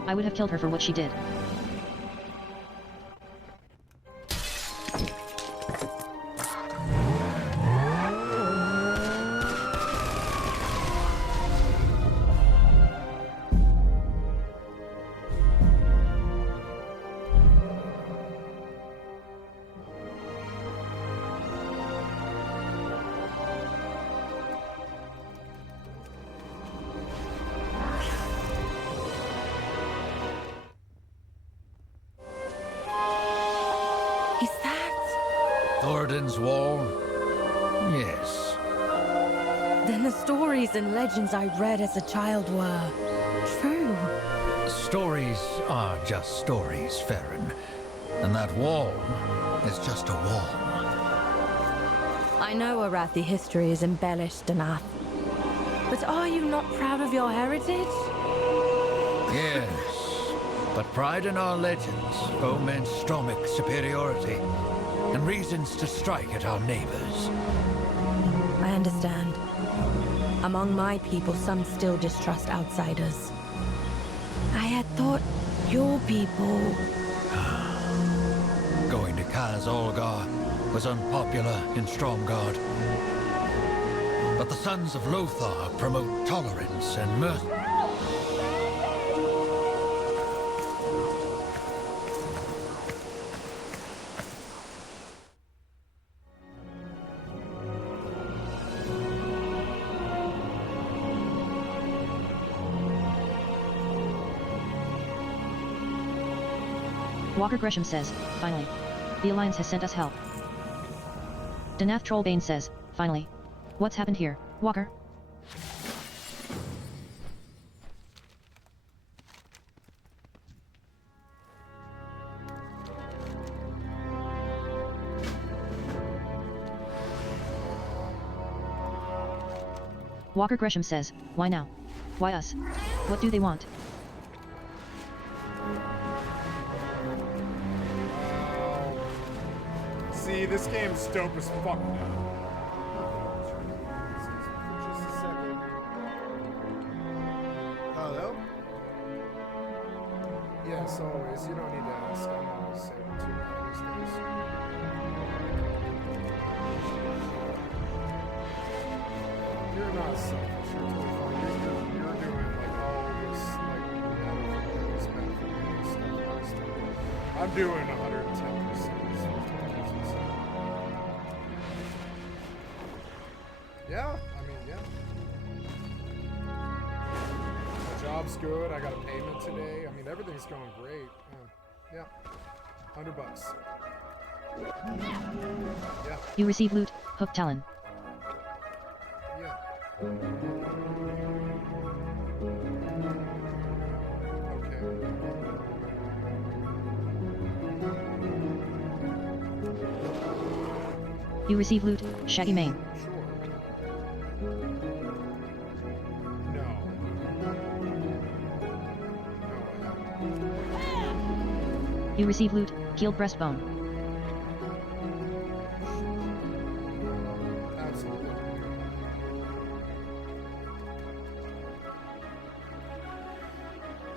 I would have killed her for what she did." Is that? Thoradin's wall? Yes. Then the stories and legends I read as a child were true. Stories are just stories, Farron. And that wall is just a wall. I know Arathi history is embellished, Danath. But are you not proud of your heritage? Yes. But pride in our legends foments stomach superiority and reasons to strike at our neighbors. I understand. Among my people, some still distrust outsiders. I had thought your people... Going to Kaz Olgar was unpopular in Stromgarde. But the Sons of Lothar promote tolerance and mercy. Walker Gresham says, "Finally. The Alliance has sent us help." Danath Trollbane says, "Finally. What's happened here, Walker?" Walker Gresham says, "Why now? Why us? What do they want?" See, this game's dope as fuck now. Just a second. Hello? Yes, always. You don't need to ask. I'm always saving too these days. You're not selfish. You're totally fine. You're doing like all this, like, this benefit stuff. I'm doing 110%. Yeah, I mean, yeah. My job's good. I got a payment today. I mean, everything's going great. Yeah. $100. Yeah. You receive loot, Hook Talon. Yeah. You receive loot, Shaggy Mane. You receive loot, Keeled Breastbone. Absolutely.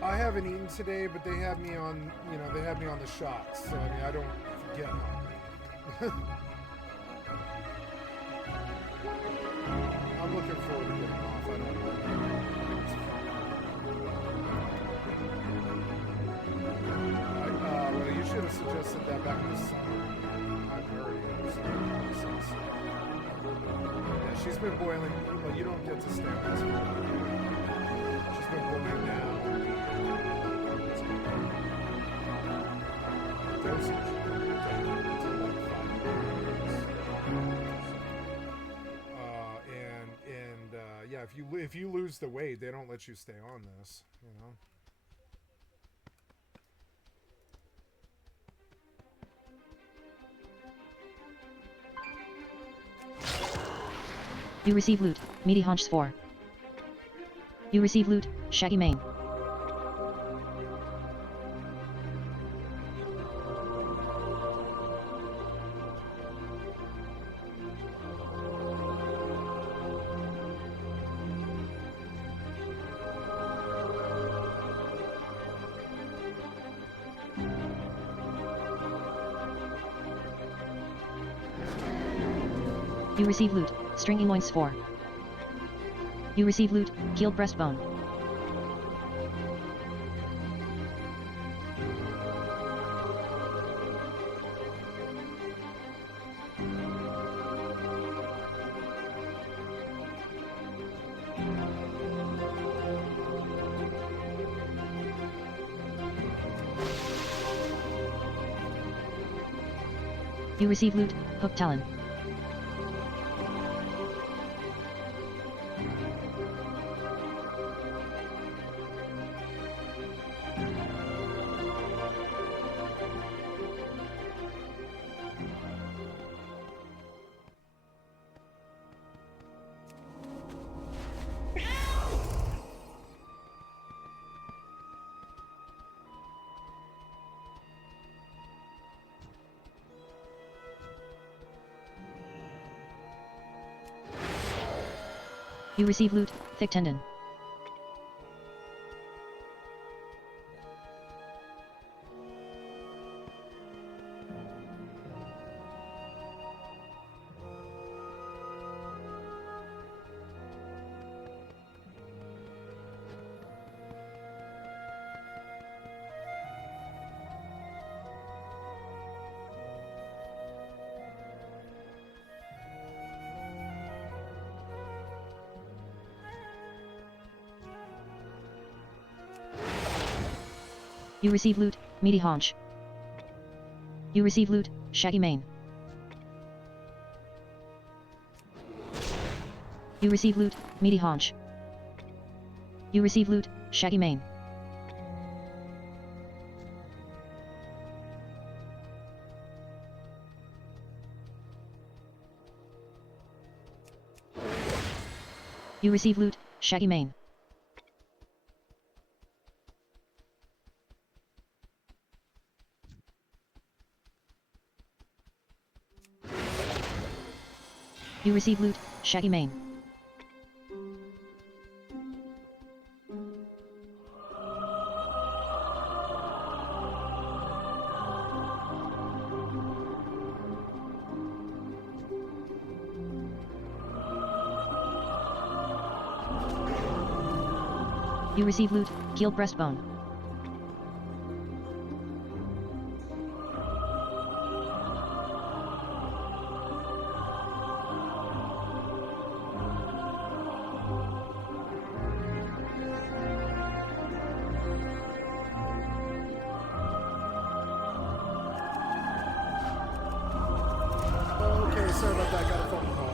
I haven't eaten today, but they have me on, they have me on the shots, so I mean, I don't get hungry. I'm looking forward to getting off. I don't know. Well, you should have suggested that back in the summer. I'm already since. Yeah, she's been boiling. Well, you don't get to stay on this one. She's been boiling down. Dosage. Yeah, if you lose the weight, they don't let you stay on this, You receive loot, Meaty Haunch Spore. You receive loot, Shaggy Mane. You receive loot, stringy loins 4. You receive loot, keeled breastbone. You receive loot, hook talon. You receive loot, thick tendon. You receive loot, meaty haunch. You receive loot, shaggy mane. You receive loot, meaty haunch. You receive loot, shaggy mane. You receive loot, shaggy mane. You receive loot, shaggy mane. You receive loot, keeled breastbone. Okay, sorry about that, got a phone call.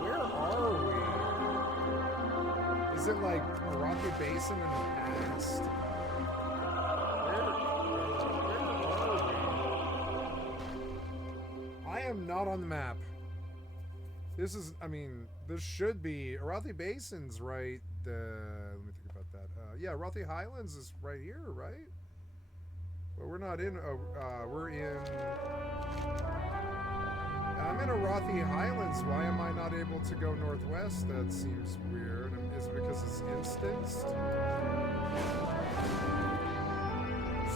Where are we? Is it like Arathi Basin in the past? Where are we? I am not on the map. This is, I mean, this should be, Arathi Basin's right, let me think about that. Yeah, Arathi Highlands is right here, right? But we're not in, we're in, I'm in Arathi Highlands. Why am I not able to go northwest? That seems weird. Is it because it's instanced?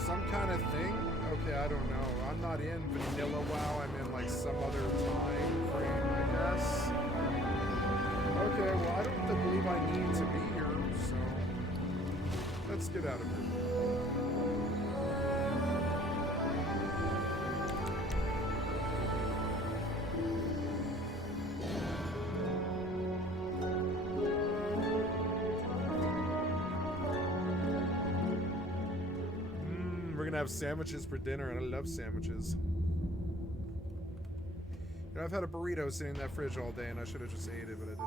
Some kind of thing? Okay, I don't know. I'm not in vanilla WoW. I'm in like some other time frame, I guess. Okay, well I don't believe I need to be here, so let's get out of here. We're gonna have sandwiches for dinner, and I love sandwiches. You know, I've had a burrito sitting in that fridge all day, and I should have just ate it, but I didn't.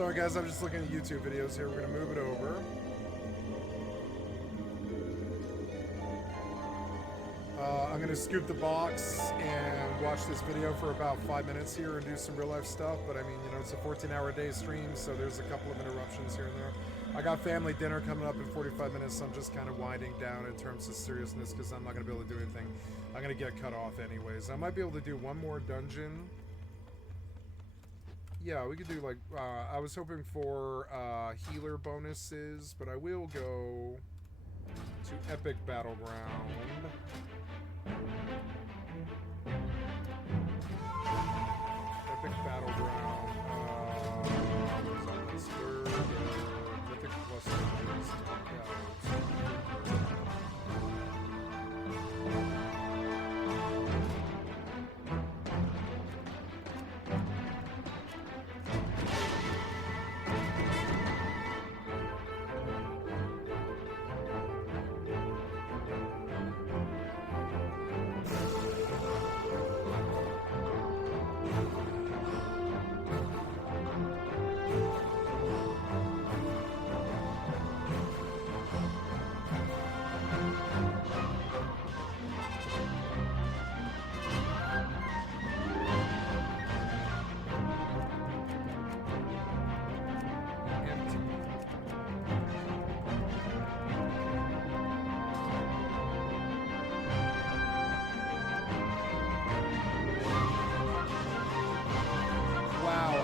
Sorry guys, I'm just looking at YouTube videos here. We're gonna move it over. I'm gonna scoop the box and watch this video for about 5 minutes here and do some real life stuff. But I mean, you know, it's a 14-hour day stream, so there's a couple of interruptions here and there. I got family dinner coming up in 45 minutes, so I'm just kind of winding down in terms of seriousness because I'm not gonna be able to do anything. I'm gonna get cut off anyways. I might be able to do one more dungeon. Yeah, we could do like, I was hoping for healer bonuses, but I will go to Epic Battleground. Epic Battleground, what's third, Mythic Plus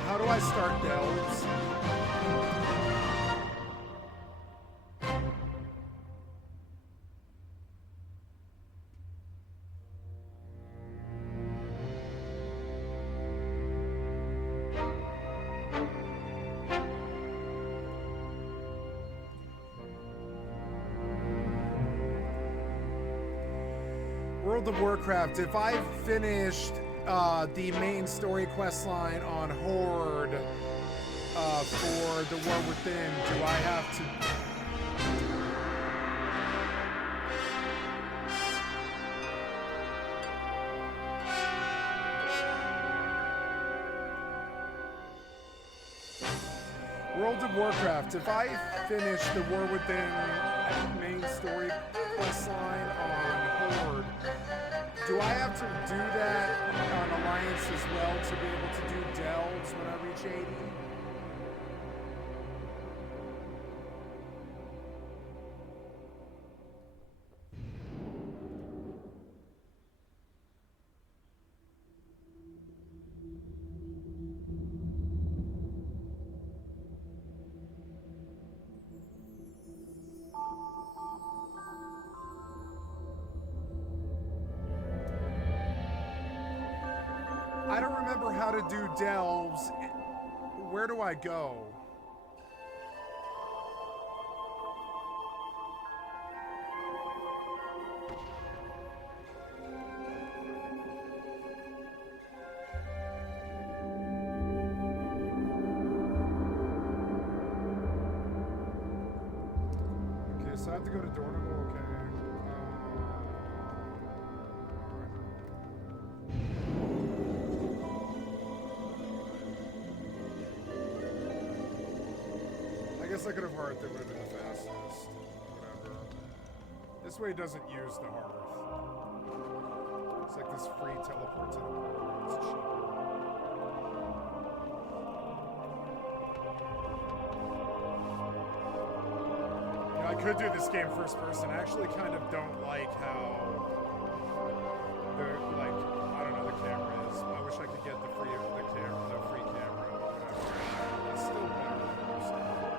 How do I start delves? World of Warcraft, if I finished the main story quest line on Horde for the War Within, do I have to... World of Warcraft, if I finish the War Within main story quest line on Horde, do I have to do that on Alliance as well to be able to do delves when I reach 80? I don't remember how to do delves. Where do I go? Okay, so I have to go to Dornival, okay. I guess I could have hearthed, it would have been the fastest. Whatever. This way it doesn't use the hearth. It's like this free teleport to the portal. It's cheaper. You know, I could do this game first person. I actually kind of don't like how the, like, I don't know, the camera is. I wish I could get the free camera, the free camera, or whatever. It's still better than first person.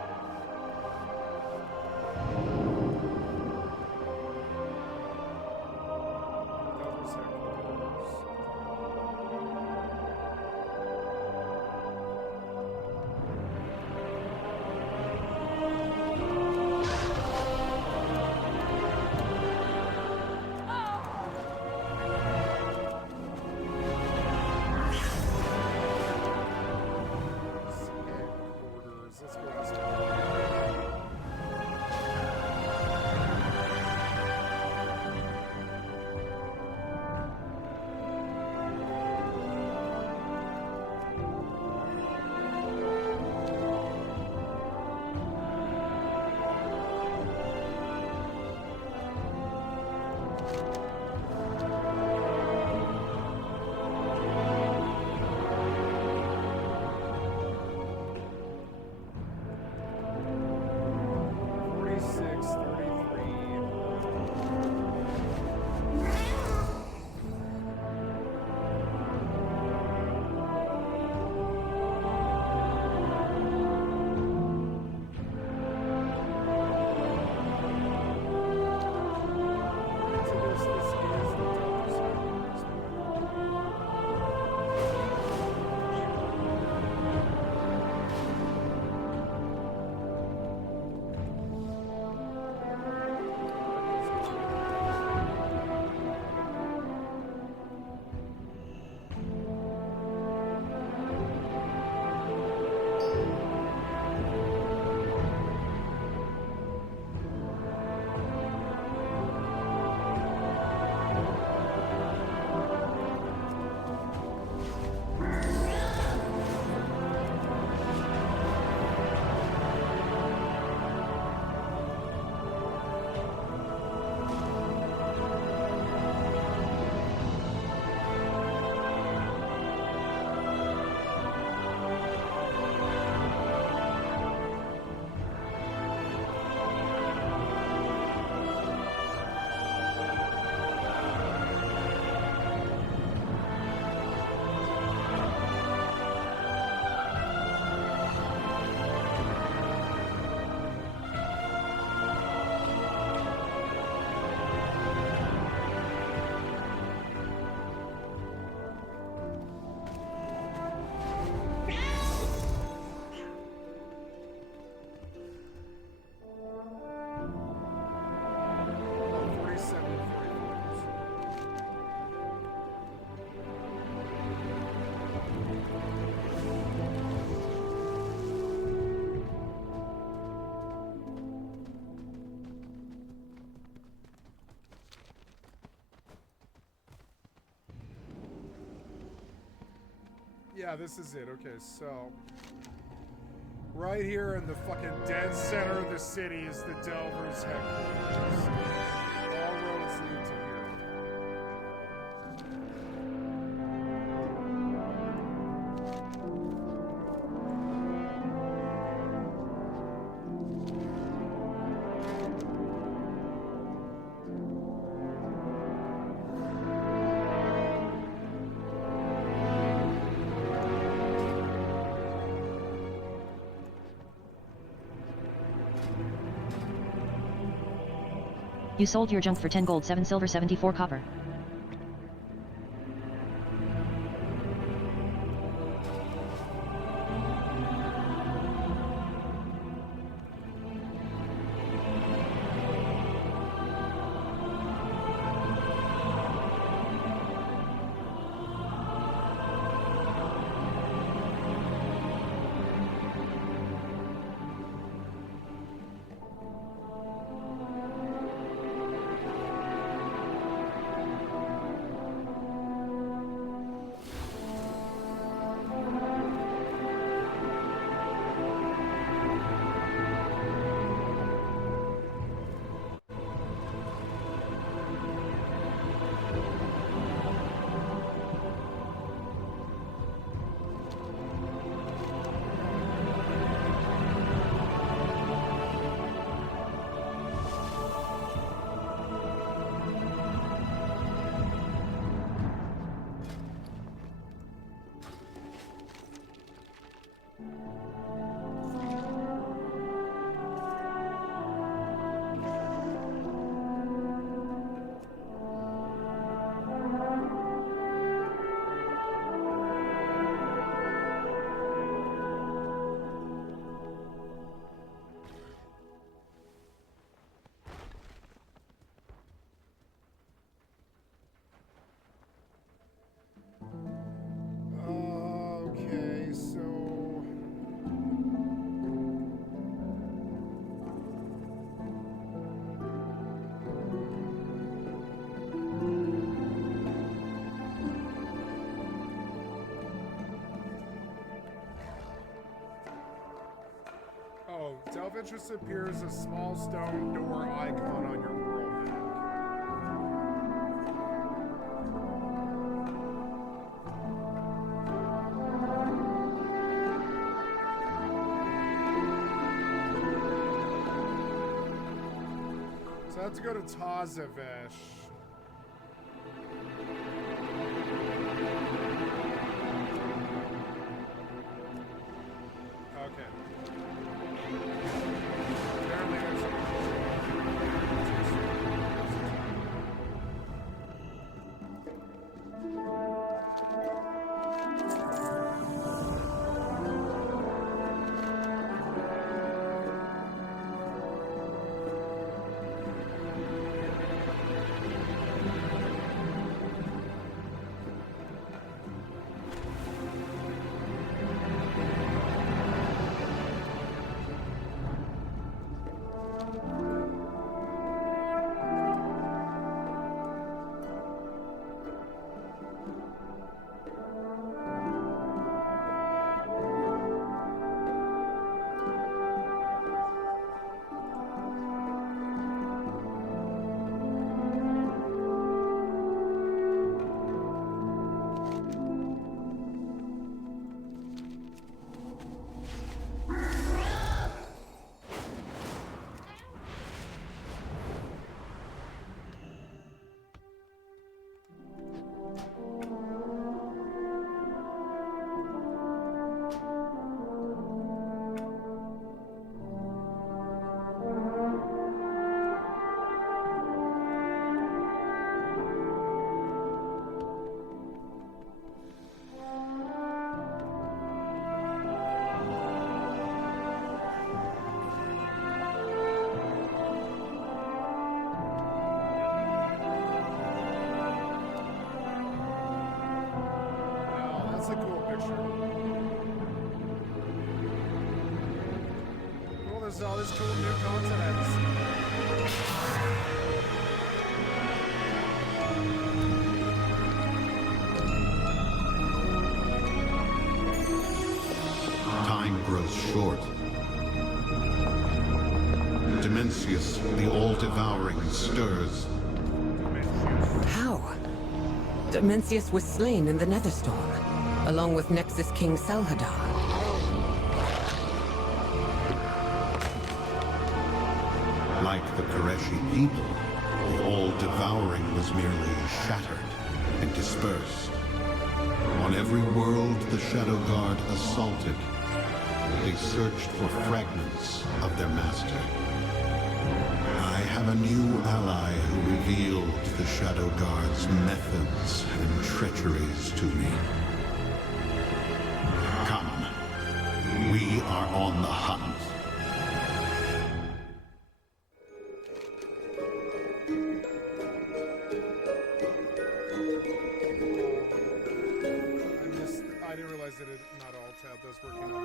Yeah, this is it. Okay, so right here in the fucking dead center of the city is the Delvers headquarters. All roads lead to here. You sold your junk for 10 gold, 7 silver, 74 copper. Okay, so Delvintress appears a small stone door icon on your world map. So I have to go to Tazavesh. Okay. Apparently there's That's a cool picture. Cool, there's all this cool new content I haven't seen. short. Dimensius, the all-devouring, stirs. How? Dimensius was slain in the Netherstorm, along with Nexus King Salhadar. Like the Koreshi people, the all-devouring was merely shattered and dispersed. On every world the Shadow Guard assaulted, they searched for fragments of their master. I have a new ally who revealed the Shadow Guard's methods and treacheries to me. Come, we are on the hunt. I didn't realize that it not all tab does working on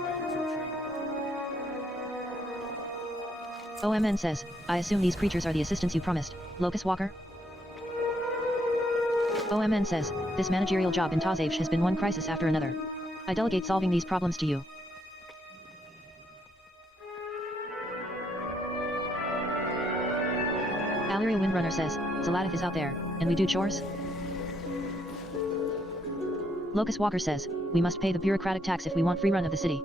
my YouTube channel. OMN says, I assume these creatures are the assistants you promised, Locust Walker? OMN says, this managerial job in Tazavsh has been one crisis after another. I delegate solving these problems to you. Alleria Windrunner says, Zalatif is out there, and we do chores? Locust Walker says, we must pay the bureaucratic tax if we want free run of the city.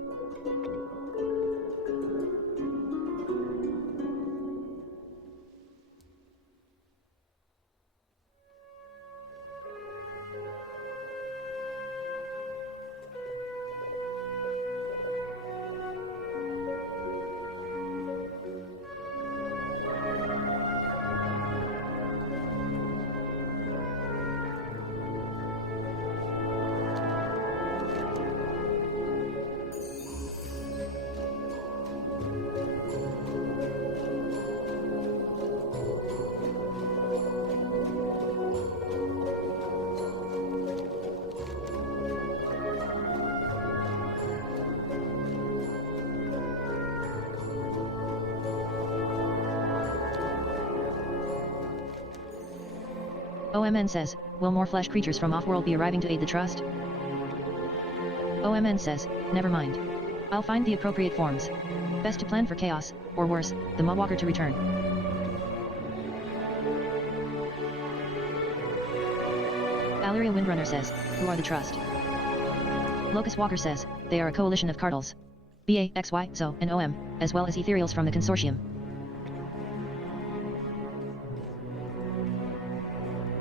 OMN says, will more flesh creatures from off-world be arriving to aid the Trust? OMN says, never mind. I'll find the appropriate forms. Best to plan for chaos, or worse, the Mudwalker to return. Alleria Windrunner says, who are the Trust? Locust Walker says, they are a coalition of Cardals. BA, XY, ZO, and OM, as well as ethereals from the consortium.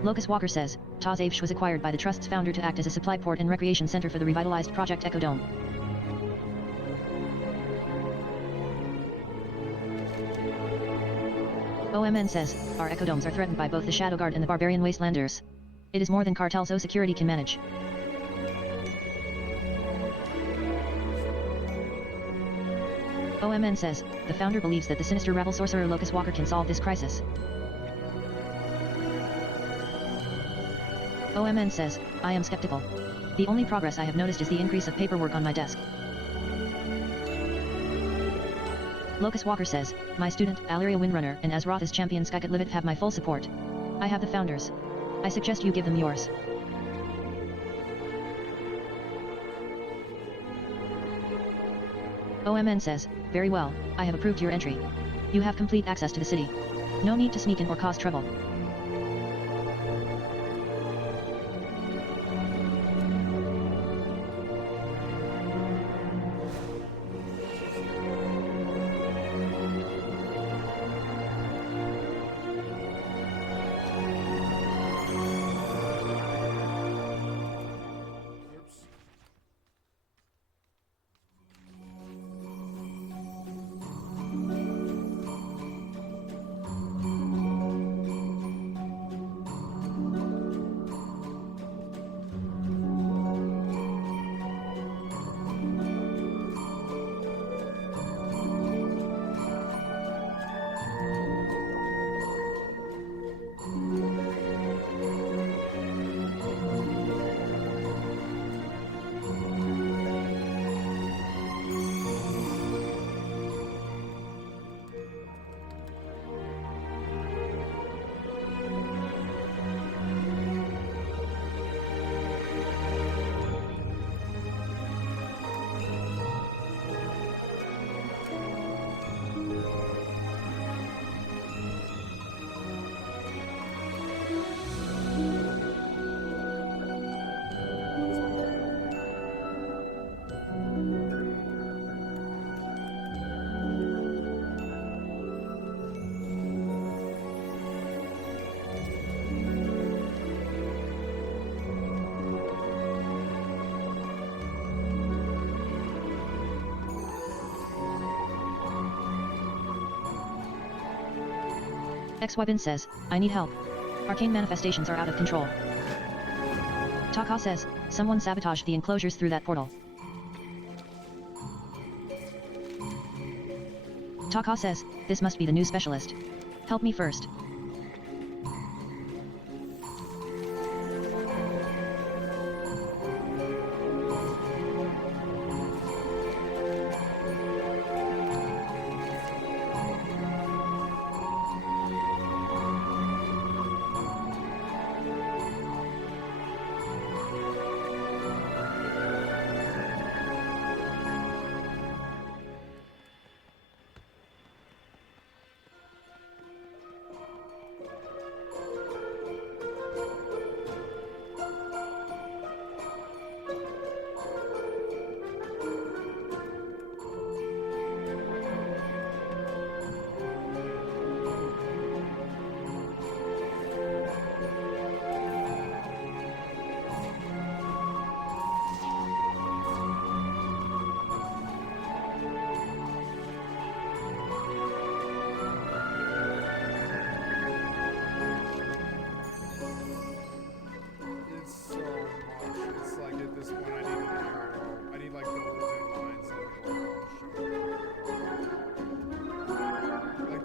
Locust Walker says, Tazavsh was acquired by the Trust's founder to act as a supply port and recreation center for the revitalized Project Echo Dome. OMN says, our Echo Domes are threatened by both the Shadow Guard and the Barbarian Wastelanders. It is more than Cartel's O security can manage. OMN says, the founder believes that the sinister rebel sorcerer Locust Walker can solve this crisis. OMN says, I am skeptical. The only progress I have noticed is the increase of paperwork on my desk. Locust Walker says, my student, Alleria Windrunner, and Azeroth's champion Skycatlive have my full support. I have the founders. I suggest you give them yours. OMN says, very well, I have approved your entry. You have complete access to the city. No need to sneak in or cause trouble. XYBin says, I need help. Arcane manifestations are out of control. Taka says, someone sabotaged the enclosures through that portal. Taka says, this must be the new specialist. Help me first.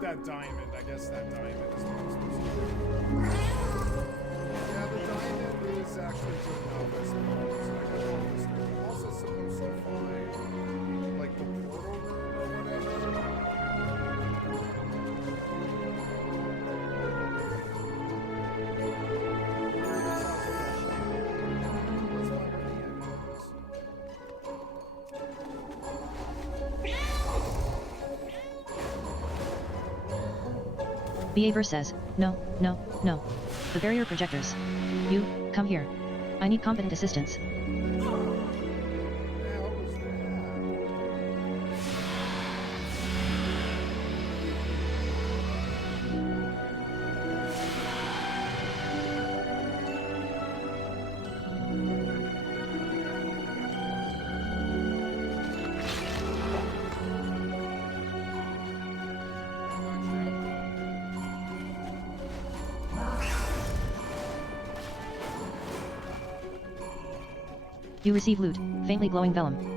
That diamond, I guess that diamond is what I'm supposed to do. Yeah, the diamond is actually good novice. I'm also supposed to find, like, the portal room or whatever. Behavior says, no, no, no. The barrier projectors. You, come here. I need competent assistance. You receive loot, faintly glowing vellum.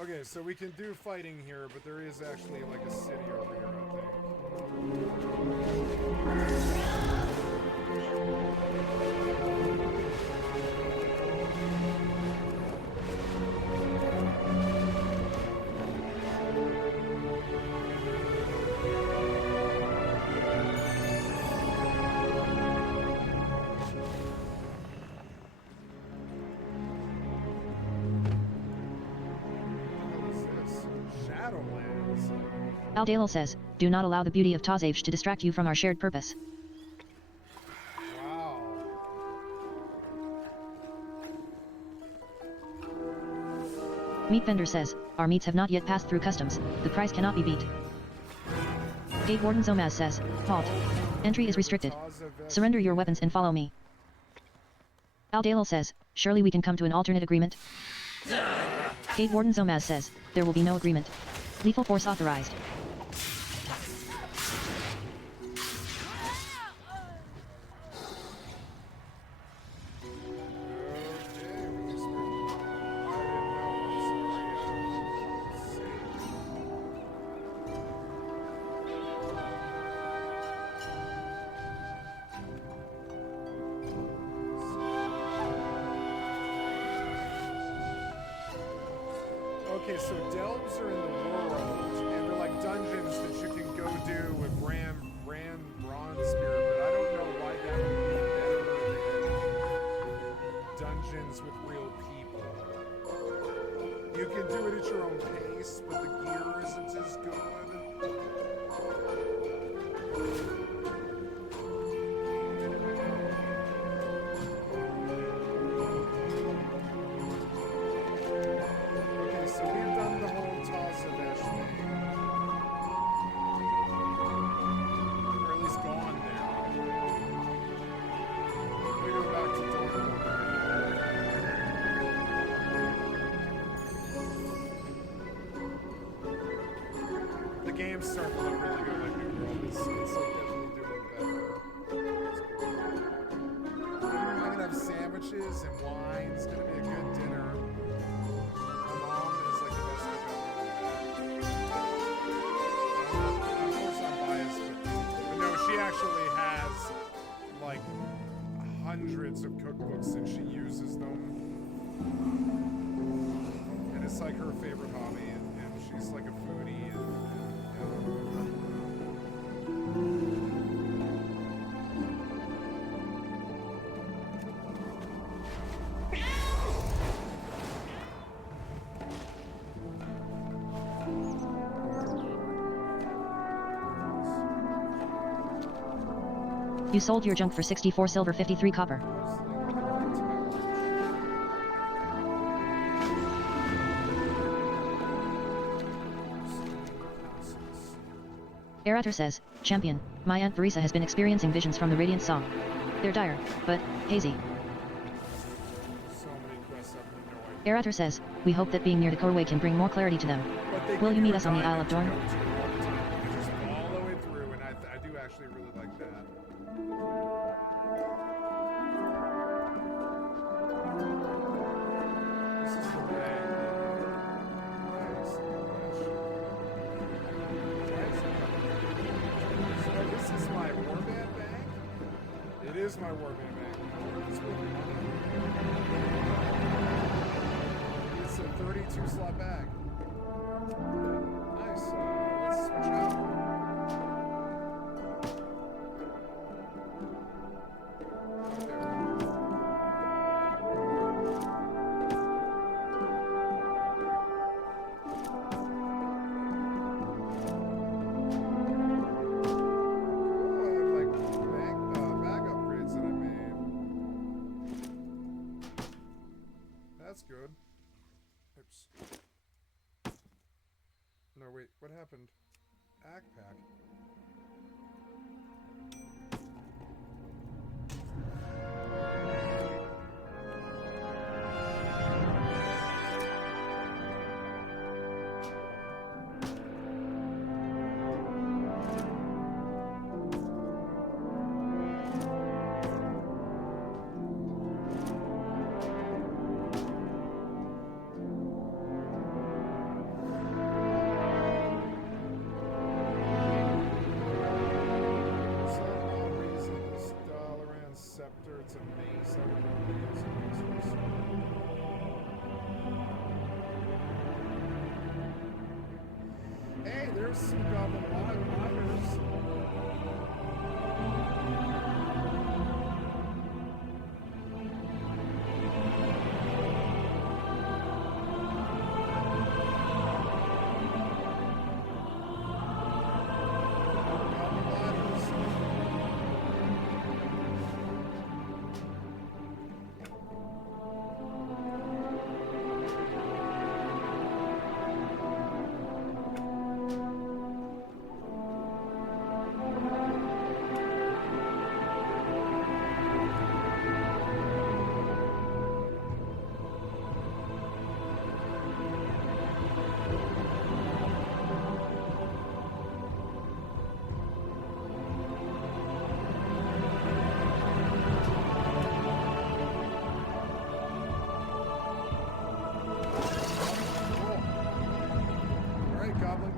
Okay, so we can do fighting here, but there is actually like a city over here, Alldayerrydaybaby says, do not allow the beauty of Tazavj to distract you from our shared purpose. Wow. Meat vendor says, our meats have not yet passed through customs, the price cannot be beat. Gate warden Zomaz says, halt. Entry is restricted. Surrender your weapons and follow me. Alldayerrydaybaby says, surely we can come to an alternate agreement? Gate Warden Zomaz says, there will be no agreement. Lethal force authorized. Okay, so delves are in the world, and they're like dungeons that you can go do with Ram Bronze Spear, but I don't know why that would be better than dungeons with real people. You can do it at your own pace, but the gear isn't as good. So we've done the whole Tazavesh thing. Or at least gone there. We go back to Dortmund. The game's starting to look really good like New World. It's like definitely doing better. I'm gonna have sandwiches and wine. It's gonna be a good dinner. She actually has like hundreds of cookbooks and she uses them, and it's like her favorite hobby, and she's like a foodie, and You sold your junk for 64 silver 53 copper. Erator says, Champion, my Aunt Barisa has been experiencing visions from the Radiant Song. They're dire, but hazy. Erator says, we hope that being near the Corway can bring more clarity to them. Will you meet us on the Isle of Dorn? just follow it through, and I do actually really like that. This is the bag. Nice. So this is my warband bag? It is my warband bag. It's a 32 slot bag. Nice. Let's switch it out. That's good. Oops. No, wait, what happened? Backpack. It's a mace. I don't know what it is. Hey, there's some goblin miners.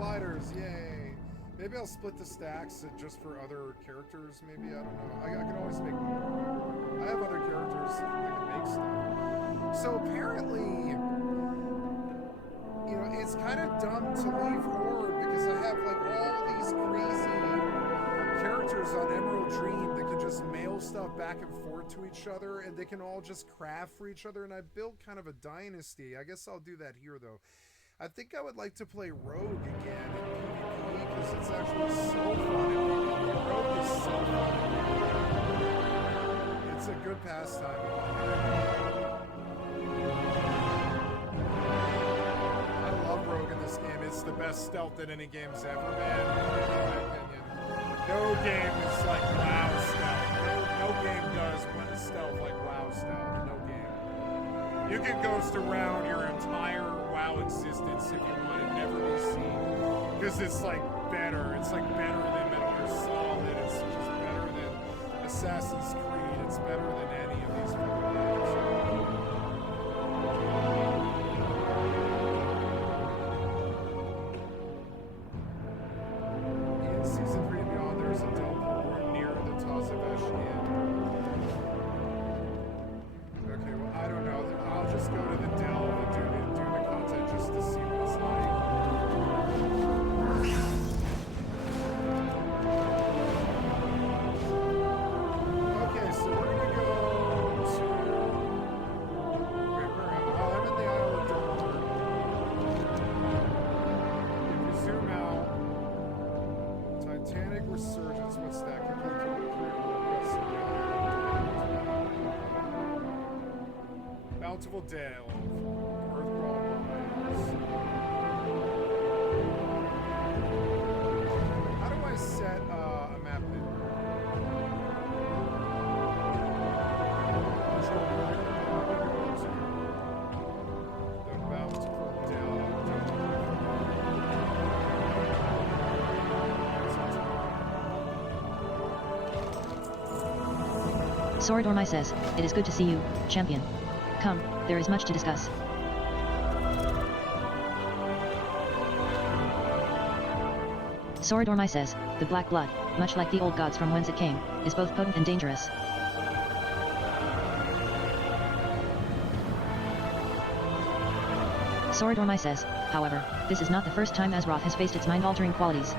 gliders, yay! Maybe I'll split the stacks just for other characters, maybe, I don't know. I can always make more. I have other characters that can make stuff. So apparently, you know, it's kind of dumb to leave Horde because I have like all these crazy characters on Emerald Dream that can just mail stuff back and forth to each other, and they can all just craft for each other, and I built kind of a dynasty. I guess I'll do that here, though. I think I would like to play Rogue again in PvP, because it's actually so fun in PvP. Rogue is so fun in PvP. It's a good pastime. I love Rogue in this game. It's the best stealth that any game's ever been, in my opinion. No game is like WoW stealth. No game does stealth like WoW stealth. No game. You can ghost around your entire WoW existence if you want to never be seen. Because it's like better. It's like better than Metal Gear Solid. It's just better than Assassin's Creed. It's better than any of these fucking games. In Season 3 and beyond, there's a Delport near the Tazavesh Inn. Okay, well, I don't know. I'll just go to the Delve and do the content just to see what it's like. Okay, so we're gonna go to... Wait, where am I? Oh, I'm in the Isle of Delport. If you zoom out, Titanic Resurgence, what's that? Complete Bountiful Dale, Earthbrawl Mines. How do I set a map in? The Bountiful Dale. Sword Ormai says, "It is good to see you, champion. Come, there is much to discuss." Sword Ormai says, "The black blood, much like the old gods from whence it came, is both potent and dangerous." Sword Ormai says, "However, this is not the first time Azeroth has faced its mind-altering qualities."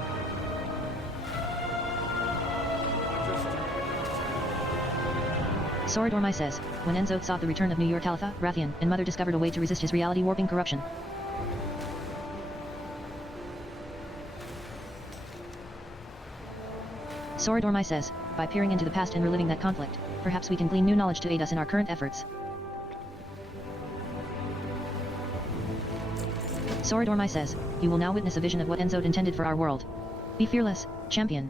Sword Ormai says, "When Enzo sought the return of New York Calitha, Rathian, and Mother discovered a way to resist his reality-warping corruption." Sword Ormai says, "By peering into the past and reliving that conflict, perhaps we can glean new knowledge to aid us in our current efforts." Sword Ormai says, "You will now witness a vision of what Enzo intended for our world. Be fearless, champion."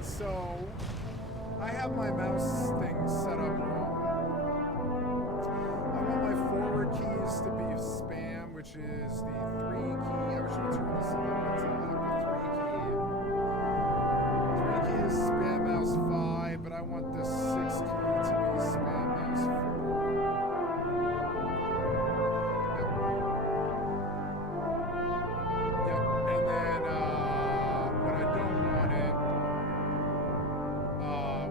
So, I have my mouse thing set up wrong. I want my forward keys to be spam, which is the 3 key. I wish I would turn this a little bit to the 3 key. 3 key is spam mouse 5, but I want the 6 key to be spam mouse 4. Yep, and then, when I don't want it,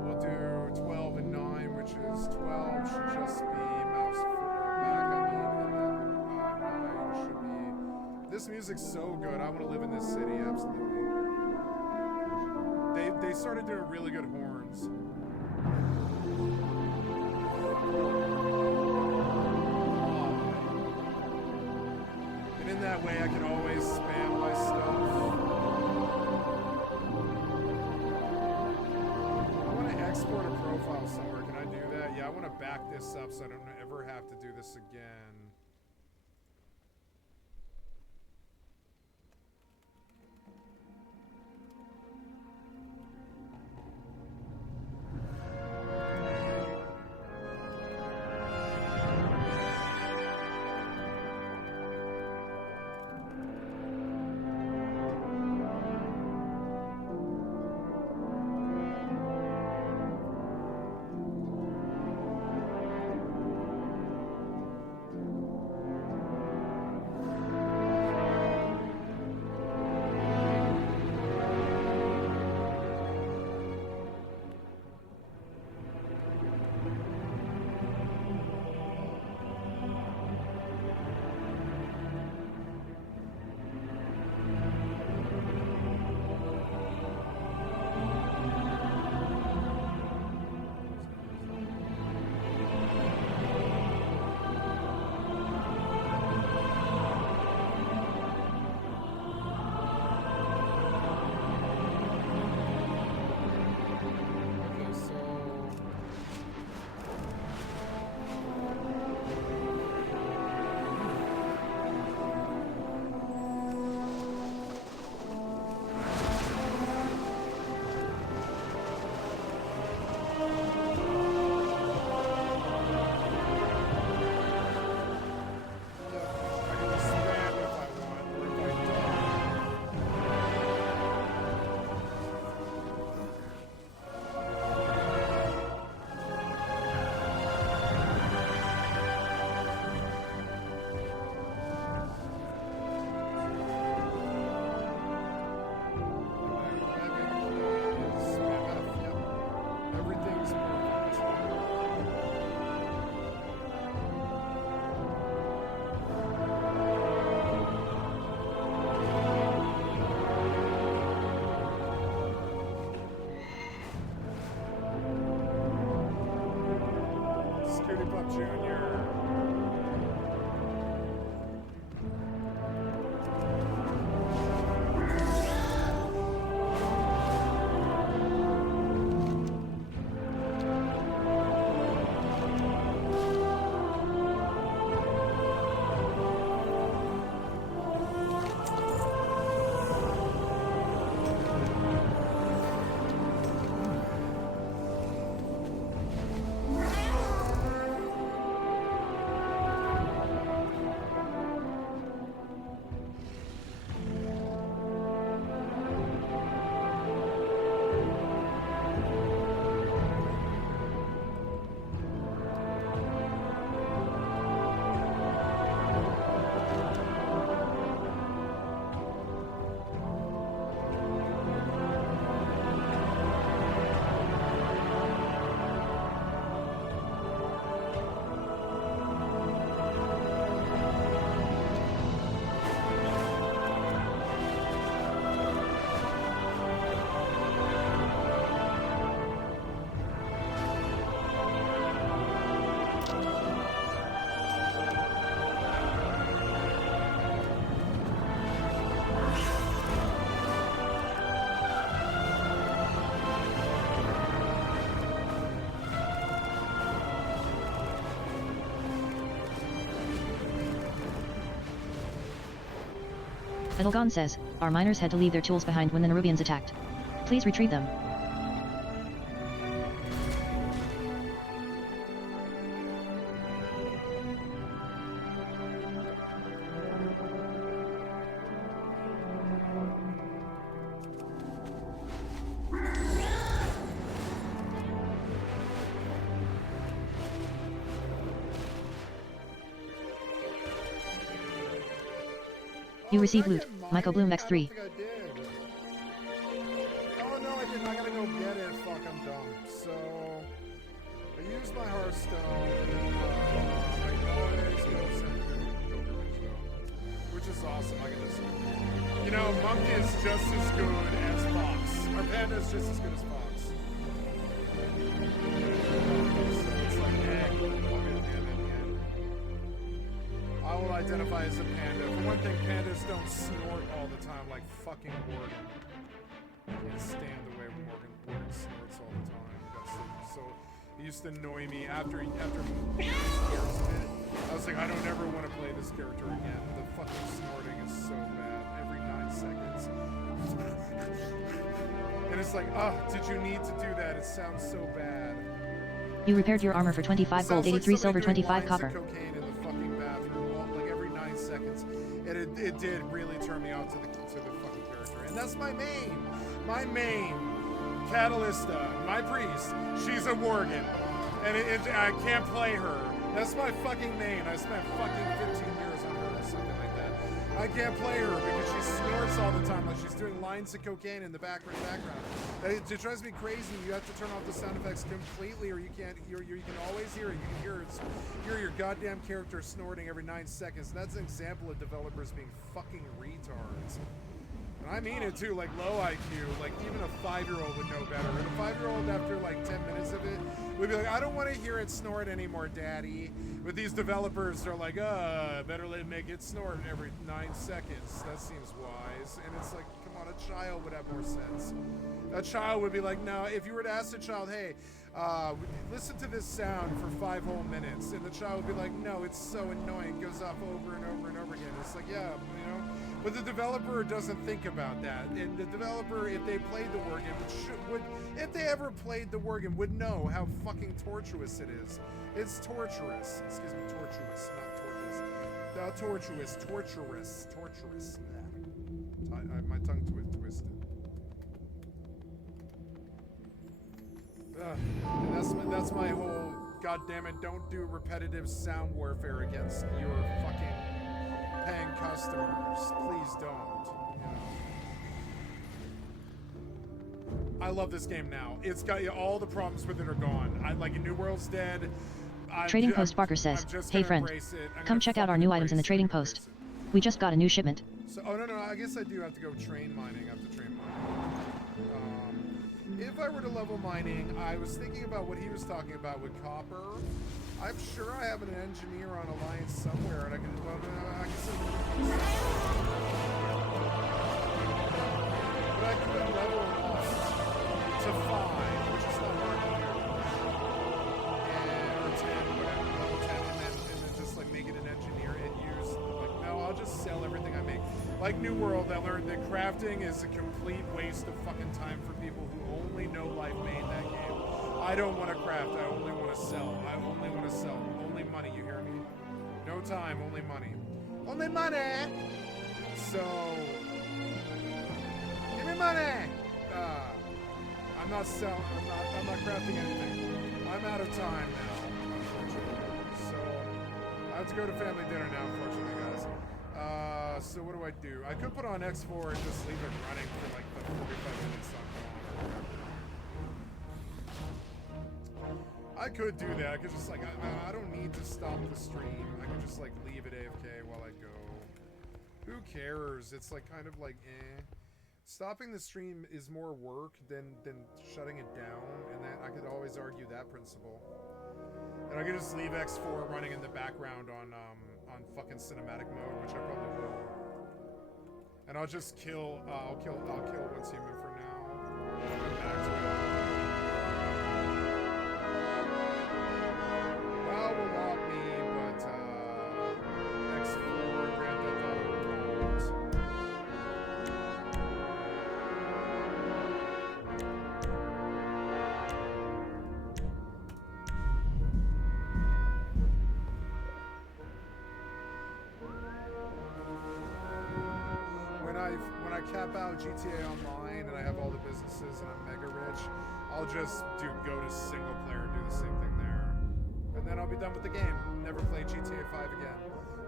we'll do 12 and 9, which is 12 should just be mouse 4 back, I mean, and then 9 should be... This music's so good, I want to live in this city, absolutely. They started doing really good horns. Oh, that way I can always spam my stuff. I want to export a profile somewhere. Can I do that? Yeah, I want to back this up so I don't ever have to do this again. Edelgon says, our miners had to leave their tools behind when the Nerubians attacked. Please retrieve them. You receive loot. Michael Bloom X3. Oh no, I didn't. I gotta go get it. Fuck, I'm dumb. So, I used my Hearthstone. I always go send which is awesome. I can just, you know, Monk is just as good as Fox. Our Panda is just as good as Fox. So it's like, hey, I'll will identify as a panda. For one thing, pandas don't snort all the time like fucking Morgan. I can't stand the way Morgan snorts all the time. It used to annoy me after years of it. I was like, I don't ever want to play this character again. The fucking snorting is so bad. Every 9 seconds. And it's like, did you need to do that? It sounds so bad. You repaired your armor for 25 gold, 83 silver, 25 copper. Cocaine in the fucking bathroom, like every 9 seconds. And it did really turn me off to the fucking character. And that's my main. My main. Catalysta, my priest, she's a Worgen, and I can't play her. That's my fucking main. I spent fucking 15 years on her or something like that. I can't play her because she snorts all the time, like she's doing lines of cocaine in the background. It drives me crazy. You have to turn off the sound effects completely, or you can't. You can always hear it. You can hear your goddamn character snorting every 9 seconds. That's an example of developers being fucking retards. And I mean it too, like low IQ, like even a 5-year-old would know better. And a 5-year-old after like 10 minutes of it would be like, I don't want to hear it snort anymore, daddy. But these developers are like, better make it snort every 9 seconds. That seems wise. And it's like, come on, a child would have more sense. A child would be like, no, if you were to ask a child, hey, listen to this sound for 5 whole minutes. And the child would be like, no, it's so annoying. It goes off over and over and over again. It's like, yeah, you know. But the developer doesn't think about that. And the developer, if they played the Worgen, if they ever played the Worgen, would know how fucking tortuous it is. It's torturous. Excuse me, tortuous, not tortuous. Torturous. Yeah. My tongue twisted. And that's my whole, goddammit, don't do repetitive sound warfare against your fucking paying customers. Please don't. You know. I love this game now. It's got all the problems with it are gone. Like New World's dead. Trading Post Barker says, hey friend, come check out our new items in the Trading Post. We just got a new shipment. So, no, I guess I do have to go train mining. I have to train mining. If I were to level mining, I was thinking about what he was talking about with copper. I'm sure I have an engineer on Alliance somewhere, and I can, but I could level him up to 5, which is not hard to do. And, or 10, whatever, level 10, and then just like make it an engineer and use, like, no, I'll just sell everything I make. Like New World, I learned that crafting is a complete waste of fucking time for people who only know life made that game. I don't want to craft, I only want to sell. Only money, you hear me? No time, only money. Only money! So, give me money! I'm not crafting anything. I'm out of time now, unfortunately. So, I have to go to family dinner now, unfortunately, guys. So what do? I could put on X4 and just leave it running for like the 45 minutes I'm gone. I could do that. I could just like, I don't need to stop the stream. I could just like leave it AFK while I go. Who cares? It's like kind of like, Stopping the stream is more work than shutting it down, and that I could always argue that principle. And I could just leave X4 running in the background on fucking cinematic mode, which I probably will. And I'll just kill. I'll kill What's Human for now. I'll come back to it. Well, will not me, but X4 Grand Theft Auto rules. When I cap out GTA Online and I have all the businesses and I'm mega rich, I'll just go to single player and do the same thing there. And then I'll be done with the game. Never play GTA 5 again.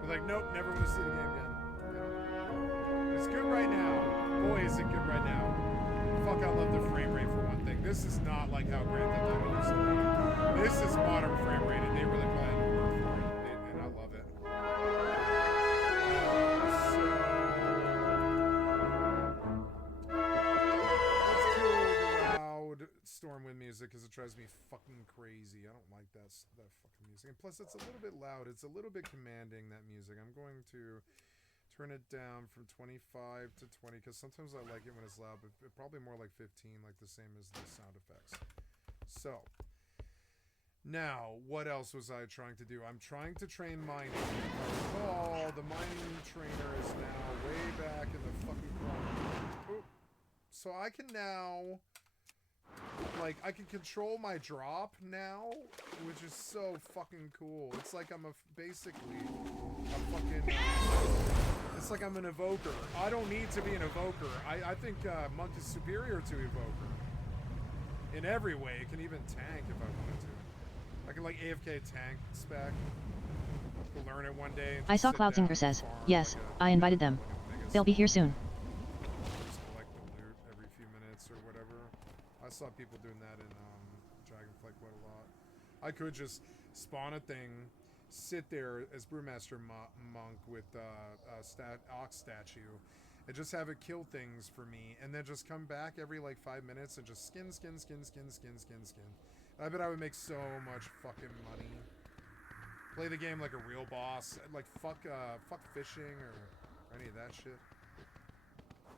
I'm like, nope, never want to see the game again. Yeah. It's good right now. Boy, is it good right now. Fuck, I love the frame rate for one thing. This is not like how Grand Theft Auto used to be. This is modern frame rate, and they really put in work for it, and I love it. Stormwind music is a drives me fucking crazy. I don't like that fucking music. And plus, it's a little bit loud. It's a little bit commanding, that music. I'm going to turn it down from 25 to 20, because sometimes I like it when it's loud, but probably more like 15, like the same as the sound effects. So, now, what else was I trying to do? I'm trying to train mining. Oh, the mining trainer is now way back in the fucking corner. Oop. So I can now, like, I can control my drop now, which is so fucking cool. It's like I'm basically a fucking, it's like I'm an evoker. I don't need to be an evoker. I think Monk is superior to evoker. In every way. It can even tank if I wanted to. I can, like, AFK tank spec. We'll learn it one day. And I saw Cloudsinger says, yes, I invited them. They'll be here soon. Just collect the loot every few minutes or whatever. I saw people doing that in Dragonflight quite a lot. I could just spawn a thing, sit there as Brewmaster Monk with Ox statue, and just have it kill things for me, and then just come back every like 5 minutes and just skin. I bet I would make so much fucking money. Play the game like a real boss. Like, fuck fishing or any of that shit.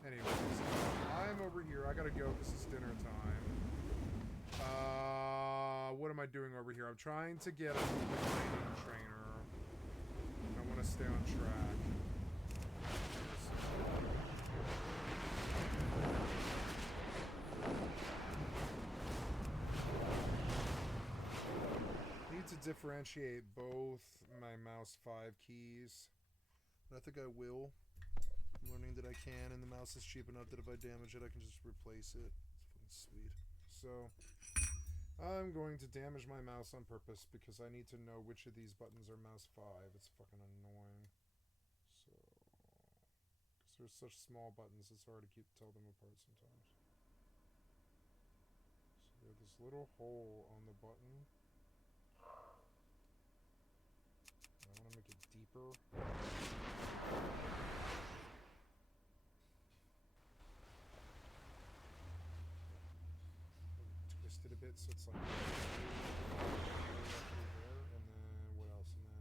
Anyways, I'm over here. I gotta go because it's dinner time. What am I doing over here? I'm trying to get a mining trainer. I want to stay on track. Need to differentiate both my mouse 5 keys. But I think I will. I'm learning that I can, and the mouse is cheap enough that if I damage it, I can just replace it. It's fucking sweet. So, I'm going to damage my mouse on purpose because I need to know which of these buttons are mouse 5. It's fucking annoying. So, because there's such small buttons, it's hard to tell them apart sometimes. So, there's this little hole on the button. I want to make it deeper. Twist it a bit so it's like there, and then what else? And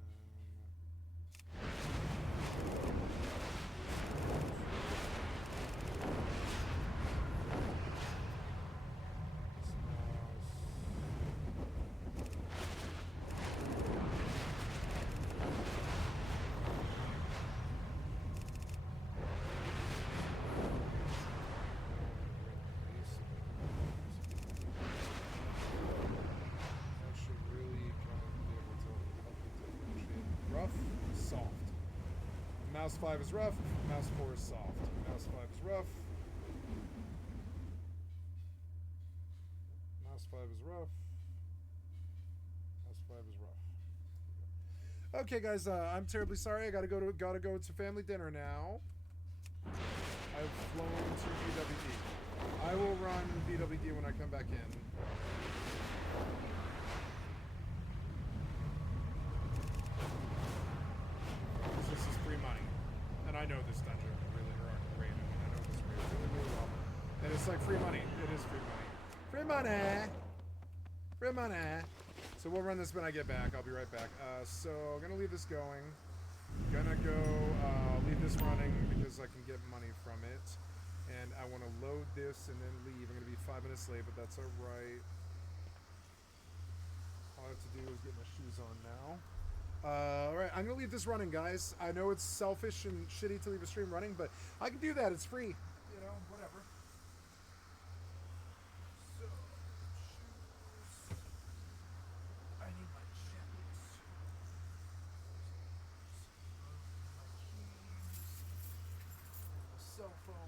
Mouse 5 is rough, mouse 4 is soft. Mouse 5 is rough. Mouse 5 is rough. Mouse 5 is rough. Okay, guys, I'm terribly sorry. I gotta go to family dinner now. I've flown to BWD. I will run BWD when I come back in. This is free money. And I know this dungeon really, I know this really, really well. And it's like free money. It is free money. Free money! Free money! So we'll run this when I get back. I'll be right back. So I'm gonna leave this going. Gonna go leave this running because I can get money from it. And I want to load this and then leave. I'm gonna be 5 minutes late, but that's alright. All I have to do is get my shoes on now. Alright, I'm gonna leave this running, guys. I know it's selfish and shitty to leave a stream running, but I can do that. It's free. You know, whatever. So, shoes. I need my jackets. My keys. My cell phone.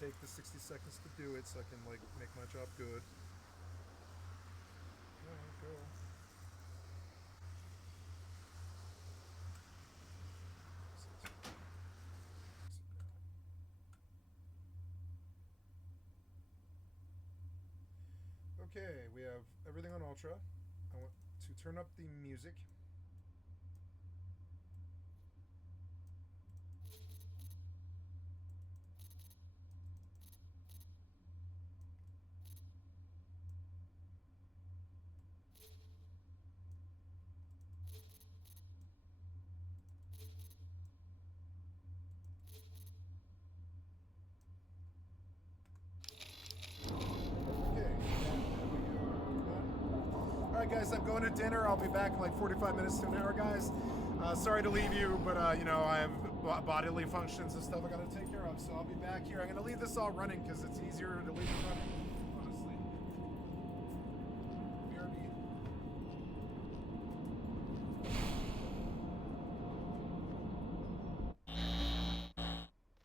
take the 60 seconds to do it so I can, like, make my job good. Alright, go. Okay, we have everything on Ultra. I want to turn up the music. Alright guys, I'm going to dinner. I'll be back in like 45 minutes to an hour, guys. Sorry to leave you, but you know, I have bodily functions and stuff I gotta take care of, so I'll be back here. I'm gonna leave this all running because it's easier to leave it running, honestly. BRB.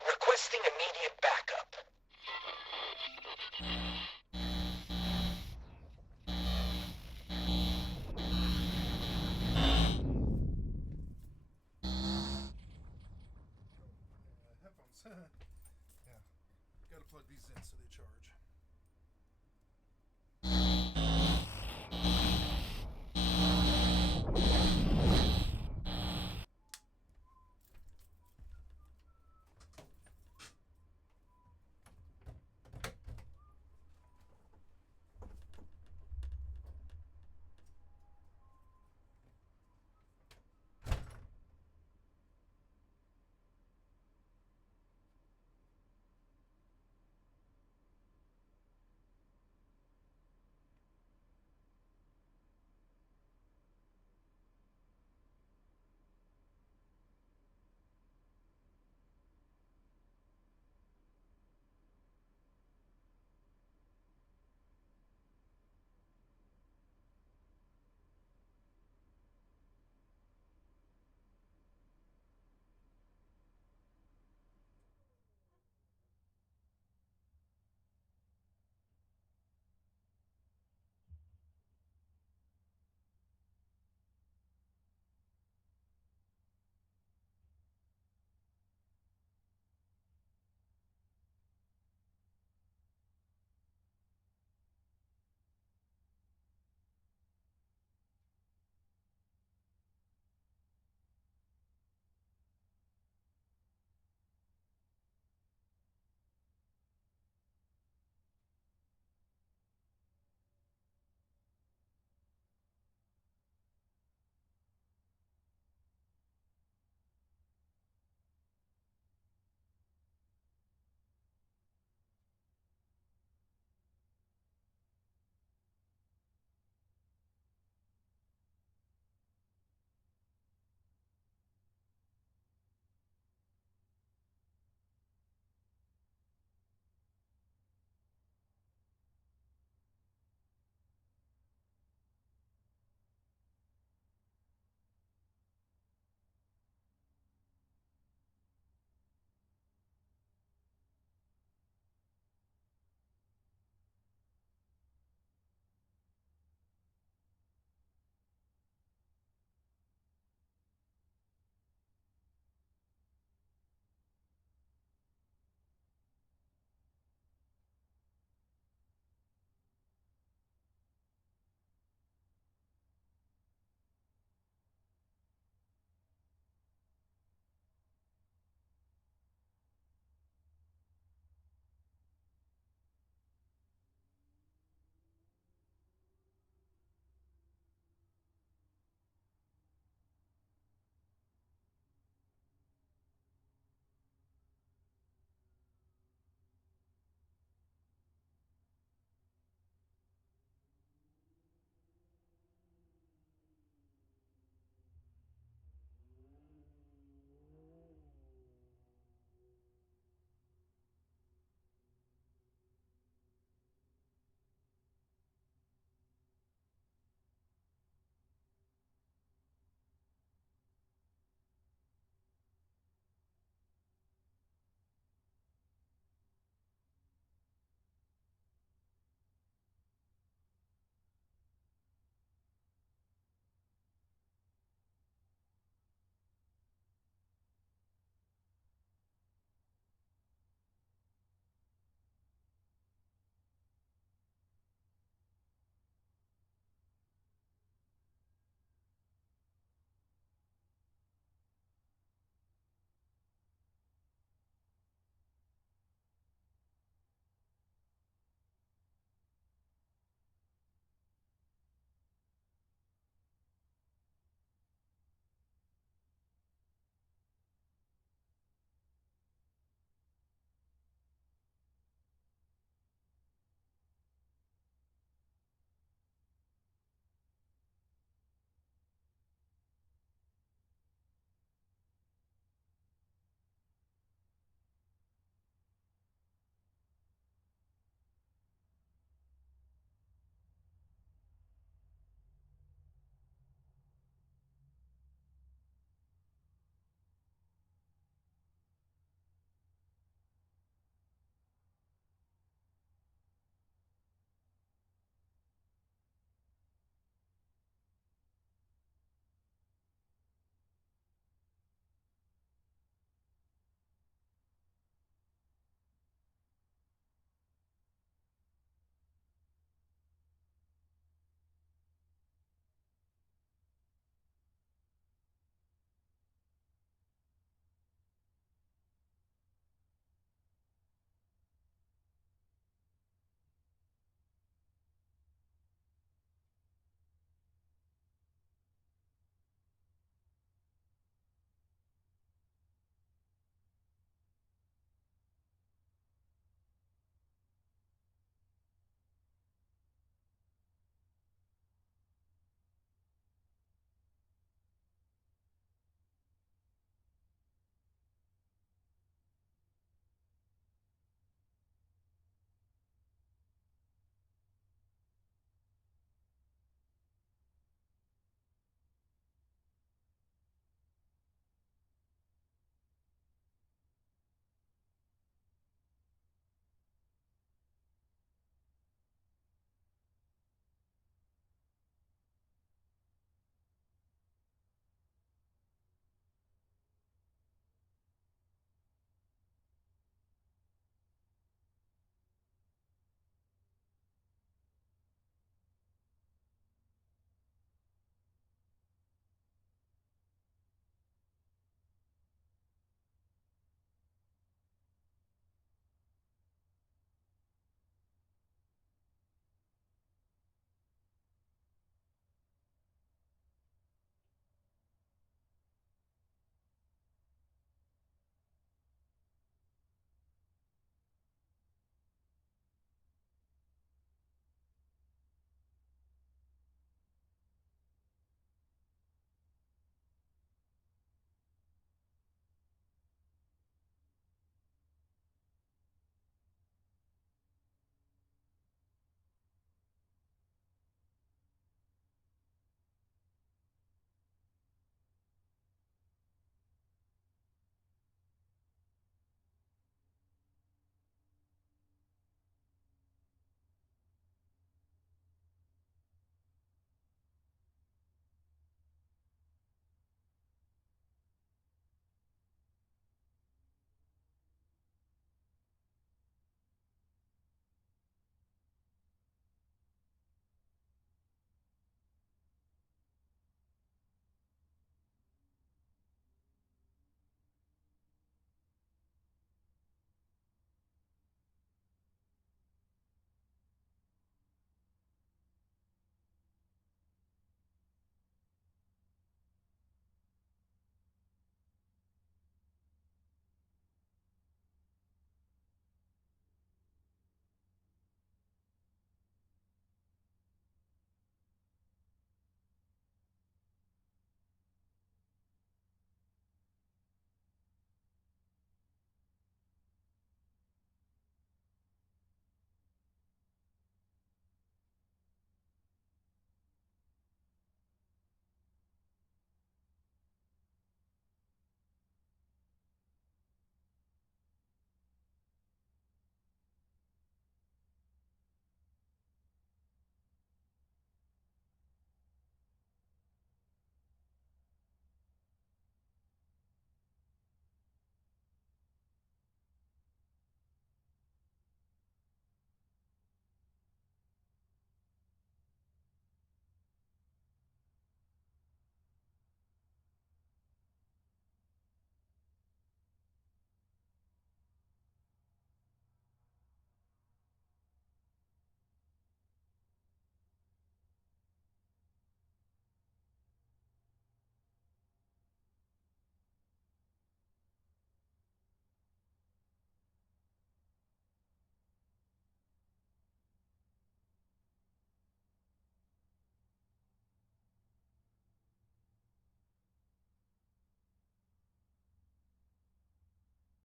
Requesting immediate backup. Headphones. Yeah. Gotta plug these in so they charge.